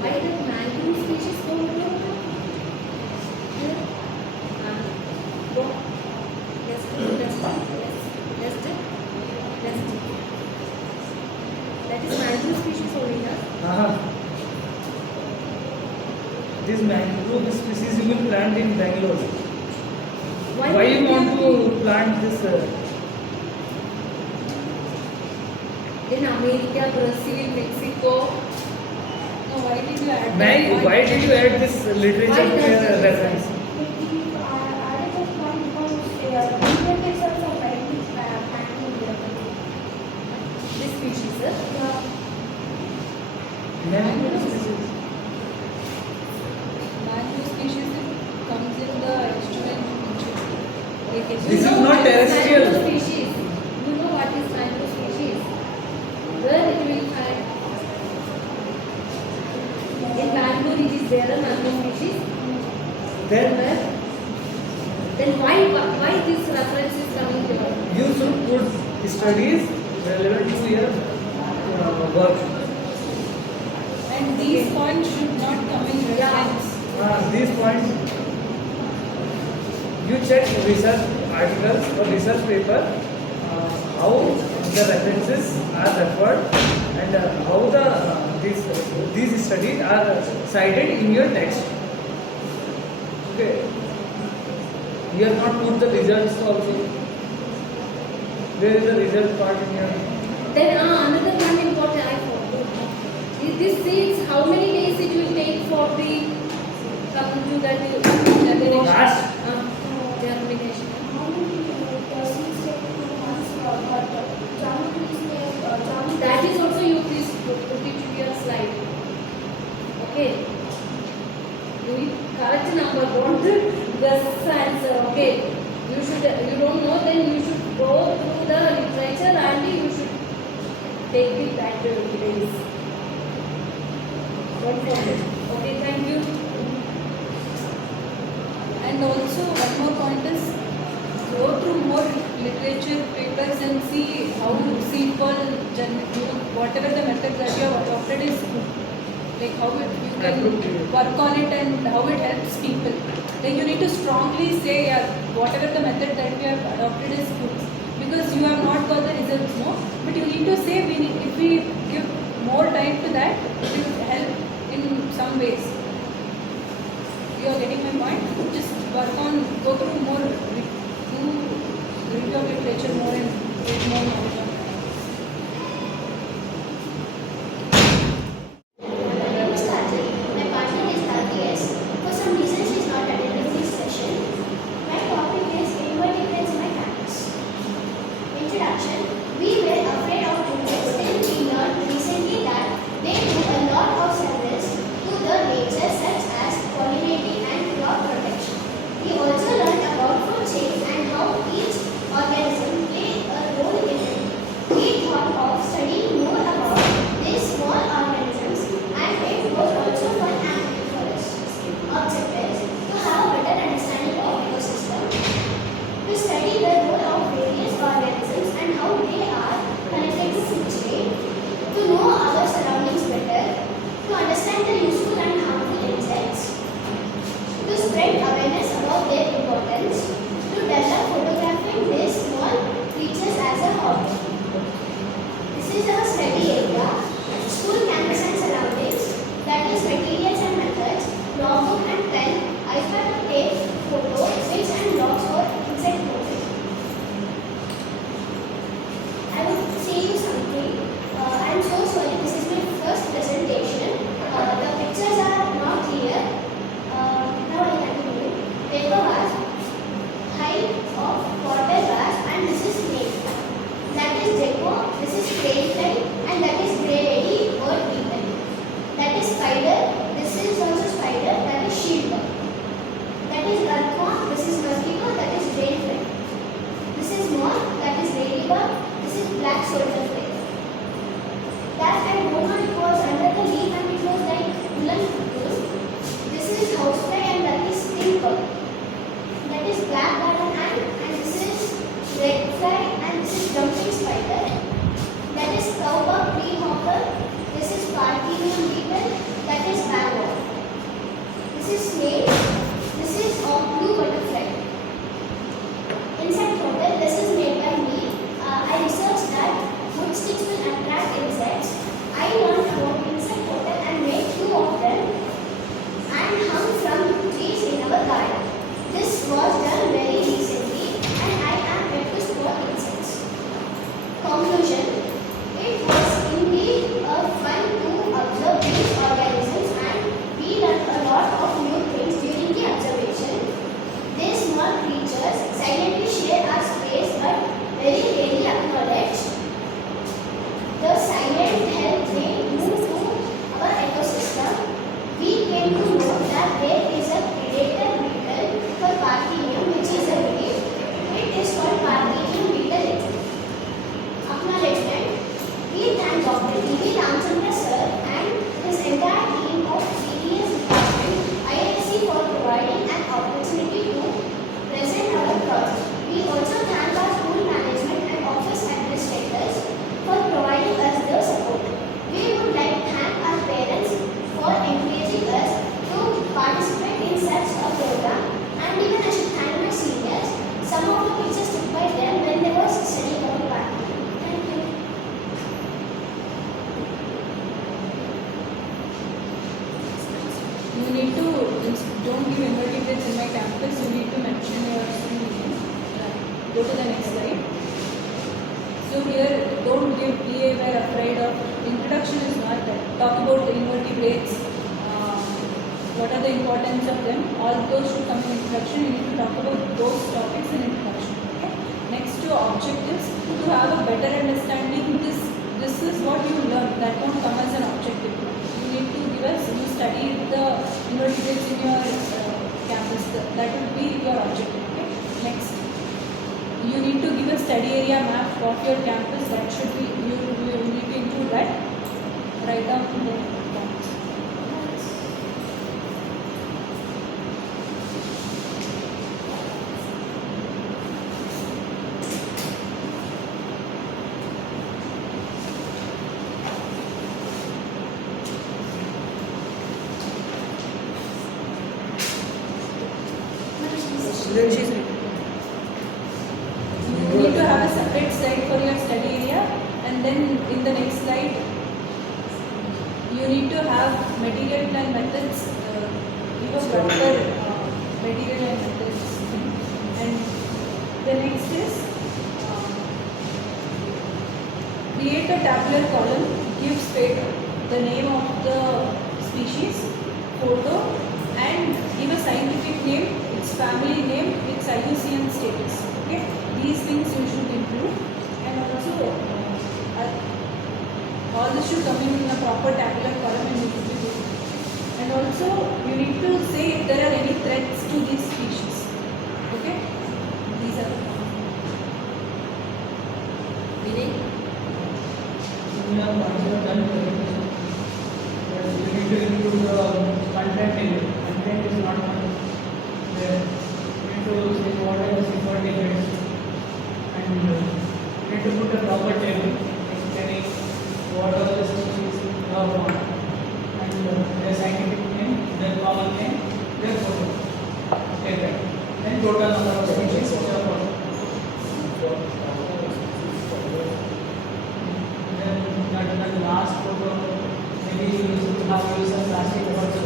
Why the mangrove species go to? That is mangrove species only, na? This mangrove species you will plant in Bangalore. Why you want to plant this? In America, Brazil, Mexico. No, why did you add Why did you add this literature reference? This species, sir? Mangrove species. mangrove species comes in the estuary region. This is not terrestrial. Mangrove species. You know what is mangrove species? Where it will find? In Bangalore, it is there a mangrove species. Then why this reference is coming here? you should put studies relevant to your work. And these points should not come in reference. These points, you check research articles or research paper, how the references are referred and how these studies are cited in your text. Okay. You have not put the results also. Where is the result part in your? Then another one important I forgot. This seeds, how many days it will take for the come to that germination? Germination. That is also you please put it to your slide. Okay. Do it correct number, don't guess answer. Okay. You don't know, then you should go through the literature and you should take it that days. Don't forget. Okay, thank you. And also one more point is go through more literature papers and see how simple, whatever the methods that you have adopted is good. Like how you can work on it and how it helps people. Like you need to strongly say, yeah, whatever the method that we have adopted is good. Because you have not got the results, no? But you need to say, if we give more time to that, it will help in some ways. You are getting my point? Just work on, go through more, do review of literature more and get more knowledge on it. My partner is IIS. For some reason, she is not attending this session. My topic is invertebrates in my campus. Introduction. We were afraid of insects till we learned recently that they do a lot of service to the nature, such as pollinating and crop protection. We also learned about food chain and how each organism plays a role in it. We thought of studying more about these small organisms, and it was also fun activity for us. Objectives: to have a better understanding of ecosystem, to study the role of various organisms and how they are connected to food chain, to know our surroundings better, to understand the useful and harmful insects, to spread awareness about their importance, to develop photographing these small creatures as a hobby. This is our study area: school, campus and surroundings, that is materials and methods, logbook and pen, iPad to take photo, switch and logs for insect photos. I would say you something. I am so sorry, this is my first presentation. The pictures are not clear. Now I continue. Paper vase, height of water vase, and this is snake. That is gecko, this is cranefly, and that is grey lady or beetle. That is spider, this is also spider, that is shieldbug. That is earthworm, this is mosquito, that is drainfly. This is moth, that is ladybug, this is black soldier fly. That I don't know, it was under the leaf and it was like woolen cocoon. This is housefly and that is stink bug. That is black garden ant, and this is red fly, and this is jumping spider. That is cowbug, tree hopper. This is Parthenium beetle. That is Bangalore. This is snake. This is blue butterfly. Insect hotel. This is made by me. I researched that wood sticks will attract insects. I learned about insect hotel and made 2 of them and hung from trees in our garden. This was done very recently and I am yet to spot insects. Conclusion: it was indeed fun to observe these organisms and we learned a lot of new things during the observation. These small creatures silently share our space but very rarely acknowledged. The silent help they do to our ecosystem. We came to know that there is a predator beetle for Parthenium, which is a leaf. It is called Parthenium beetle. Acknowledgement: we thank Dr. TVRAMACHANDRA sir and his entire team of CDS department IISC for providing an opportunity to present our project. We also thank our school management and office administrators for providing us the support. We would like to thank our parents for encouraging us to participate in such a program, and even I should thank my seniors. Some of the pictures took by them when they were studying about Bangalore. Thank you. You need to, don't give invertebrates in my campus, you need to mention your school name. Go to the next slide. So here, don't give PA were afraid of. Introduction is not that. Talk about the invertebrates, what are the importance of them. All those should come in introduction. You need to talk about those topics in introduction. Okay? Next to objectives, to have a better understanding, this is what you learn. That won't come as an objective. You need to give us, you study the invertebrates in your campus. That will be your objective. Okay? Next. You need to give a study area map of your campus. That should be, you need to include that. Write down the points. then she's written. You need to have a separate slide for your study area, and then in the next slide you need to have material and methods, give a proper material and methods. And the next is create a tabular column, give the name of the species, photo, and give a scientific name, its family name, its IUCN status. Okay, these things you should include, and also all this should come in a proper tabular column and you should be good. And also you need to say if there are any threats to these species. Okay, these are the we have also done presentation. But we need to include content in it. Content is not there. We need to say what are the security threats, and we need to put a proper table explaining what are the species you have found, and their scientific name, their common name, their photo. Okay, right. Then total number of species which are found. Then the last photo, maybe you have used some plastic also.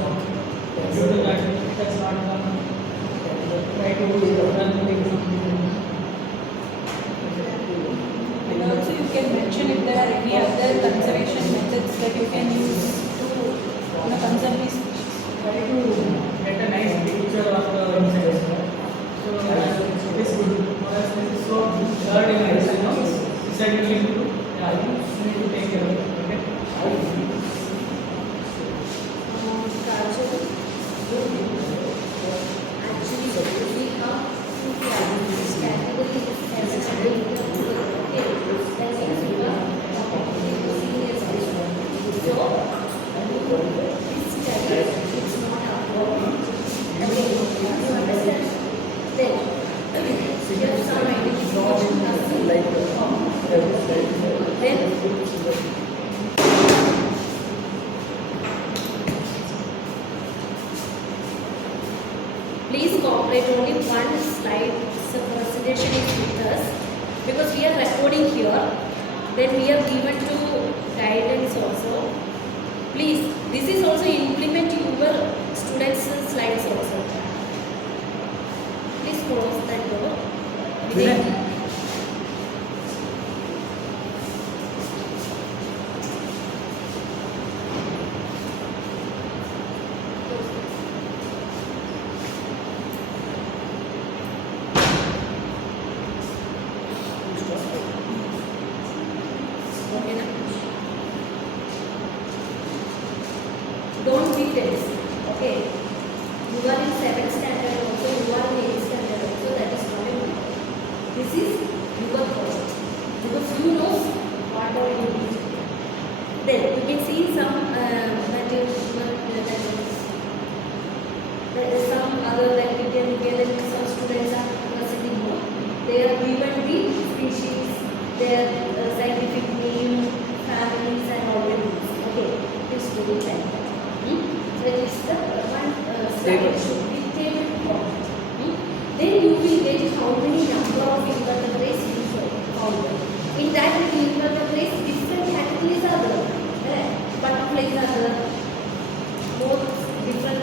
Due to that, it has not come. Try to run things. And also you can mention if there are any other conservation methods that you can use to conserve these species. Try to get a nice picture of the insects. So it is good. So third in this side you need to take care of it. Okay. Please cooperate, only one slide presentation is with us because we are recording here. Then we are given to guidance also. Please, this is also implement your students' slides also. Please close that door. Don't be tense, okay? You are in 7th standard also, you are in 8th standard also, that is not a This is your project. Because you know what all you need. Then you can see some there is some other that we can some students are presenting more. They are given the species, their scientific name, families and all the things. Okay, please do it like that. So it is the one slide should be table form. Then you will get how many number of invertebrates you found. In that invertebrates, different categories are there. Butterflies are there. More different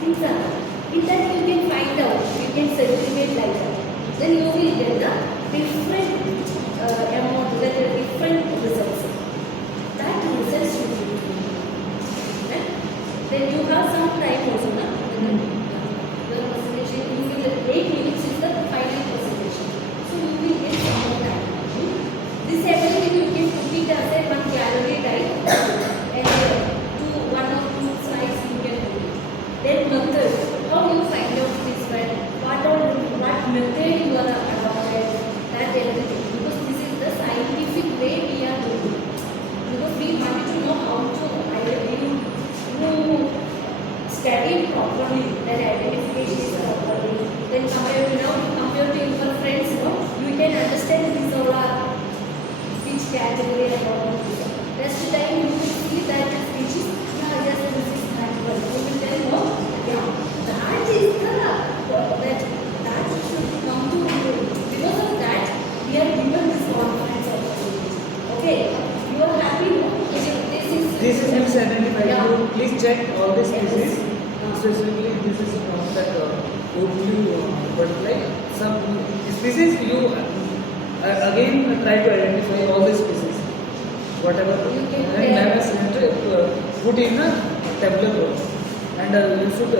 things are there. In that you can find out, you can segregate like that. Then you will get the different amount, different results. That results should be. Then you have some time also, na? The presentation, you will 8 minutes is the final presentation. So you will get some more time. This everything you can put it as a one gallery type and one or two slides you can do it. Then method, how you find out this one, what method you are adopted, that everything. Because this is the scientific way we are doing. Because we want to know how to study properly, then identification is properly, then compare to your friends, you can understand these all are which category and all. Rest time you will see that species, yes, this is natural. You will tell, yeah, that is the This is misidentified. Yeah. You please check all the species. Yes. Specifically, this is not that wood blue butterfly. Some species you again try to identify all the species. Whatever. You can And tell. map is put in a tabular form. And you should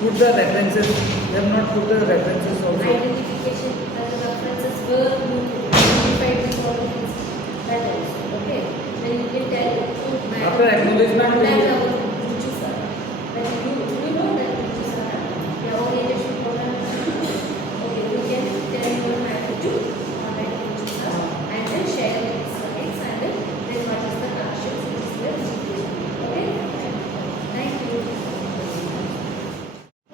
put the references. You have not put the references also. Identification and the references were identified with all of these. That also, okay. Then you can tell to map. After acknowledgement, Contact you- our Ruchi sir. When you know that Ruchi sir, your orientation program. Okay, you can tell your magnitude, contact Ruchi sir, and then share the slides and then what is the captions, which is the situation. Okay. Thank you.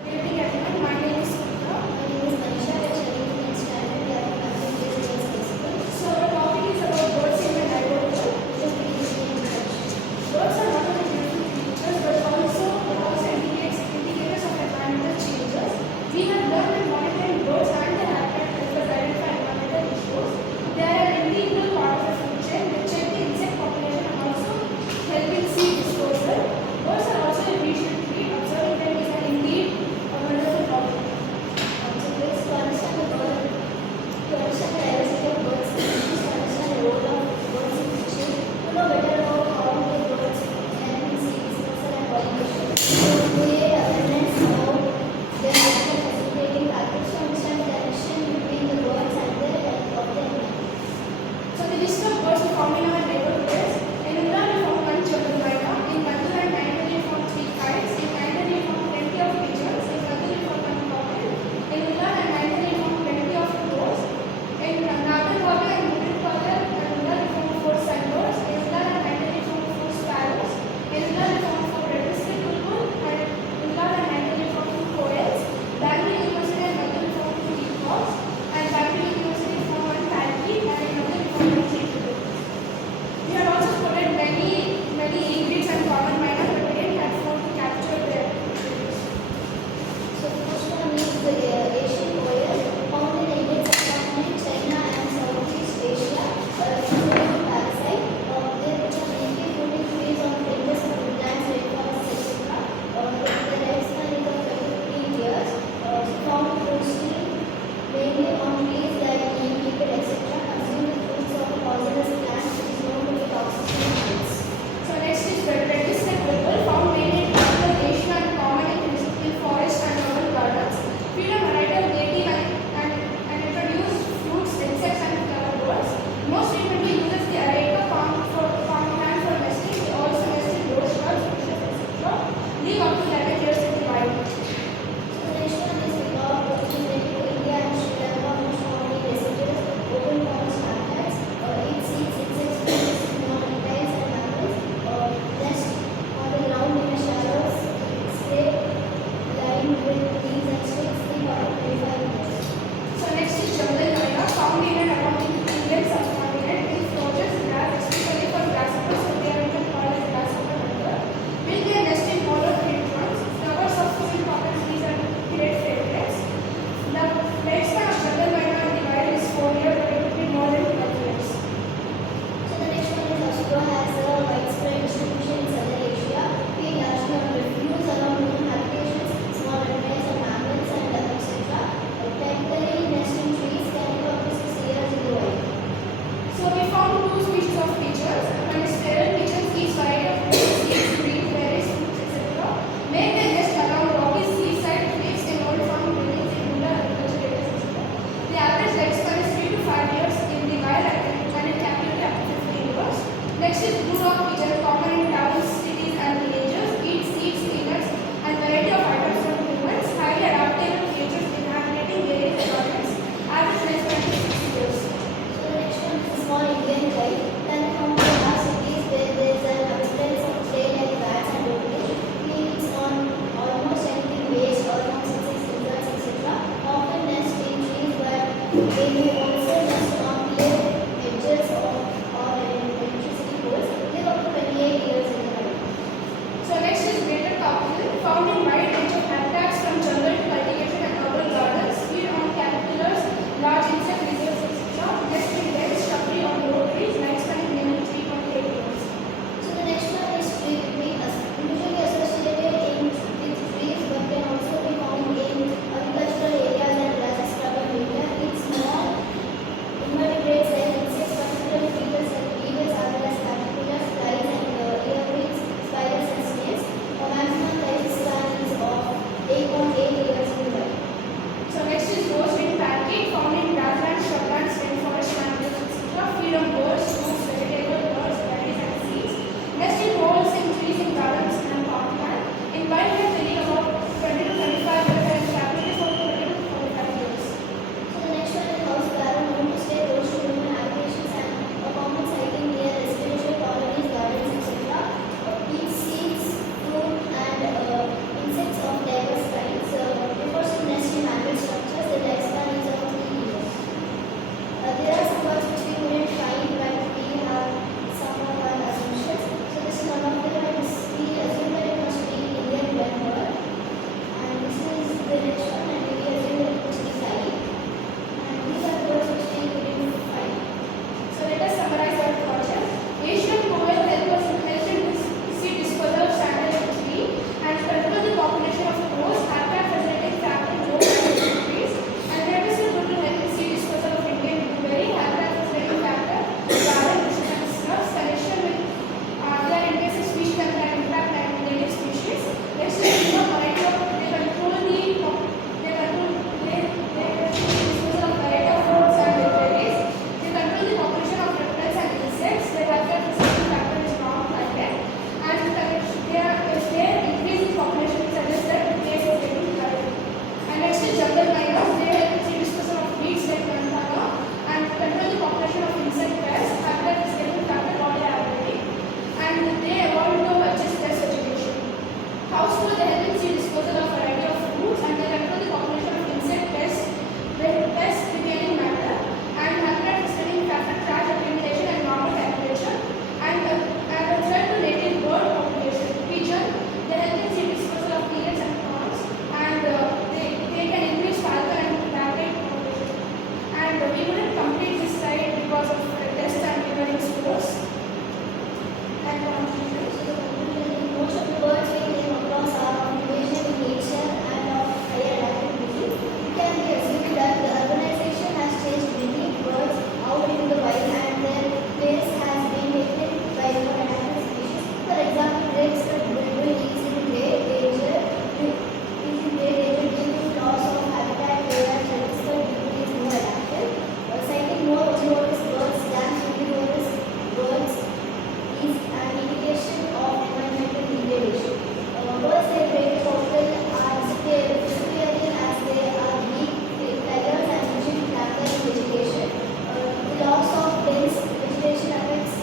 Good evening everyone, my name is Sudha. My name is Manisha. We are studying in standard. We are in Bangalore High School. So our topic is about birds in the neighborhood. Just begin with the introduction. Birds are not only beautiful Most of the birds we came across are of invasion in nature and of higher adaptability. It can be assumed that the urbanization has changed many birds out into the wild and their place has been taken by more adapted species. For example, red-spotted bulbul is in great danger due to loss of habitat, whereas red-spotted bulbul is more adapted. Citing more omnivorous birds than frugivorous birds is an indication of environmental degradation. Birds like great cockle are vegetarian as they are weak tigers and usually flatter in vegetation. The loss of dense vegetation affects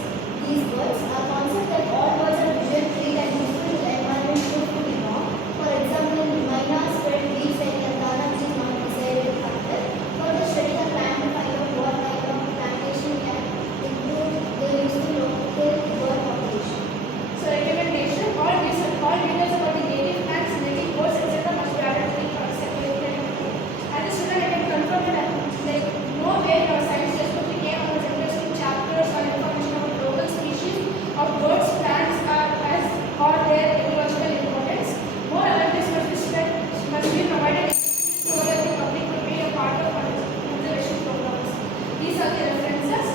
these birds. A concept that all birds are visual, treat and useful to the environment should be wrong. For example, mynas spread leaves like lantana, which is not desired factor. Further studies are planned to find out what type of plantation can improve the useful local bird population. So recommendation, all details about the native plants, native birds, etc. must be added to the separated. As a student, I can confirm that no way your science textbook came on interesting chapters or information about local species of birds, plants or their ecological importance. More awareness must be provided so that the public will be a part of conservation programs. These are the references.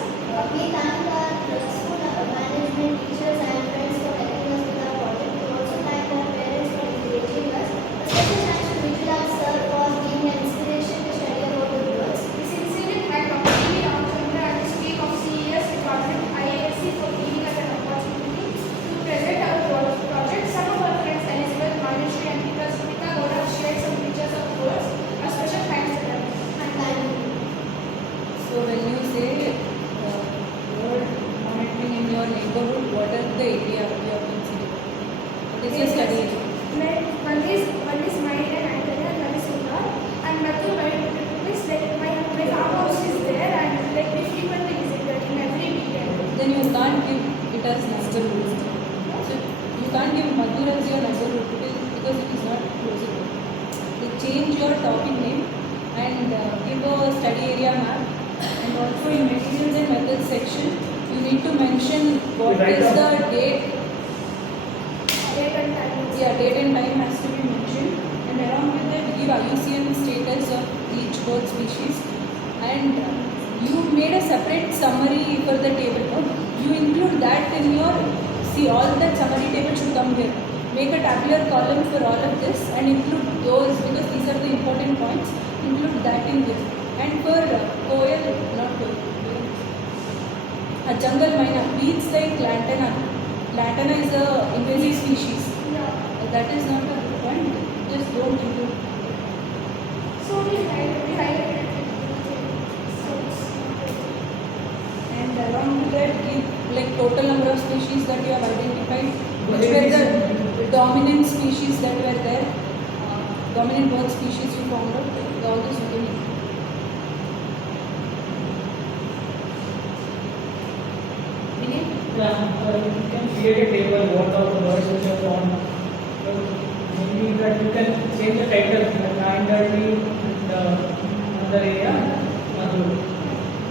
We thank our school management, teachers and friends for helping us with our project. We also thank our parents for encouraging us. A special thanks to Vigilance sir for being an inspiration to study about the birds. We sincerely thank Dr. TVRAMACHANDRA and his team of CES Department IISC for giving us an opportunity to present our project. Some of our friends Elizabeth, Manishri and Smita Gowda shared some pictures of birds. A special thanks to them. And thank you. So when you say bird monitoring in your neighborhood, what is the area you have considered? What is your study area? One is mine and Antonia and one is Sudha. And Matthew, my farmhouse is there and we frequently visit that in every weekend. Then you can't give it as neighborhood. So you can't give Madhur as your neighborhood because it is not close enough. So change your topic name and give a study area map. And also in materials and methods section, you need to mention what is the date. Date and time. Yeah, date and time has to be mentioned. And along with that, give IUCN status of each bird species. And you made a separate summary for the table. No? You include that in your, see all that summary table should come here. Make a tabular column for all of this and include those because these are the important points. Include that in this. And for a jungle myna, weeds like lantana. Lantana is a invasive species. That is not a point. Just don't include. So we highlighted it. And along with that, give like total number of species that you have identified, which were the dominant species that were there, dominant bird species you found out. All this you can include. You can create a table, what are the birds which are found. Maybe that you can change the title, like 930 and another area, Madhur.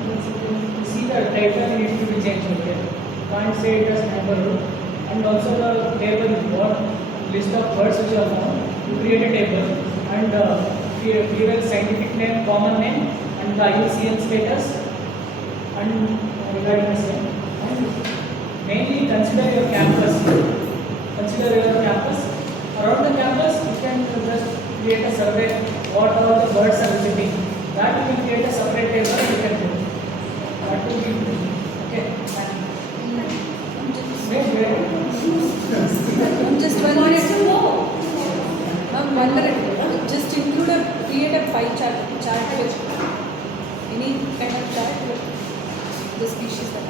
You see the title needs to be changed here. Can't say it as neighborhood. And also the table, what list of birds which are found. You create a table and give a scientific name, common name, and the IUCN status, and regarding the same. Mainly consider your campus. Around the campus, you can just create a survey. What all the birds are visiting. That you will create a separate table. You can do. That will be okay. Just 1 minute. 1 minute. Just create a pie chart with any kind of chart with the species that are.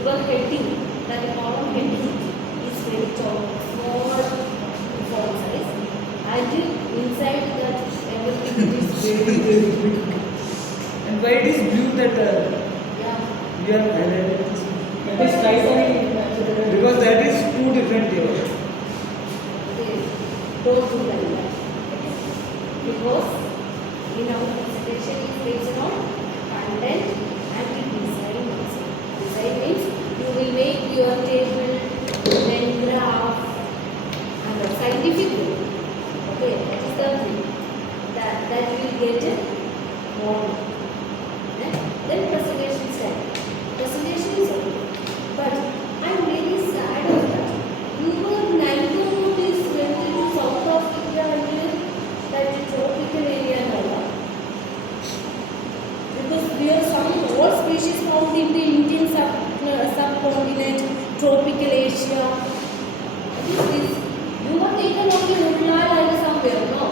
Because heading, that column heading is very tall, small font size, and inside that everything is very, very big. And why it is blue that Yeah. we are highlighted? That is sky, because that is Don't do like that. Because in our presentation is based on content and design also. Design means you will make your table, then graph, and a scientific way. Okay, that is the thing. That you will get it more. Then presentation style. Presentation is okay. But I am very sad of that. Even Bangalore is went into South of India and that is tropical area now. Because there are some more species found in the Indian subcontinent, tropical Asia. What is this? You have taken only Uttara and somewhere, no?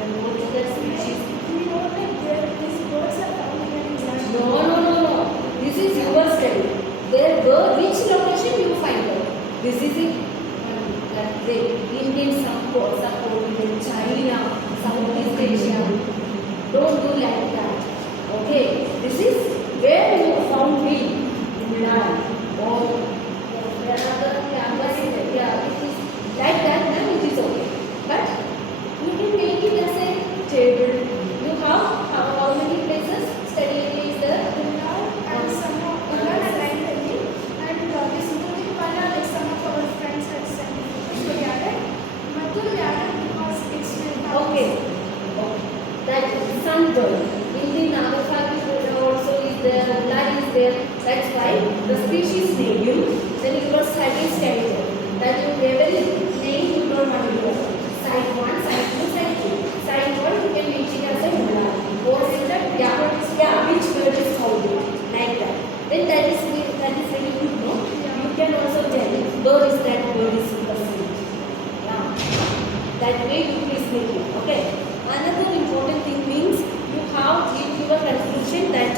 And what is that species? We know that these birds are found in India. No. This is your study. There were which location you find out. This is it. The Indian subcontinent, China, Southeast Asia. Don't do like that. Okay. This is where you found me. Milan or another campus. Yeah, it is like that. Then it is okay. But you can make it as a table. You have how many places? Study area is there. And some of and this including Pala, like some of our friends had sent me. So we added Mathur we added because it's Okay. That sunburn. Indian Nagasabi also is there, Ulla is there. That's why the species name you, then your study schedule. That you every name you don't want to do. Side 1, side 2, side 2. Side 1 you can make it as a Ulla. Or yeah, which word is called like that. Then that is very good, no? You can also tell where is that word is present. Yeah. That way you please make it. Okay. Another important thing means you have in your conclusion that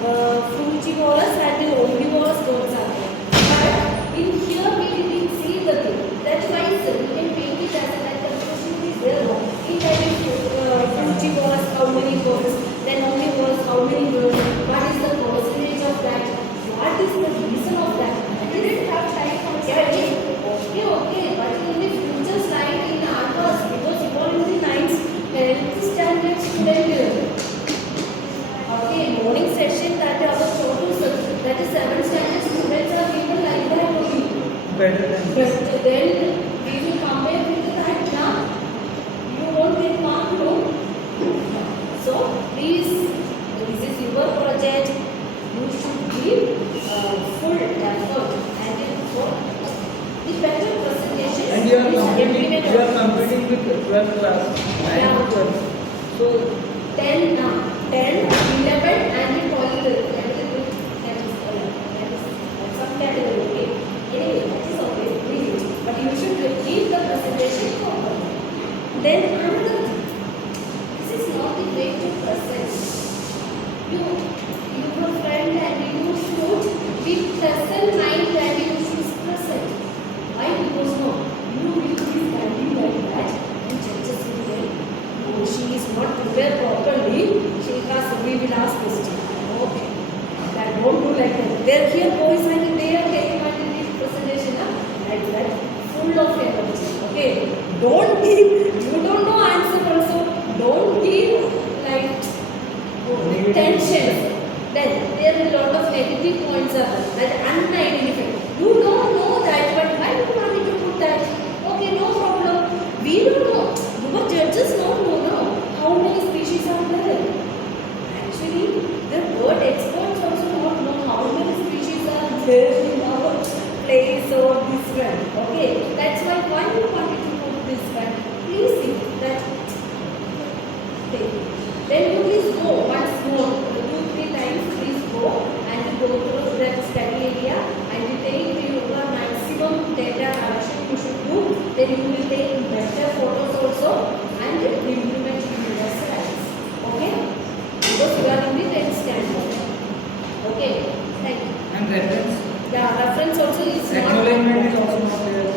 frugivorous and omnivorous birds are there. But in here we didn't see the thing. That's why you can make it as a conclusion is there. In that is frugivorous, how many birds, then omnivorous, how many birds, what is the percentage of that, what is the reason of that. We didn't have time for Okay, but in the future slide in ours, because you are in the 9th standard student. Okay, morning session that our total, that is 7th standard students are people like that only. Better than But then we will compare with that now. You won't get mark, no? So please, this is your project. You should give full effort and for the better presentation. and you are competing with 12th class, 9 to 12. So 10, 11 and the political. That is some category. Okay. Anyway, that is always easy. But you should keep the presentation forward. Then another thing. This is not the way to present. Your friend and you should be present mind and you should present. Why? Because no, you will be standing like that and judges will say, oh, she is not prepared properly. We will ask question. Okay. That don't do like that. They're here boys and they are taking part in this presentation like that. Full of energy. Okay. Don't give, you don't know answer also. Don't give like tension. Then there are a lot of negative points are that unidentified. You don't know that, but why do you want me to put that? Okay, no problem. We don't know. Your judges don't know how many species are there. Actually, the bird experts also don't know how many species are there in our place or this one. Okay, that's why you want me to put this one. Please see that. Then you please go once more, 2-3 times. Please go and go through that study area and you take your maximum data collection you should do. Then you will take better photos also and implement in your slides. Okay? Because you are in the 10th standard. Okay? Thank you. and reference. Yeah, reference also is not. Acknowledgement is also not there.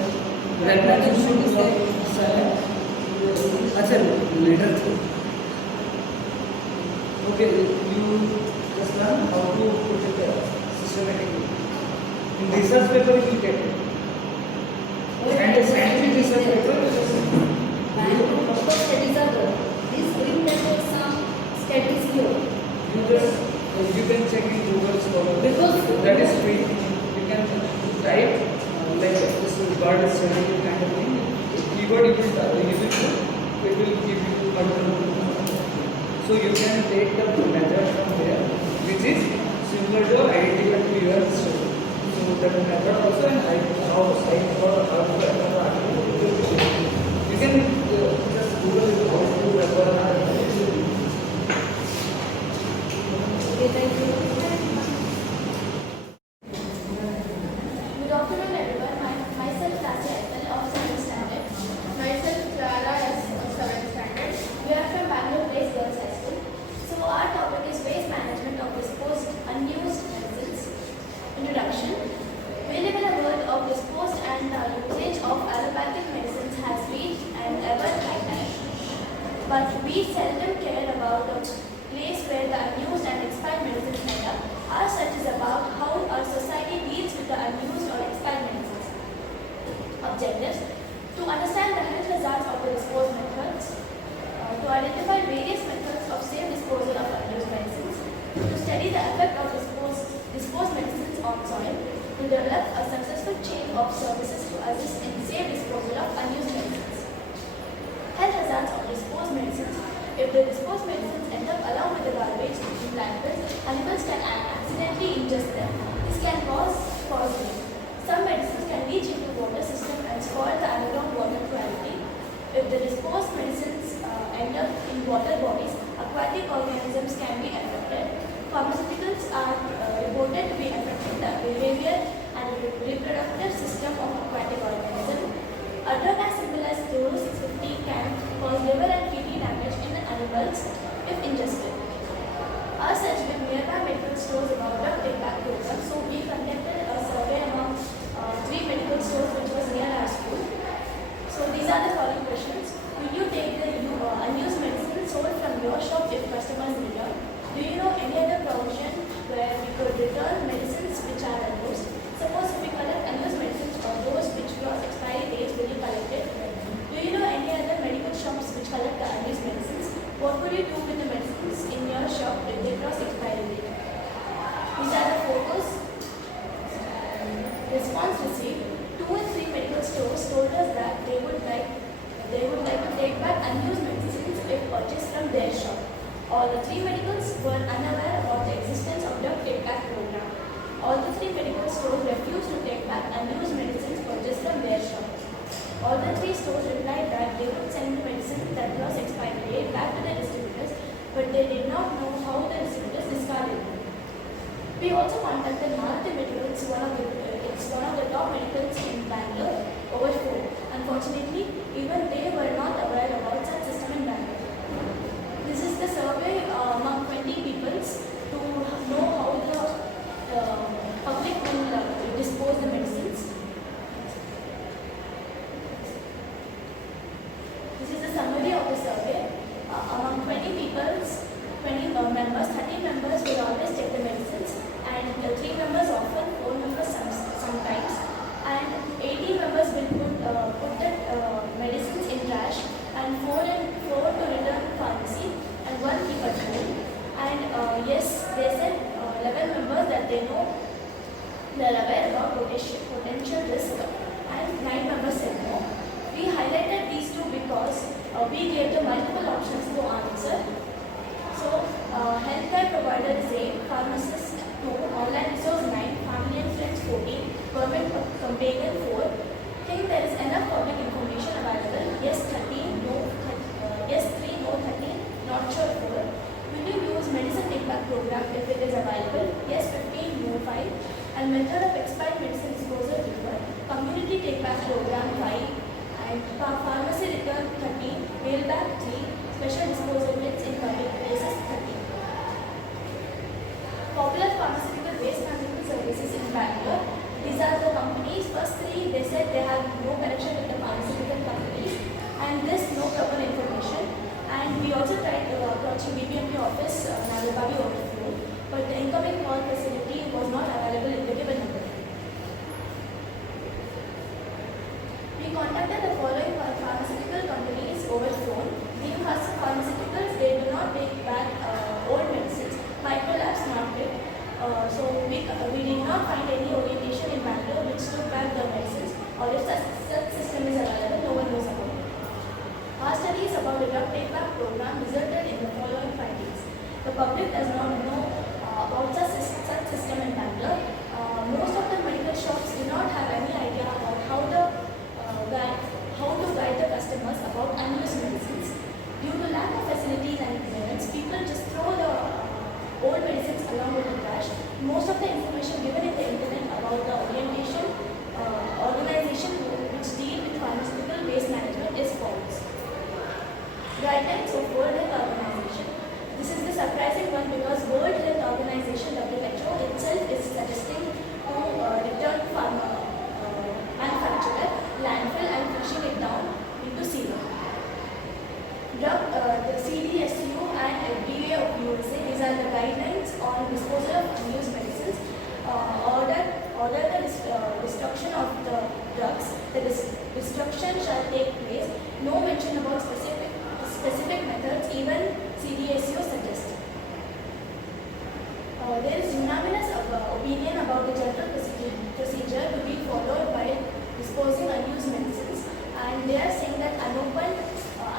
Reference should be silent. Achha, later. Okay, you just learn how to put it systematically. In research paper you will get it. And scientific research paper certificate kind of thing. Keyword you will enable to, it will give you control. So you can take the method from there, which is similar to identical to your study. So that method also, and how to enter the article. You can just Google it, how to refer an article. Okay, thank you. Good afternoon, everyone. Myself, Rasi Aithal of 7th standard. Myself, Clara S. of 7th standard. We are from Bangalore Place Girls High School. So our topic is waste management of disposed unused medicines. Introduction. We live in a world of disposed and usage of allopathic medicines has reached an ever high time. But we seldom care about the place where the unused and expired medicines end up. Our search is about how our society deals with the unused or expired medicines. Objectives: to understand the health hazards of the disposed methods, to identify various methods of safe disposal of unused medicines, to study the effect of disposed medicines on soil, to develop a successful chain of services to assist in safe disposal of unused medicines. Health hazards of disposed medicines. If the disposed medicines end up along with the garbage in landfills, animals can accidentally ingest them. This can cause poisoning. Some medicines can leach into the water system and spoil the underground water quality. If the disposed medicines end up in water bodies, aquatic organisms can be affected. Pharmaceuticals are reported to be affecting the behavior and reproductive system of aquatic organisms. A drug as simple as Euro 650 can cause liver and kidney damage in animals if ingested. Our search with nearby medical stores about drug take-back program, so we conducted a survey among 3 medical stores which was near our school. So these are the following questions. Will you take the unused medicine sold from your shop if customers return? Do you know any other provision where we could return medicines which are unused? Suppose if we collect unused medicines or those which cross expiry dates, will you collect it? Do you know any other medical shops which collect the unused medicines? What would you do with the medicines in your shop if they cross expiry date? These are the photos. Response received. 2 and 3 medical stores told us that they would like to take back unused medicines if purchased from their shop. All the 3 medicals were unaware about the existence of drug take-back program. All the 3 medical stores refused to take back unused medicines purchased from their shop. All the 3 stores replied that they would send the medicines that cross expiry date back to the distributors, but they did not know how the distributors discarded them. We also contacted Maruti Medicals, it's one of the top medicals in Bangalore, over phone. Unfortunately, even they were not aware about such system in Bangalore. This is the survey among 20 peoples to know how the public will dispose the medicines. This is the summary of the survey. Among 20 peoples, 20 members, 30 members will always take the medicines, and 3 members often, 4 members sometimes, and 80 members will put the medicines in trash, and 4 to return to pharmacy, and 1 keep at home. And yes, they said 11 members that they know they are aware about potential risk, and 9 members said no. We highlighted these 2 because we gave them multiple options to answer. So, healthcare provider is 8, pharmacist 2, online resource 9, family and friends 14, government companion 4. Think there is enough public information available? Yes 13, no, yes 3, no 13, not sure 4. Will you use medicine take-back program if it is available? Yes 15, no 5. And method of expired medicine disposal preferred. Community take-back program 5. And pharmacy return 13, mail back 3, special disposal bins in public places 13. Popular pharmaceutical waste management services in Bangalore. These are the companies. First 3, they said they have no connection with the pharmaceutical companies, and this no proper information. And we also tried approaching BBMP office, Nalababi over the phone, but the incoming call facility was not available in the given number. We contacted the following pharmaceutical companies over phone. Being pharmaceuticals, they do not take back old medicines. Microlabs not it. So we did not find any orientation in Bangalore which took back the medicines, or if such the CDSU and FDA of USA, these are the guidelines on disposal of unused medicines, order the destruction of the drugs. The destruction shall take place. No mention about specific methods, even CDSU suggests. There is unanimous opinion about the general procedure to be followed by disposing unused medicines, and they are saying that unopened,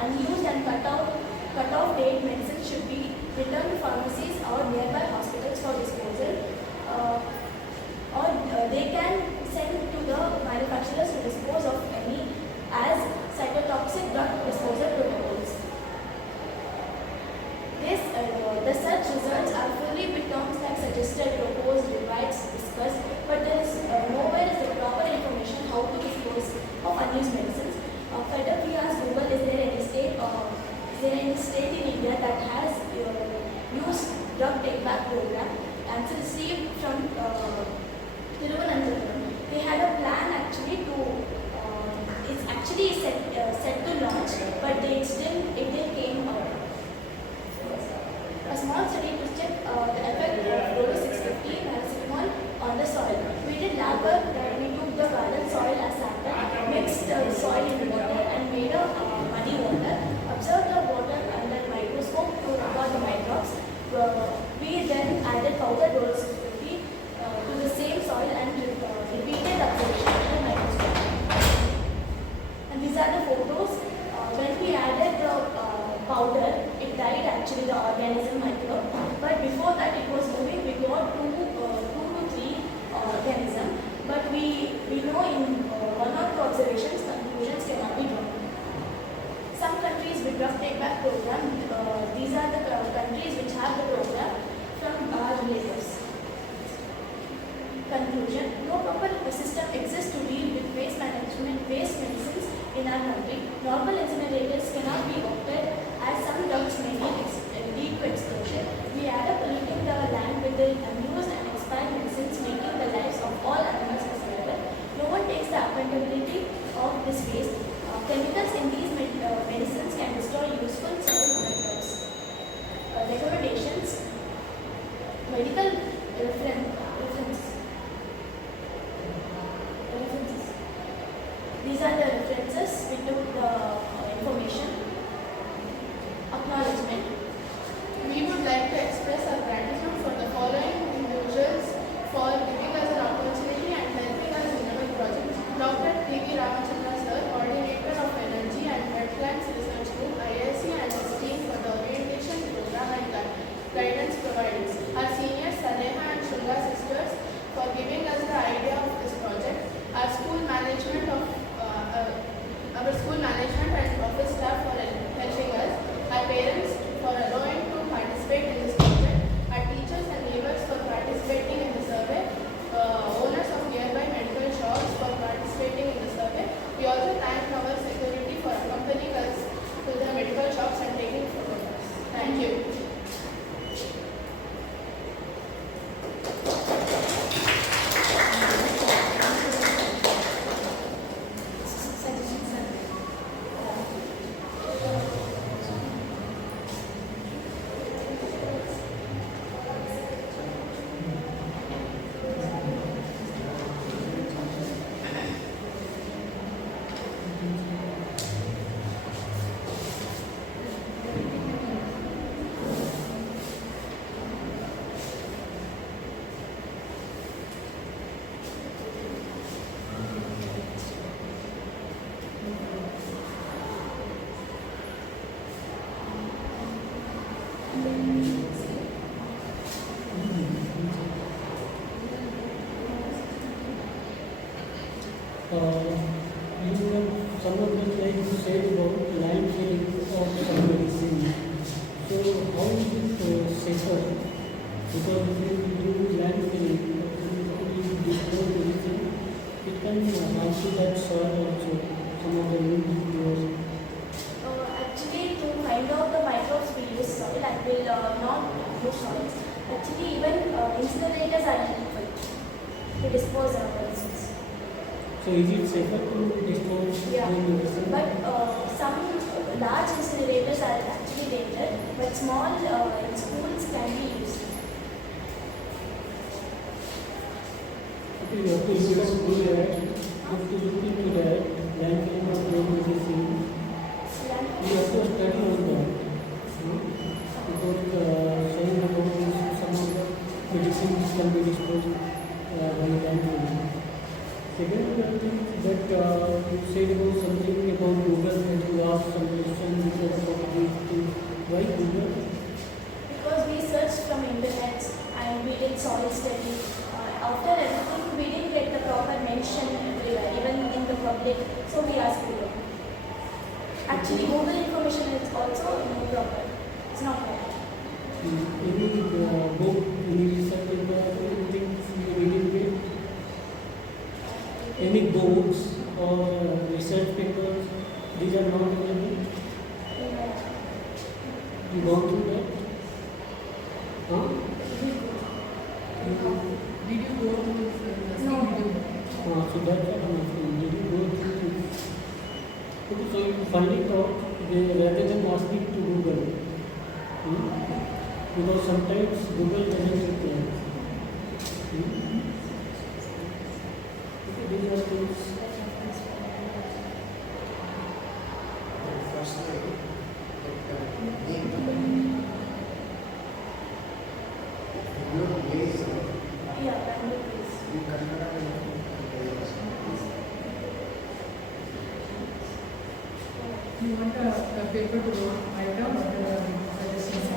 unused and cut off date medicines should be returned to pharmacies or nearby hospitals for disposal, or they can send to the manufacturers to dispose of any as cytotoxic drug disposal protocols. The such results are fully with terms like suggested, proposed, revised, discussed, but there is nowhere is the proper information how to dispose of unused medicines. Further, we asked Google, is there any state in India that has used drug take back program? Answer received from Thiruvananthapuram. They had a plan actually to. It's actually set to launch, but it didn't came out. A small study to check the effect of Rhoda 650 paracetamol on the soil. We did lab work where we took the garden soil as sample, mixed the soil in water and made a muddy water, observed the water under microscope to record the microbes. We then added powder Rhoda 650 to the same soil and repeated observation under microscope. And these are the photos. When we added the powder, it died actually, the organism microbe, but before that it was moving. We got 2 to 3 organisms, but we know in 1 or 2 observations conclusions cannot be drawn. Some countries with drug take back program, these are the countries which have the program from our relatives. Conclusion: no proper system exists to deal with waste medicines in our country. Normal incinerators cannot be opted as some drugs may lead to explosion. We add up polluting the land with the unused and expired medicines, making the lives of all animals miserable. No one takes the accountability of this waste. Chemicals in these medicines can destroy useful soil microbes. Recommendations: medical references. These are the references. We took the information. Acknowledgement. We would like to express our gratitude for the following individuals for giving us an opportunity and helping us in our project. Dr. TVRAMACHANDra sir, Coordinator of Energy and Wetlands Research Group, IISC, and his team for the orientation program and guidance provided. Our seniors, Saneha and Shunga sisters, for giving us the idea of this project. Our school management and office staff for helping us. Our parents for allowing to participate in this project. Our teachers and neighbors for participating in the survey. Owners of nearby medical shops for participating in the survey. We also thank our security for accompanying us to the medical shops and taking photographs. Thank you. Some of them, like you said about line filling of some medicine. So how is it safer? Because if you do line filling, if you dispose medicine, it can harm to that soil also. Some of the Actually, to find out the microbes, we use soil and will not use soils. Actually, even incinerators are helpful to dispose of medicines. So is it safer to dispose Yeah. the medicine? But some large incinerators are actually danger, but small schools can be used. Okay, you have to look into that. You have to look into that. Landfilling of road medicine. You have to study on that. Because saying about this, some of the medicines can be disposed by landfilling. Second thing that you said about something about Google and you asked some questions about these things. Why Google? Because we searched from internet and we did soil study. After everything, we didn't get the proper mention everywhere, even in the public. So we asked Google. Actually, Google information is also no proper. It's not right. Any book, any research paper, anything you reading it? Any books or research papers, these are not available? You gone through that? Huh? Did you go to No. So that's what I'm asking. Did you go through it? Okay, so you find it out rather than asking to Google. Because sometimes Google doesn't reply. Okay, these are things. Yeah, Bangalore is. you want a paper to write down or the suggestions?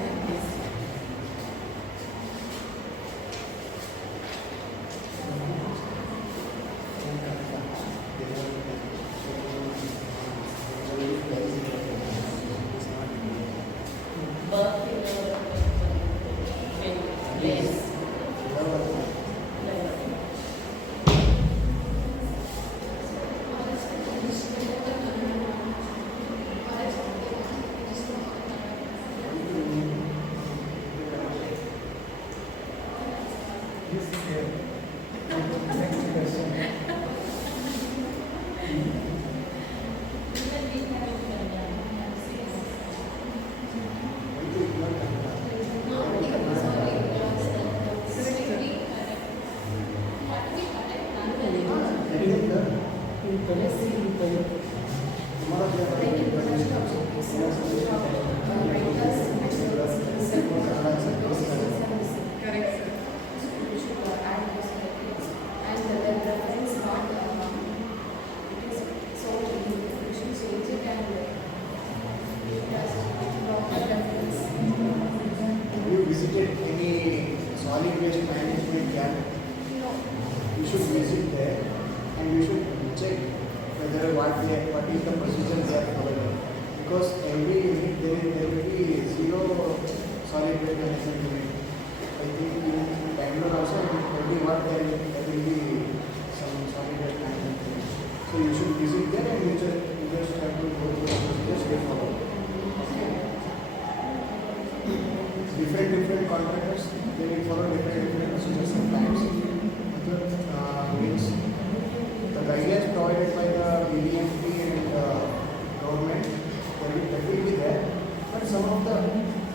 Have you visited any solid waste management camp? No. You should visit there and you should check whether what is the procedure they are following. Because every unit there will be zero solid waste management unit. I think in Bangalore also every one there will be some solid waste management unit. So you should visit there and you just have to go through the procedures they follow. Different contractors, they will follow different procedures sometimes. Means the guidelines provided by the BDMP and government, that will be there, but some of the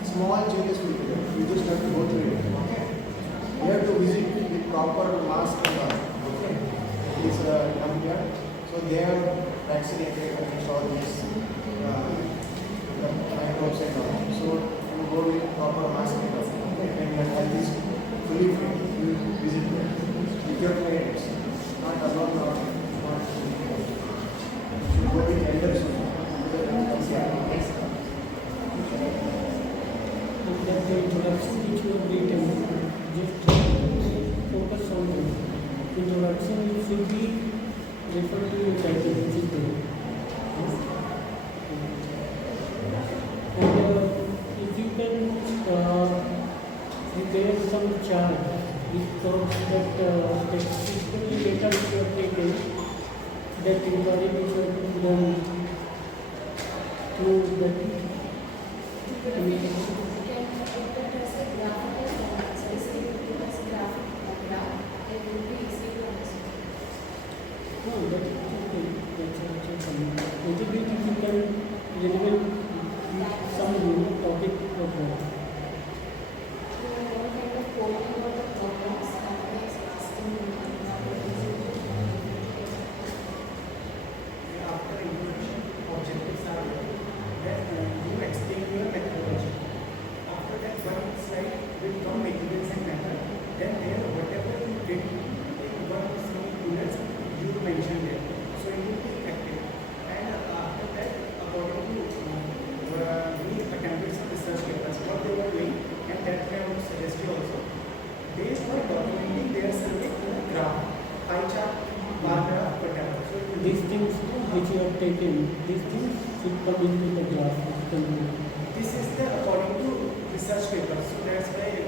small changes will be there. You just have to go through it. Okay. You have to visit with proper mask and all. Okay. This dump. So they are vaccinated against all these the microbes and all. So you go with proper mask and all. Okay. And your health is fully free. You visit there with your parents, not alone, not you go with elders. That the introduction which you have written, just focus on the introduction should be referred to your title, which is there. And if you can prepare some chart which talks that statistical data which you have taken, that inquiry which you have done through that. No, but relevant some topic of that. After introduction, objectives are there. Then you explain your methodology. After that, one slide will come materials and method. Then there, whatever you did in one or some units, you mention there. So it will be active. And after that, according to we attempted some research papers, what they were doing, and that I would suggest you also. They were documenting their survey in a graph, pie chart, bar graph, whatever. So These things which you have taken, these things should come into the graph. this is the according to research paper. So that's why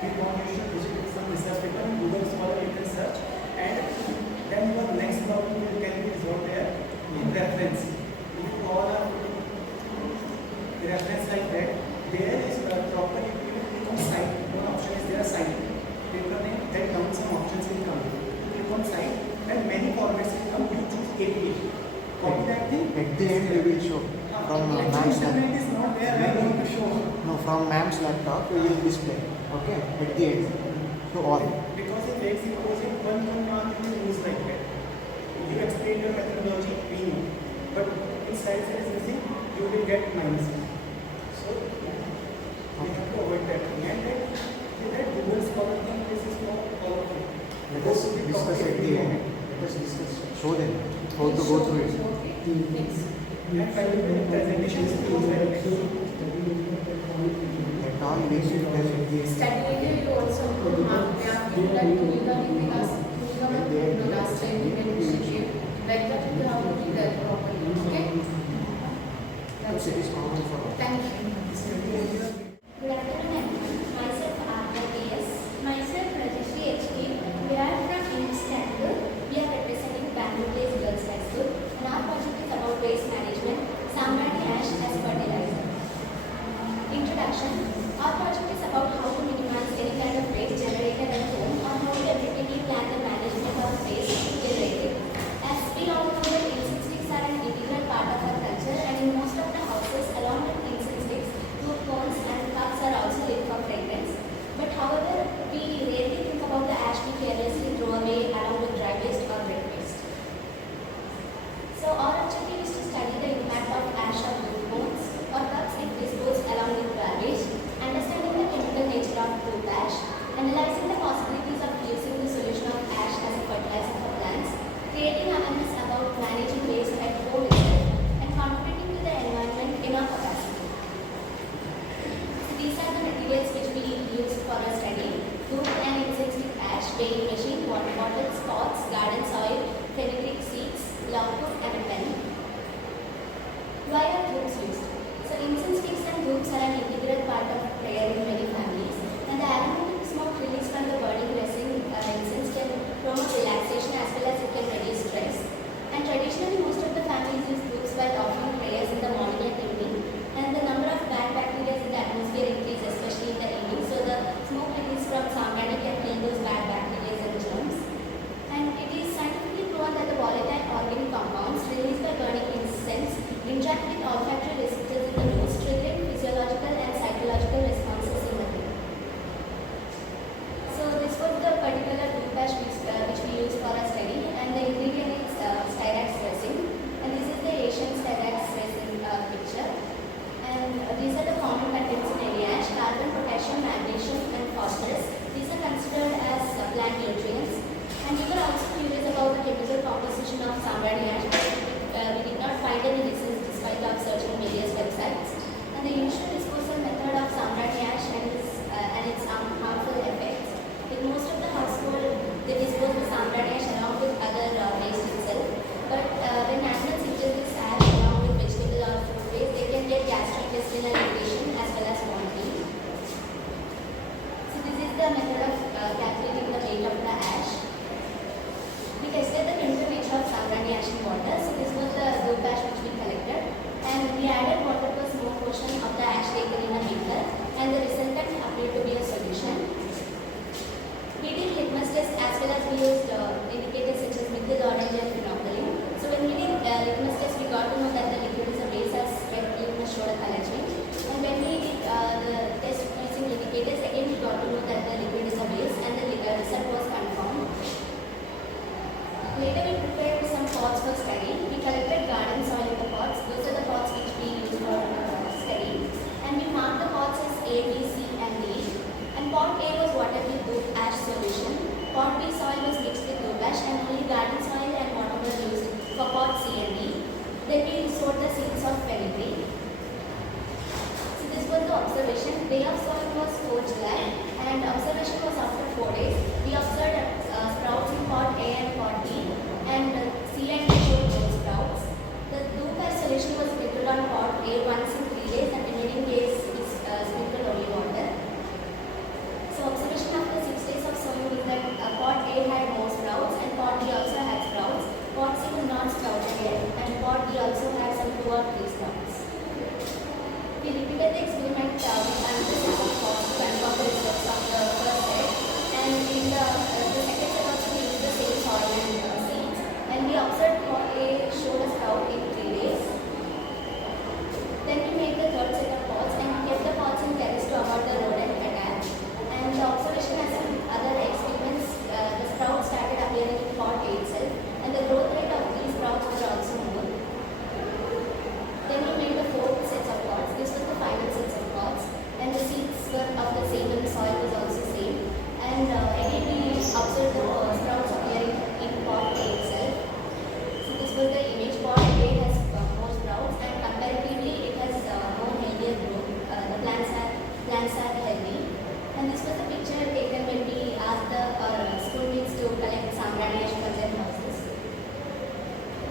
we want you should visit some research paper and Google Scholar you can search, and then your next problem will can be resolved there in reference. If all are reference like that, there is proper if you click on site, one option is there site. Paper name, then down some options will come. Click on site, then many formats will come, you choose APA. Copy that thing. At the end we will show from ma'am's Internet is not there, I want to show. No, from ma'am's laptop we will display. Okay, at the end to all. Because in late symposium, one mark you will use like that. You explain your methodology, we know. But in science there is missing, you will get minus. So we have to avoid that thing. And then with that Google Scholar thing, this is for all of you. Let us discuss at the end. Let us discuss. Show them how to go through it. And finally, presentation is closed very next. At all ways you can at the end. Study area you also have been that regarding last time initiative like that you have to do that properly. Okay? Yes, it is common for all. Thank you. Good afternoon, myself Arna PS. Myself Rajeshri HK. We are from Istanbul. We are representing Bangalore Girls High School, and our project is about waste management, Samrani ash as fertilizer. Introduction. Our project is about how to minimize any kind of waste generated at home or how to effectively plan the management of waste generated. As we all know that incense sticks are an integral part of our culture, and in most of the houses along with incense sticks, two cones and cups are also lit for fragrance. But however, we rarely think about the ash we carelessly throw away along with dry waste or wet waste. So our objective is to study the impact of ash of wood cones or cups if disposed along with garbage, understanding the chemical nature of wood ash, analyzing the possibilities of using the solution of ash as a fertilizer for plants, creating awareness about managing waste at home itself, and contributing to the environment in our capacity. So these are the materials which we use for our study: wood and incense stick ash, weighing machine, water bottles, pots, garden soil, fenugreek seeds, logbook, and a pen. Why are groups used? So incense sticks and groups are an integral part of prayer in many families, and the aromatic smoke released from the burning resin incense can promote relaxation as well as it can reduce stress. And traditionally, most of the families use groups while offering prayers in the morning and evening, and the number of bad bacteria in the atmosphere increase, especially in the evening. So the smoke released from Samrani can kill those bad bacteria and germs. And it is scientifically proven that the volatile organic compounds released by burning incense interact with olfactory receptors in the nose, triggering physiological and psychological responses in the brain. So this was the particular group ash which we use observation was sprinkled on pot A once in 3 days and remaining days is sprinkled only water. So observation after 6 days of sowing was that pot A had more sprouts and pot B also had sprouts. Pot C was not sprouted yet and pot D also had some 2 or 3 sprouts. We repeated the experiment with another set of pots to confirm the results of the first set, and in the second set also we used the same soil and seeds, and we observed pot A showed a sprout in 3 days. Then we made the third set of pots and we kept the pots in terrace to avoid the rodent attack. And the observation as in other experiments, the sprouts started appearing in pot A itself, and the growth rate of these sprouts was also more. Then we made the fourth set of pots. This was the final set of pots, and the seeds were of the same and the soil was also same. And again we observed the sprouts appearing in pot A itself. So this was the image. Pot A has more sprouts and comparatively it has more healthier growth. The plants are healthy. And this was the picture taken when we asked the schoolmates to collect samrani ash from their houses.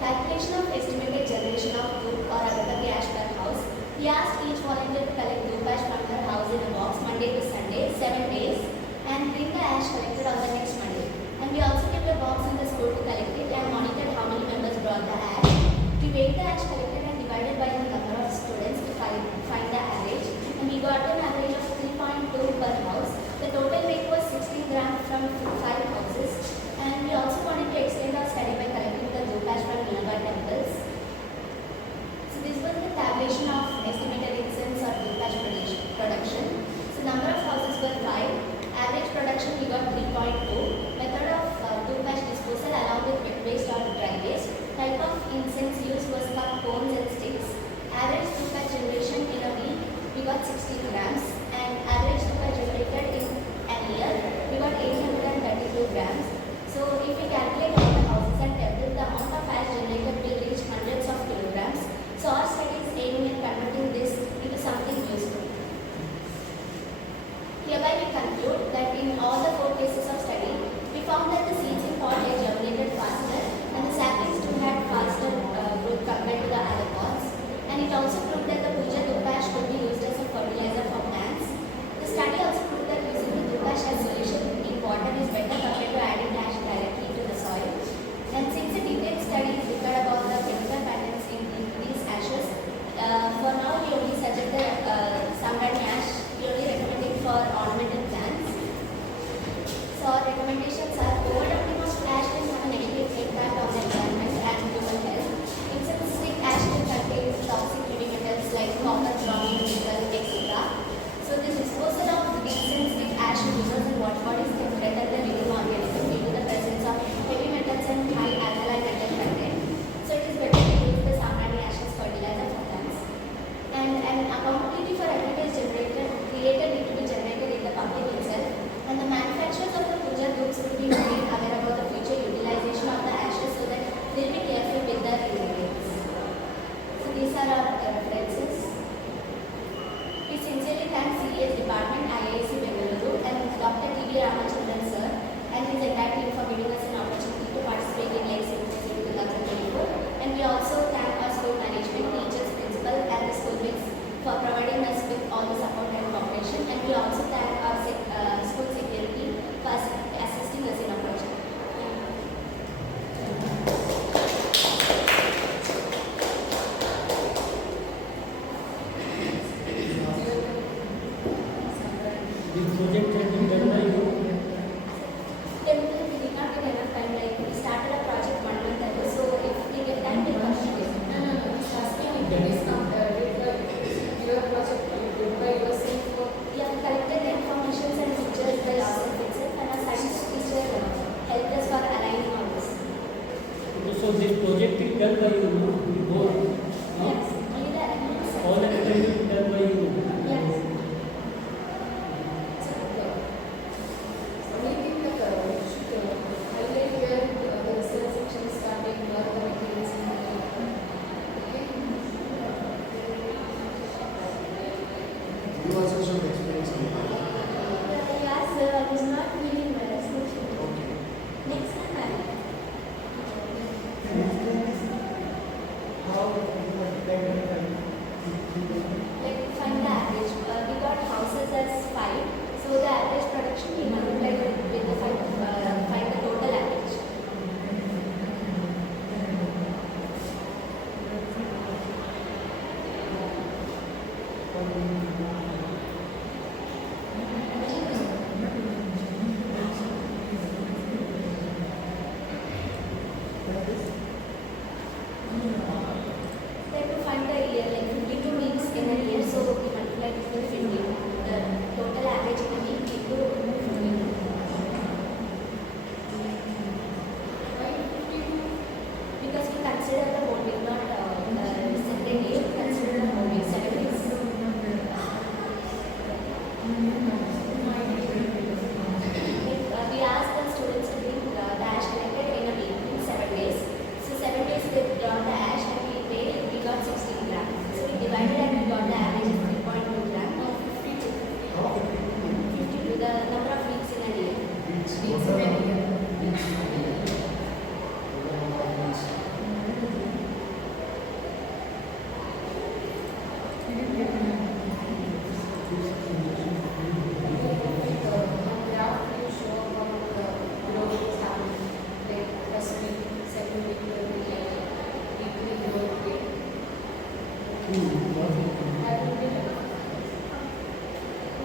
Calculation of estimated generation of dhoop or agarbatti ash per house. We asked each volunteer to collect dhoop ash from their house in a box Monday to Sunday, 7 days, and bring the ash collected on the next Monday. And we also kept a box in the school to collect it and monitored how many members brought the ash. We weighed the ash collected and divided by the number of students to find the average. And we got an average of 3.2 per house. The total weight was 16 grams from 5 houses. And we also wanted to extend our study by collecting the dhoop ash from nearby temples. So this was the tabulation of estimated incense or dhoop ash production. So number of houses were 5. Average production we got 3.2. Method of dhoop ash disposal along with wet waste or dry waste. Type of incense used was for cones and sticks. Average dhoop ash generation in a week we got 16 grams, and average dhoop ash generated in an year we got 832 grams. So if we calculate all the houses and temples, the amount of ash generated will reach hundreds of kilograms. So our study is aiming at converting this into something useful. Hereby we conclude that in all the 4 cases of study, we found that the seeds in pot A germinated faster and the saplings too had faster growth compared to the other pots. And it also proved that the puja dhoop ash could be used as a fertilizer for plants. The study also proved that using the dhoop ash as solution in water is better compared to adding ash directly to the soil. And since a detailed study is required about the chemical patterns in these ashes, for now we only suggest the samrani ash. We only recommend it for ornamental plants. So our recommendations are overdumping of ash can have a negative impact on the environment and human health. Incense stick ash can contain toxic heavy metals like copper, bromine, nickel, etc. So this disposal of incense stick ash in rivers and water bodies can threaten the living organism due to the presence of heavy metals and high alkali metal content. So it is better to use the samrani ash as fertilizer for plants. And an accountability for activities created need to be generated in the public itself, and the manufacturers of the puja dhoops will be made aware about the future utilization of the ashes so that they will be careful with their ingredients. So these are our references. We sincerely thank CES Department, IISC Bangalore, and Dr. TVRAMACHANDRA sir and his entire team for giving us an opportunity to participate in Lake Symposium 2024. And we also thank our school management, teachers, principal, and the schoolmates for providing us with all the support and cooperation. And we also thank our school security for assisting us in our project. This project has been done by you. We did not get enough time. Like we started a project 1 month ago, so if we get time, we'll complete it. No. Trust me, we did your project by yourself. We have collected the information and pictures by ourselves itself, and our science teacher helped us for aligning all this. So this project is done by you, both. Yes, only the elements. All the activities is done by you. Yes. Only thing that you should highlight here the research section is starting more the materials in the okay. You also some experience in that. Yes, sir. I was not feeling well. Okay. Next time I will. How plus 5. So the average production we multiply with the 5, find the total average. Then to find the year, like 52 weeks in a year, so we multiply it with 50. The total average in a week into 52. Why 52? Because we consider the whole week, not the second day, we consider the whole week, 7 days. We asked the students to bring the ash collected in a week, in 7 days. So 7 days they brought the ash and we got 16 grams. So we divided and we got the average of 3.2 grams. No, 52. 52, the number of weeks in a year. Weeks in a year.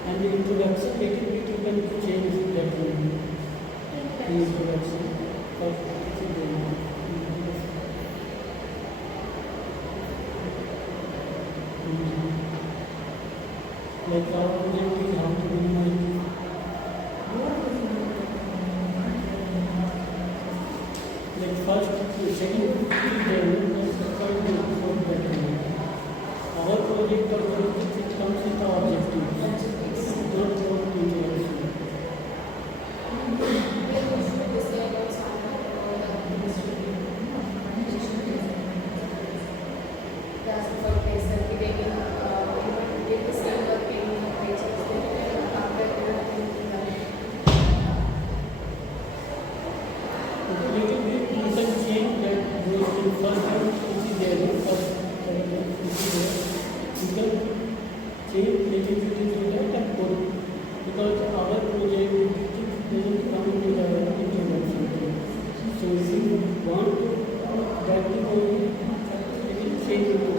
And the introduction, little bit you can change that one. The introduction. Like our project is how to minimize. Like first, second, our project or it comes with the objective. Don't go to because our project doesn't come into the introduction. So if you want to practice, it will change into